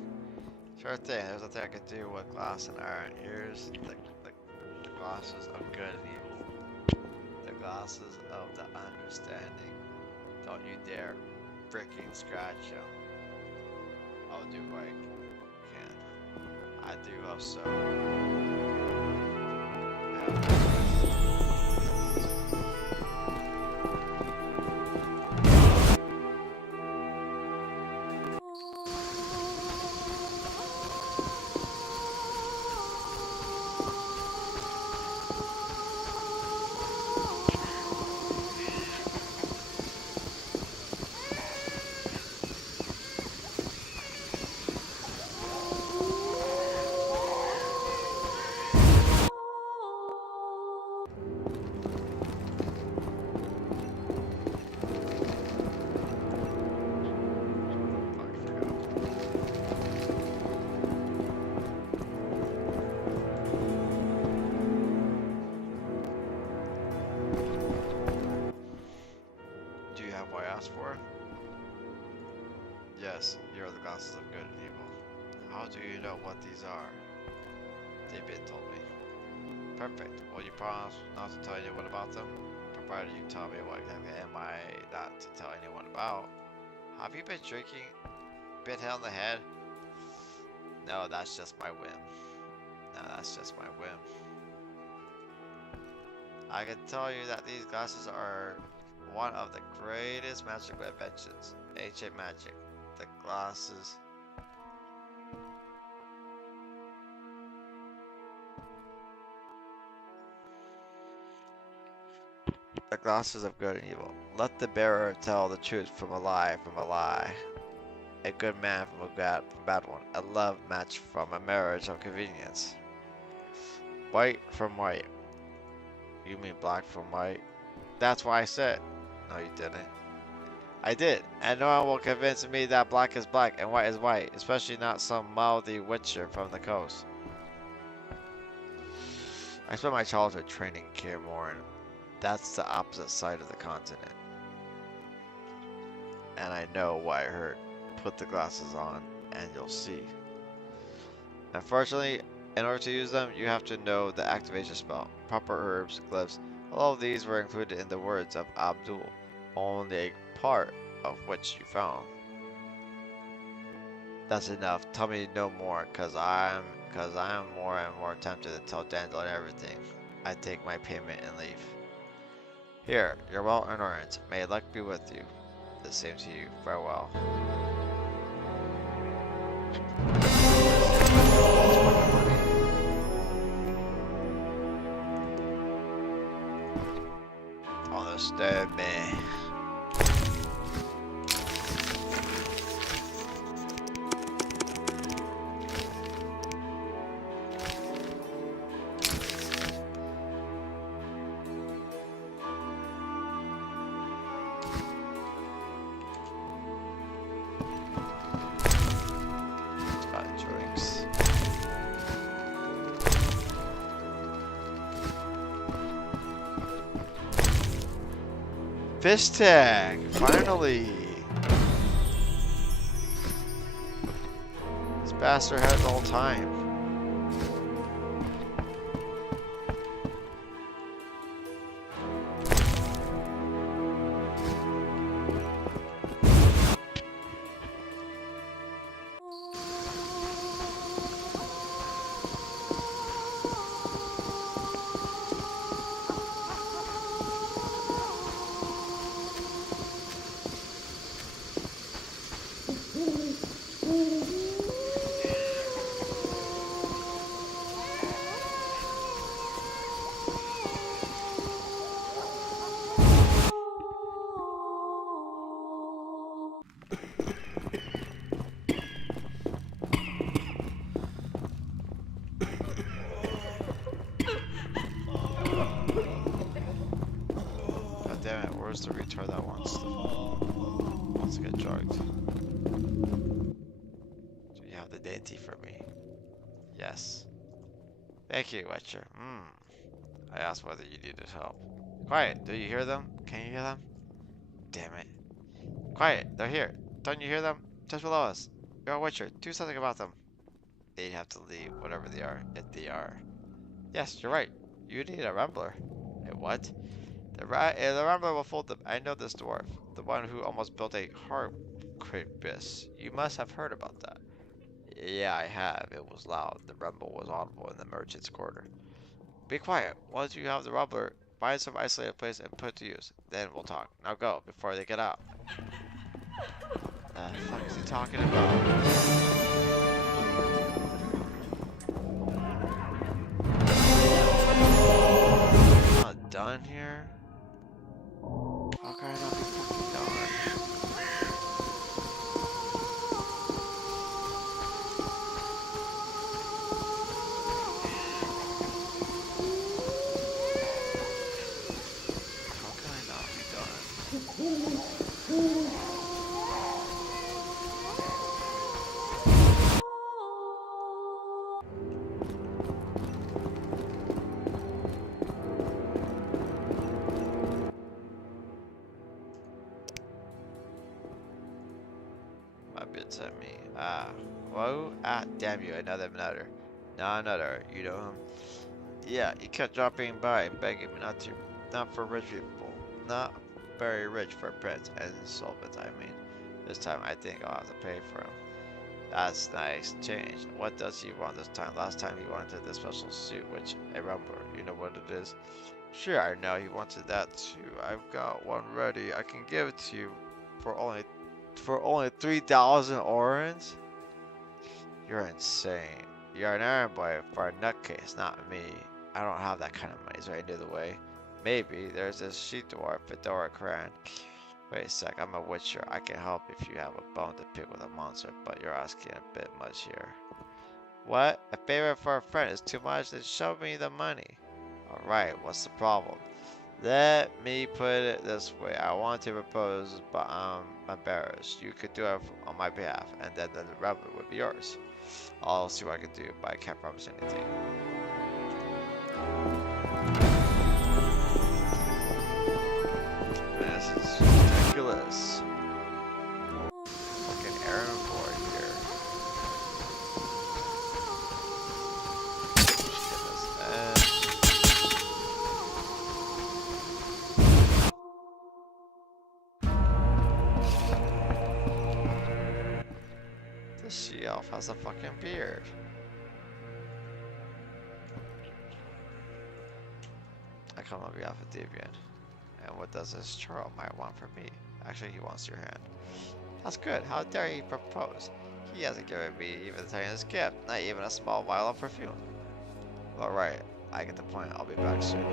Sure thing, there's nothing I can do with glass and iron. Here's the glasses of good and evil. The glasses of the understanding. Don't you dare freaking scratch them. I'll do what I can. I do hope so. asked for? Yes, here are the glasses of good and evil. How do you know what these are? David told me. Perfect. Will you promise not to tell anyone about them? Provided you tell me what exactly am I not to tell anyone about. Have you been drinking? Bit hit on the head? No, that's just my whim. No, that's just my whim. I can tell you that these glasses are one of the greatest magical inventions. Ancient magic. The glasses. The glasses of good and evil. Let the bearer tell the truth from a lie from a lie. A good man from a bad one. A love match from a marriage of convenience. White from white. You mean black from white? That's why I said. No, you didn't. I did, and no one will convince me that black is black and white is white, especially not some mouthy witcher from the coast. I spent my childhood training in Kaer Morhen. That's the opposite side of the continent. And I know what I heard. Put the glasses on, and you'll see. Unfortunately, in order to use them, you have to know the activation spell, proper herbs, glyphs. All of these were included in the words of Abdul, only a part of which you found. That's enough. Tell me no more, cause I'm more and more tempted to tell Dandelion everything. I take my payment and leave. Here, you're well earned. May luck be with you. The same to you. Farewell. Understand me. Fish tag! Finally! This bastard had it the whole time. Damn it, where's the retard that wants to get drugged? Do you have the dainty for me? Yes. Thank you, Witcher. I asked whether you needed help. Quiet, do you hear them? Can you hear them? Damn it. Quiet, they're here. Don't you hear them? Just below us. You're a Witcher, do something about them. They'd have to leave, whatever they are, if they are. Yes, you're right. You need a Rambler. A what? The Rambler will fold them. I know this dwarf. The one who almost built a harquebus. You must have heard about that. Yeah, I have. It was loud. The rumble was audible in the merchant's quarter. Be quiet. Once you have the Rambler, find some isolated place and put it to use. Then we'll talk. Now go, before they get out. The fuck is he talking about? Done here? How can I not be fucking done? How can I not be done? at me. Whoa, damn you, another nutter. Not another, you know him? Yeah, he kept dropping by and begging me not for rich people, not very rich for prince and insolvent, I mean. This time I think I'll have to pay for him. That's nice. Change. What does he want this time? Last time he wanted this special suit, which I remember. You know what it is? Sure, I know he wanted that too. I've got one ready. I can give it to you for only 3,000 orens. You're insane. You're an errand boy for a nutcase, not me. I don't have that kind of money. Is there any other way? Maybe. There's this sheep dwarf, Fedora Kran. Wait a sec, I'm a witcher. I can help if you have a bone to pick with a monster, but you're asking a bit much here. What? A favor for a friend is too much? Then show me the money. Alright, what's the problem? Let me put it this way. I want to propose, but I'm embarrassed. You could do it on my behalf, and then the revenue would be yours. I'll see what I can do, but I can't promise anything. This is ridiculous. Fucking errand boy here. This she-elf has a fucking beard. I come on behalf of Deviant. And what does this churl might want from me? Actually, he wants your hand. That's good. How dare he propose? He hasn't given me even the tiniest gift, not even a small vial of perfume. Alright, I get the point. I'll be back soon.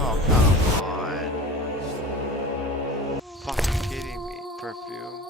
Oh, come on. Fucking kidding me. Perfume?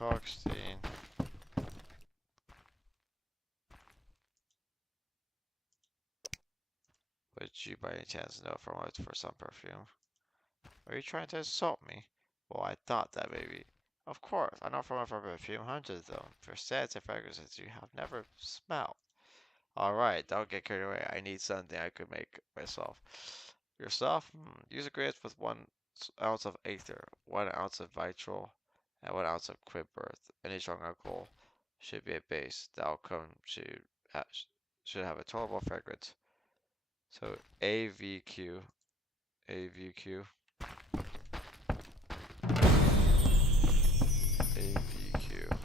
Cockstein. Would you by any chance know from it for some perfume? Are you trying to insult me? Well, I thought that maybe. Of course, I know from it for perfume, hundreds of them, for scents and fragrances you have never smelled. Alright, don't get carried away. I need something I could make myself. Yourself? Use ingredients with 1 ounce of aether, 1 ounce of vitriol, and 1 ounce of quibberth. Any strong alcohol should be a base. The outcome should have a tolerable fragrance. So AVQ, AVQ, AVQ.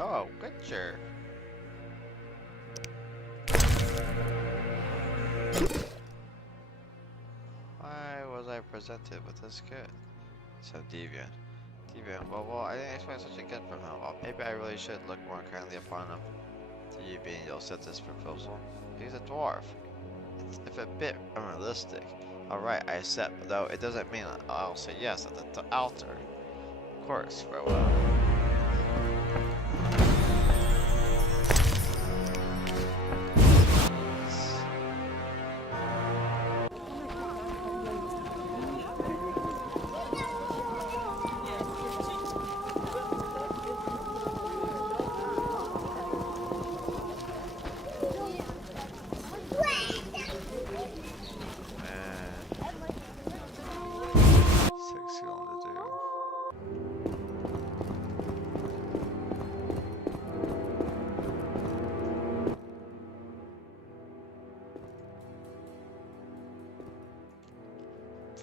Oh, Witcher. Why was I presented with this kid? So deviant. Deviant. Well, I didn't expect such a kid from him. Well, maybe I really should look more kindly upon him. To you being, you'll set this proposal. He's a dwarf. It's a bit unrealistic. Alright, I accept, though it doesn't mean I'll say yes at the altar. Of course, farewell.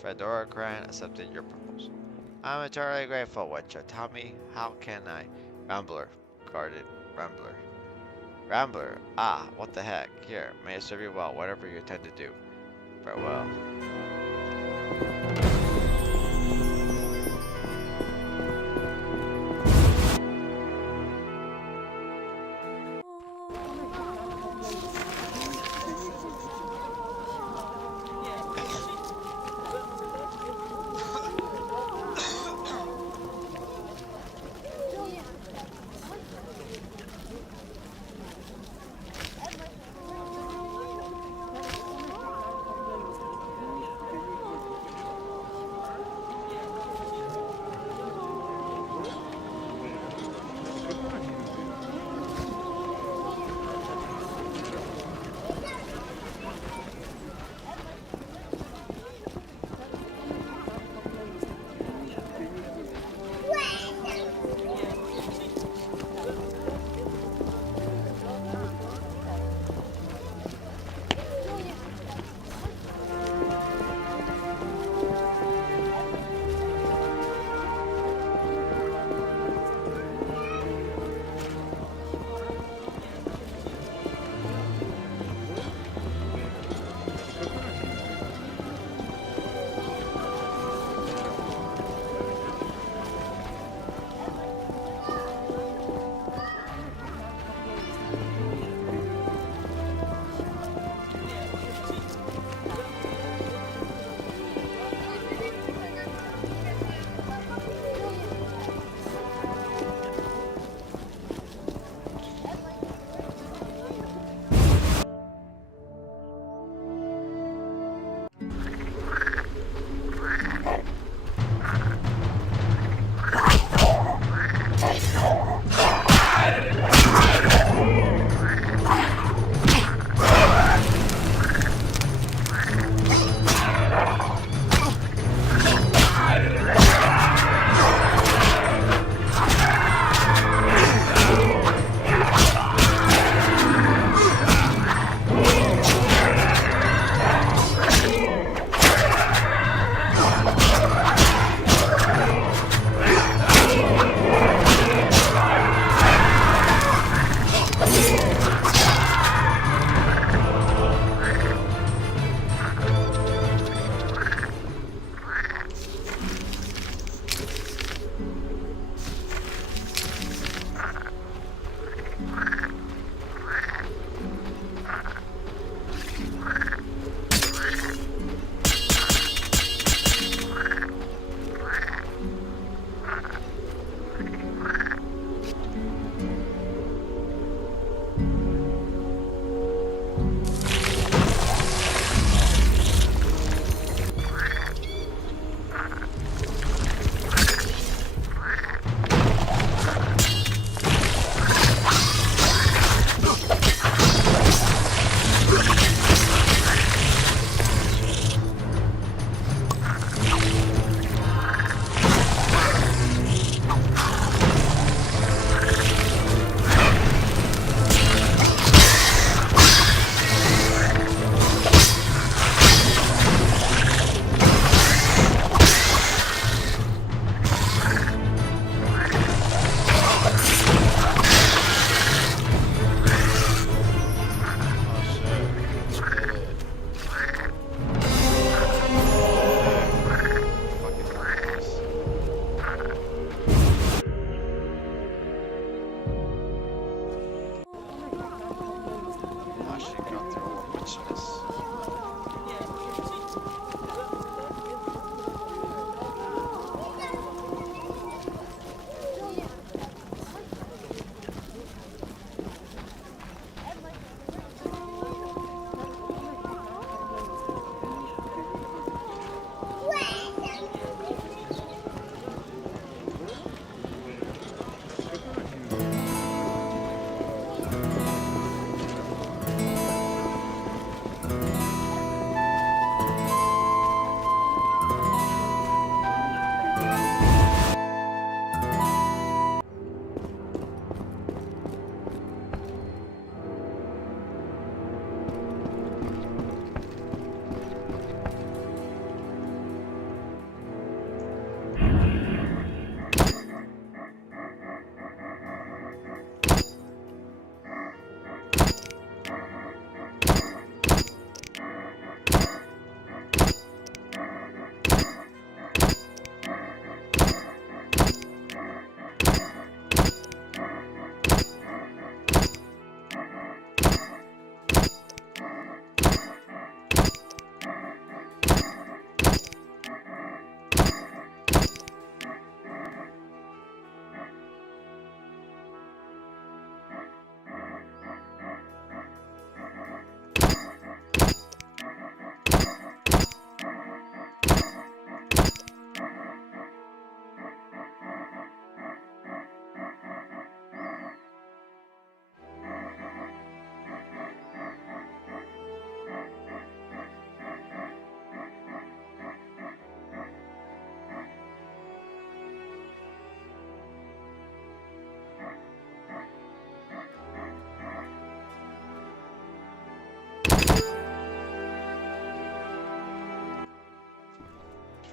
Fedora Grant accepted your proposal. I'm eternally grateful, Witcher. Tell me, how can I? Rambler. Guarded. Rambler. Rambler. Ah, what the heck. Here, may it serve you well, whatever you intend to do. Farewell.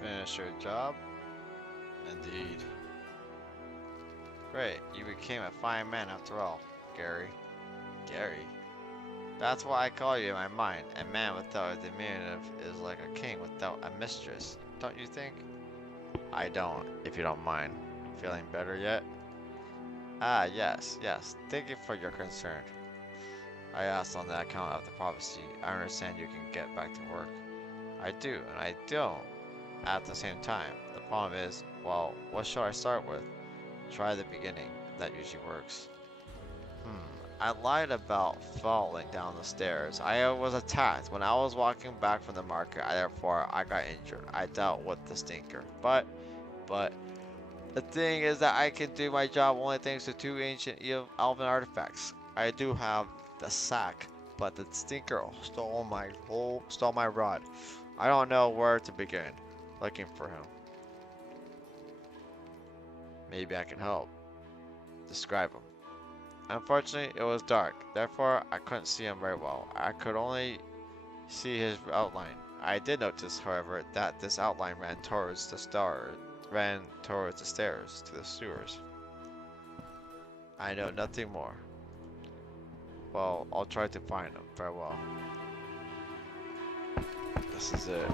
Finish your job? Indeed. Great, you became a fine man after all, Gary. Gary? That's why I call you in my mind. A man without a diminutive is like a king without a mistress. Don't you think? I don't, if you don't mind. Feeling better yet? Ah, yes, yes. Thank you for your concern. I asked on the account of the prophecy. I understand you can get back to work. I do, and I don't at the same time. The problem is, well, what should I start with? Try the beginning. That usually works. I lied about falling down the stairs. I was attacked when I was walking back from the market. Therefore, I got injured. I dealt with the stinker. But, the thing is that I can do my job only thanks to two ancient elven artifacts. I do have the sack, but the stinker stole my rod. I don't know where to begin looking for him. Maybe I can help. Describe him. Unfortunately, it was dark, therefore I couldn't see him very well. I could only see his outline. I did notice, however, that this outline ran towards the stairs to the sewers. I know nothing more. Well, I'll try to find him. Farewell. This is it.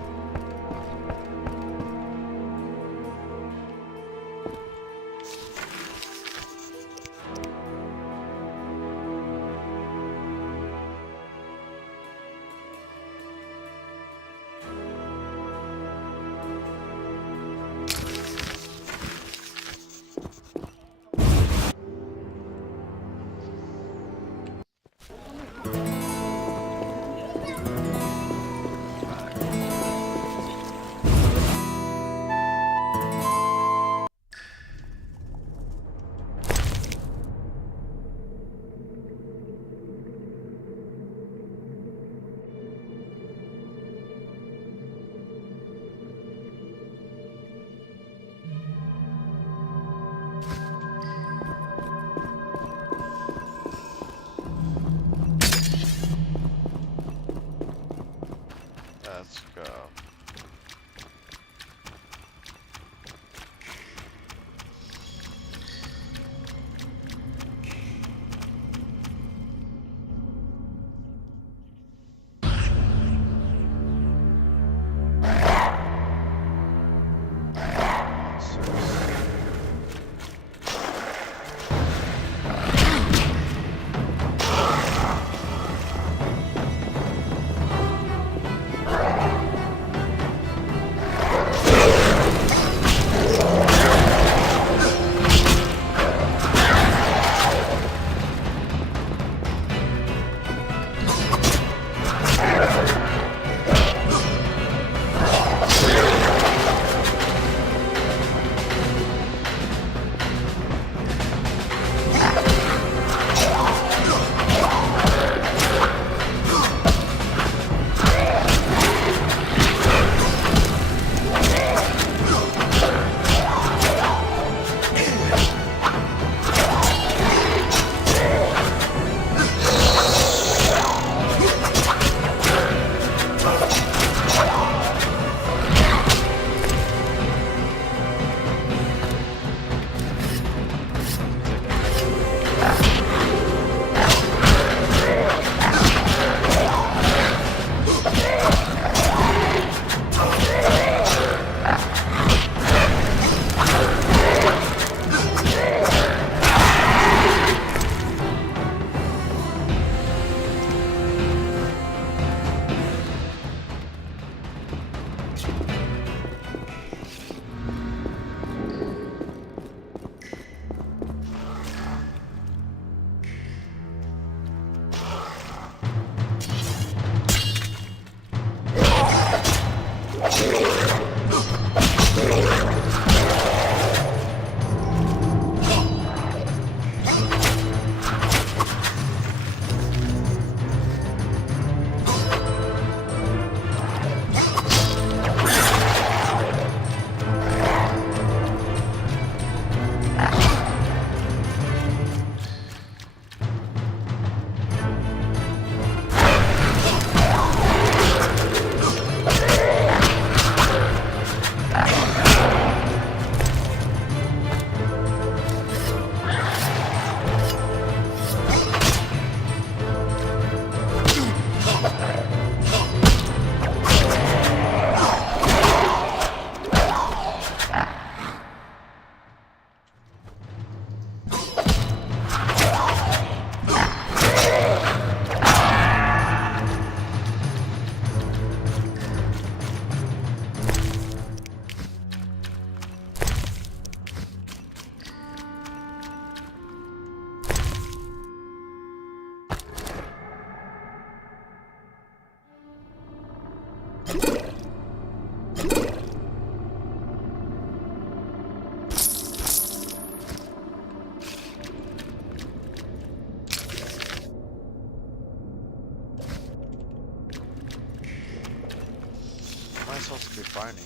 Am I supposed to be finding?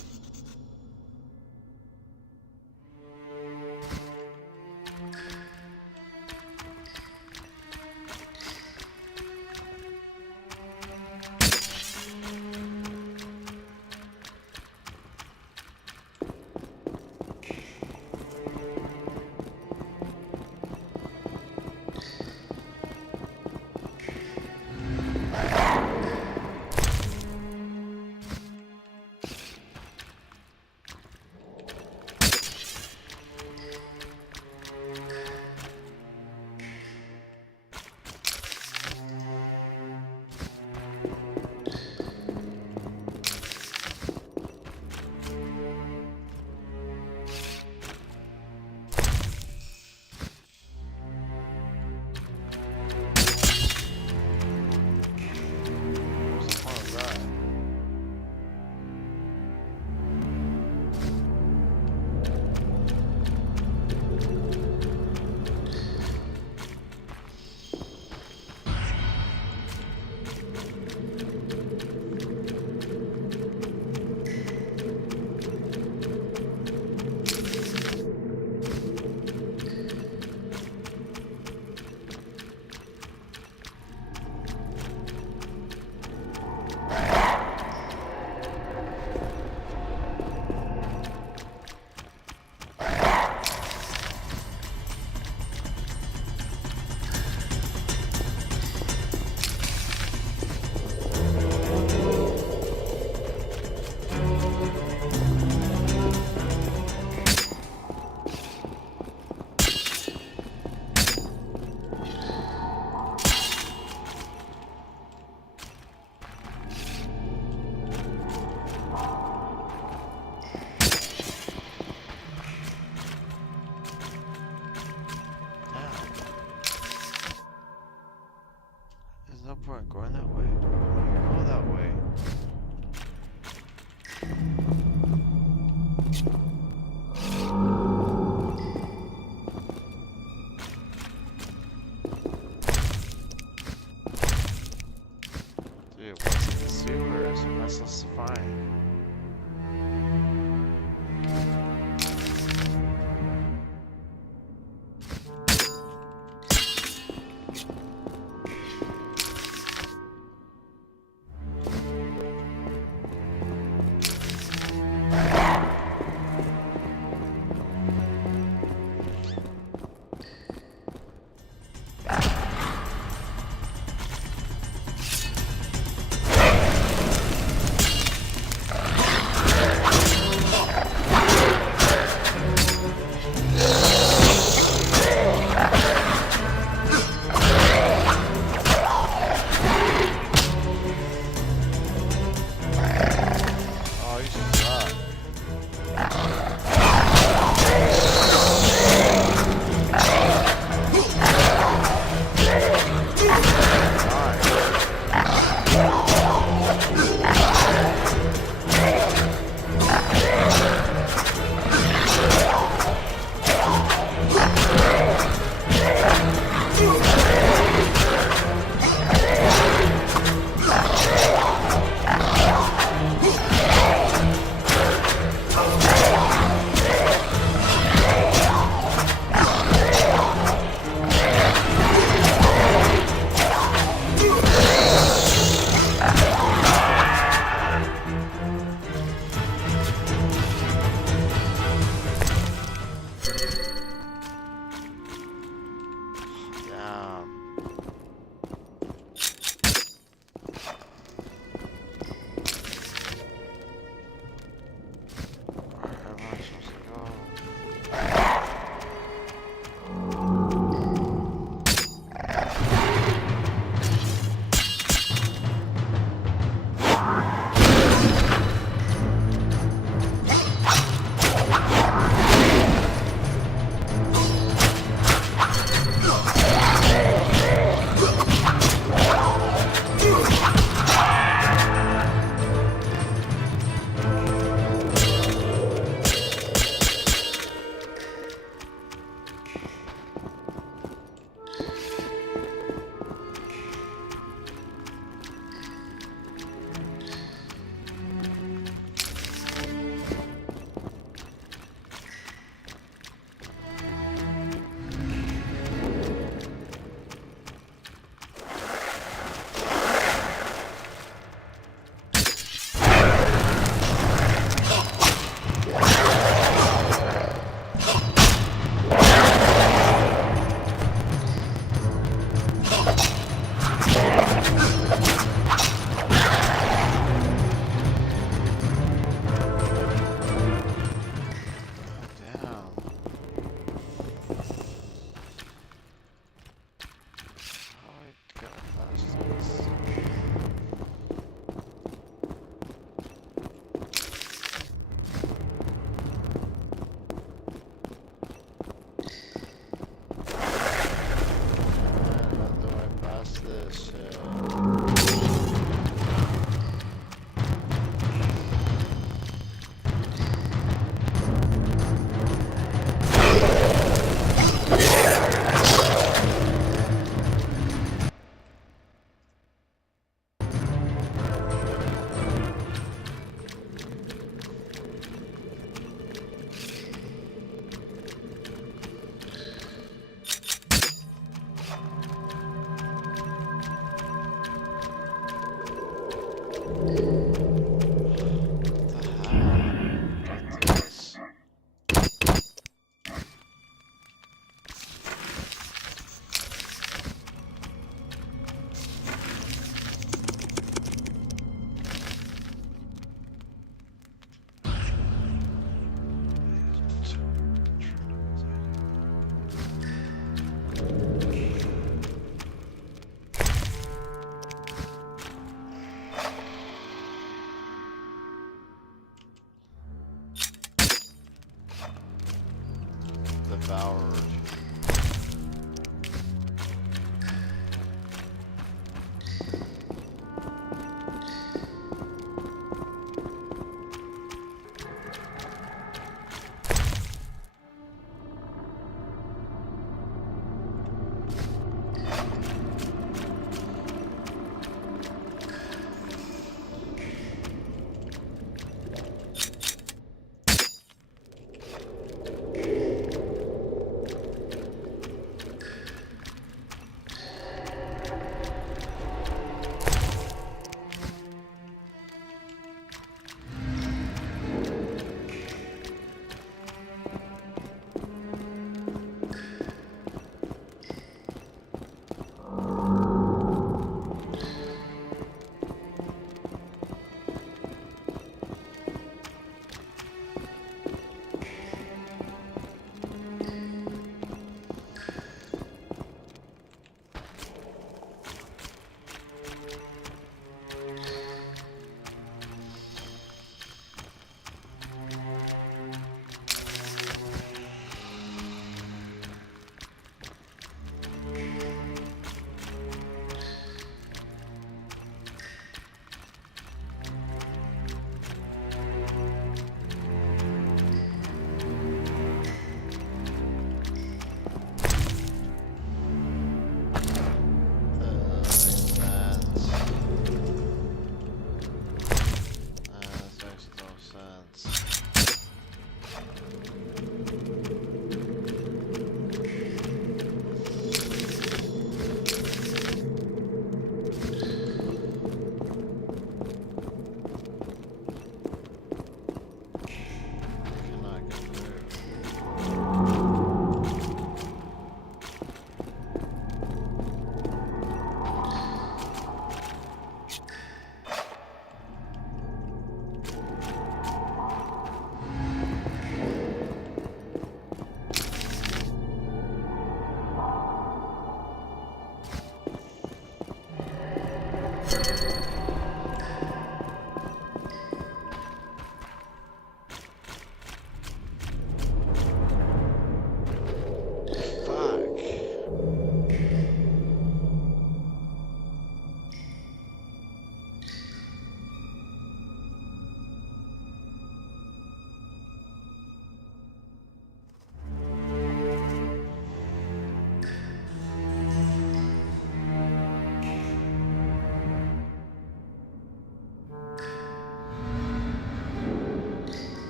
hours.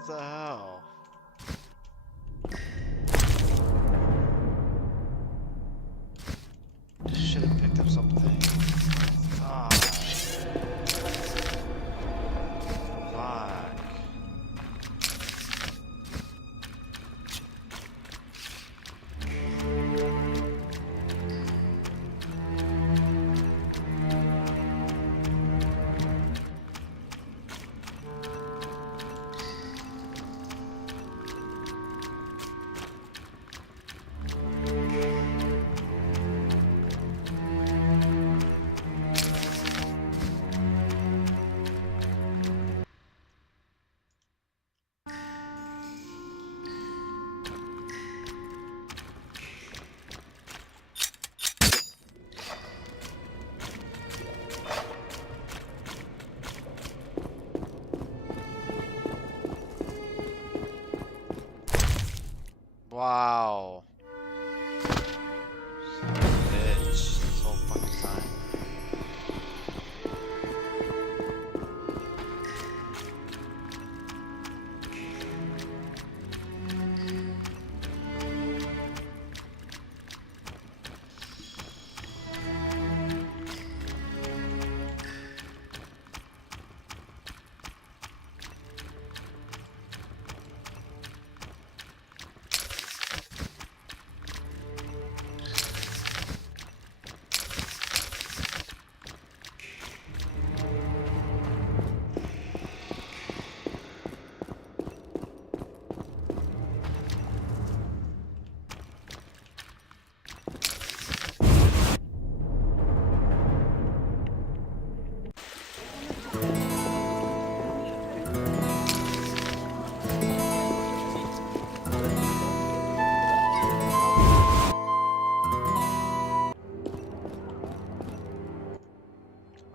What the hell? Should have picked up something. God. Fuck. Wow. Bitch. This whole fucking time.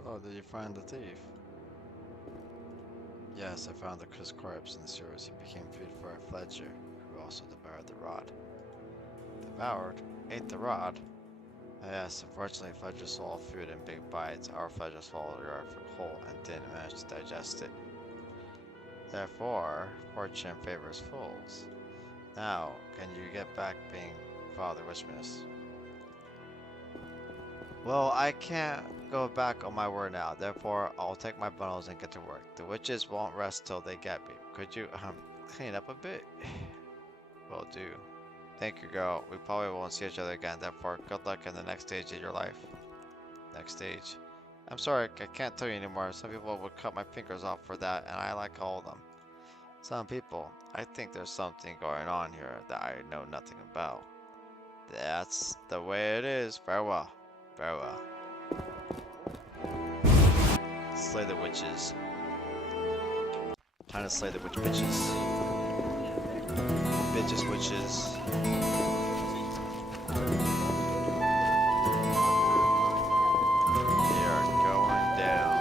Oh, did you find the thief? Yes, I found the Chris corpse in the sewers. He became food for a Fledger, who also devoured the rod. Devoured? Ate the rod? Yes, unfortunately Fledger swallowed food in big bites. Our Fledger swallowed the rod whole and didn't manage to digest it. Therefore, fortune favors fools. Now, can you get back being Father Witchmas? Well, I can't go back on my word now. Therefore, I'll take my bundles and get to work. The witches won't rest till they get me. Could you, clean up a bit? Will do. Thank you, girl. We probably won't see each other again. Therefore, good luck in the next stage of your life. Next stage. I'm sorry, I can't tell you anymore. Some people would cut my fingers off for that, and I like all of them. Some people. I think there's something going on here that I know nothing about. That's the way it is. Farewell. Farewell. Slay the witches. Time to slay the witch bitches. Bitches, witches. They are going down.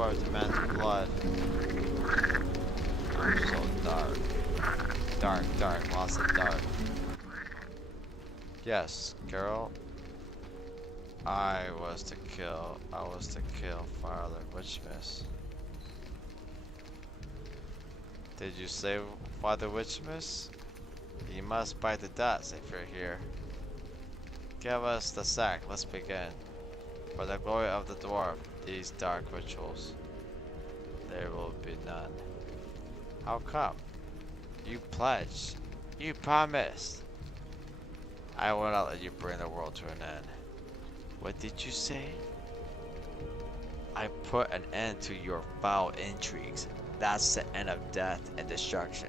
dwarf demands blood. I'm so dark. Dark, dark, lots of dark. Yes, girl. I was to kill Father Witchmas. Did you say Father Witchmas? You must bite the dust if you're here. Give us the sack, let's begin. For the glory of the dwarf, these dark rituals, there will be none. How come? You pledged. You promised. I will not let you bring the world to an end. What did you say? I put an end to your foul intrigues. That's the end of death and destruction.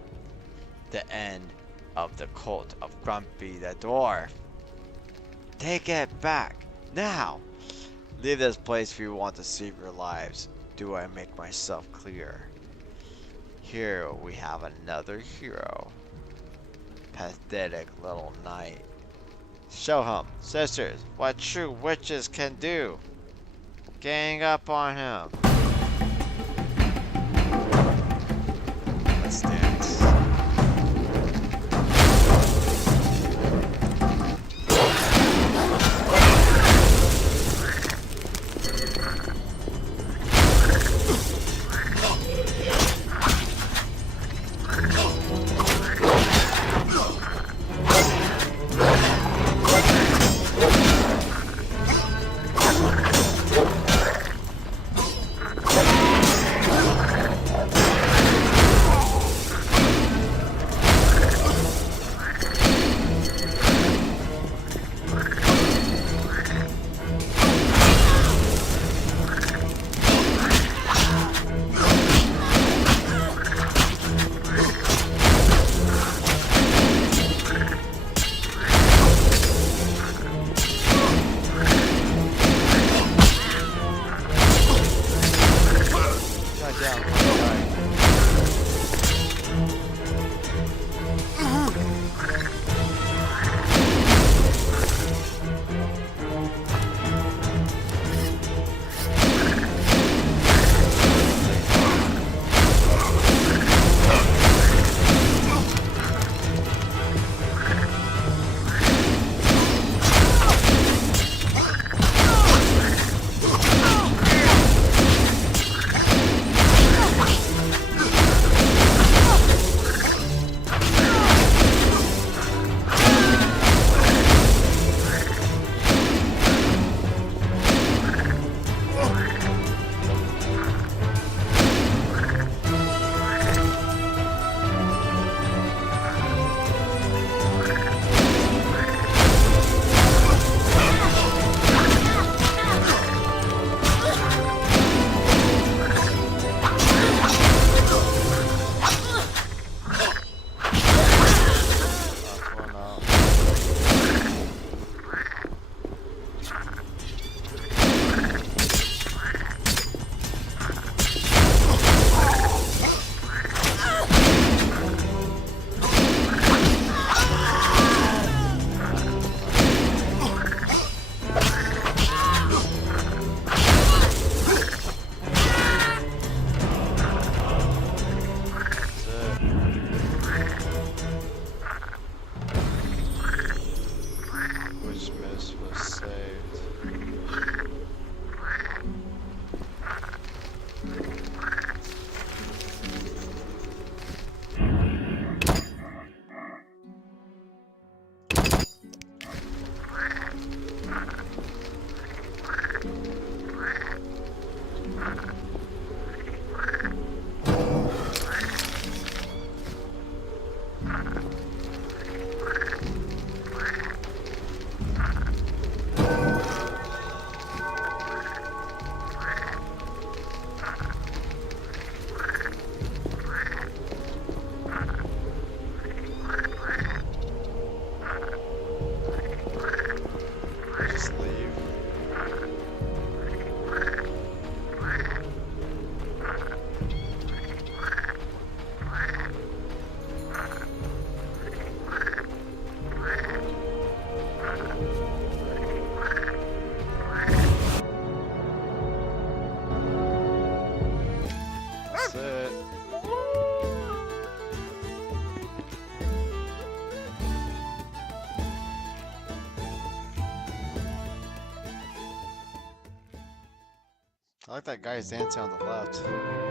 The end of the cult of Grumpy the Dwarf. Take it back, now! Leave this place if you want to save your lives. Do I make myself clear? Here we have another hero. Pathetic little knight. Show him, sisters, what true witches can do. Gang up on him. Let's dance. I like that guy's dancing on the left.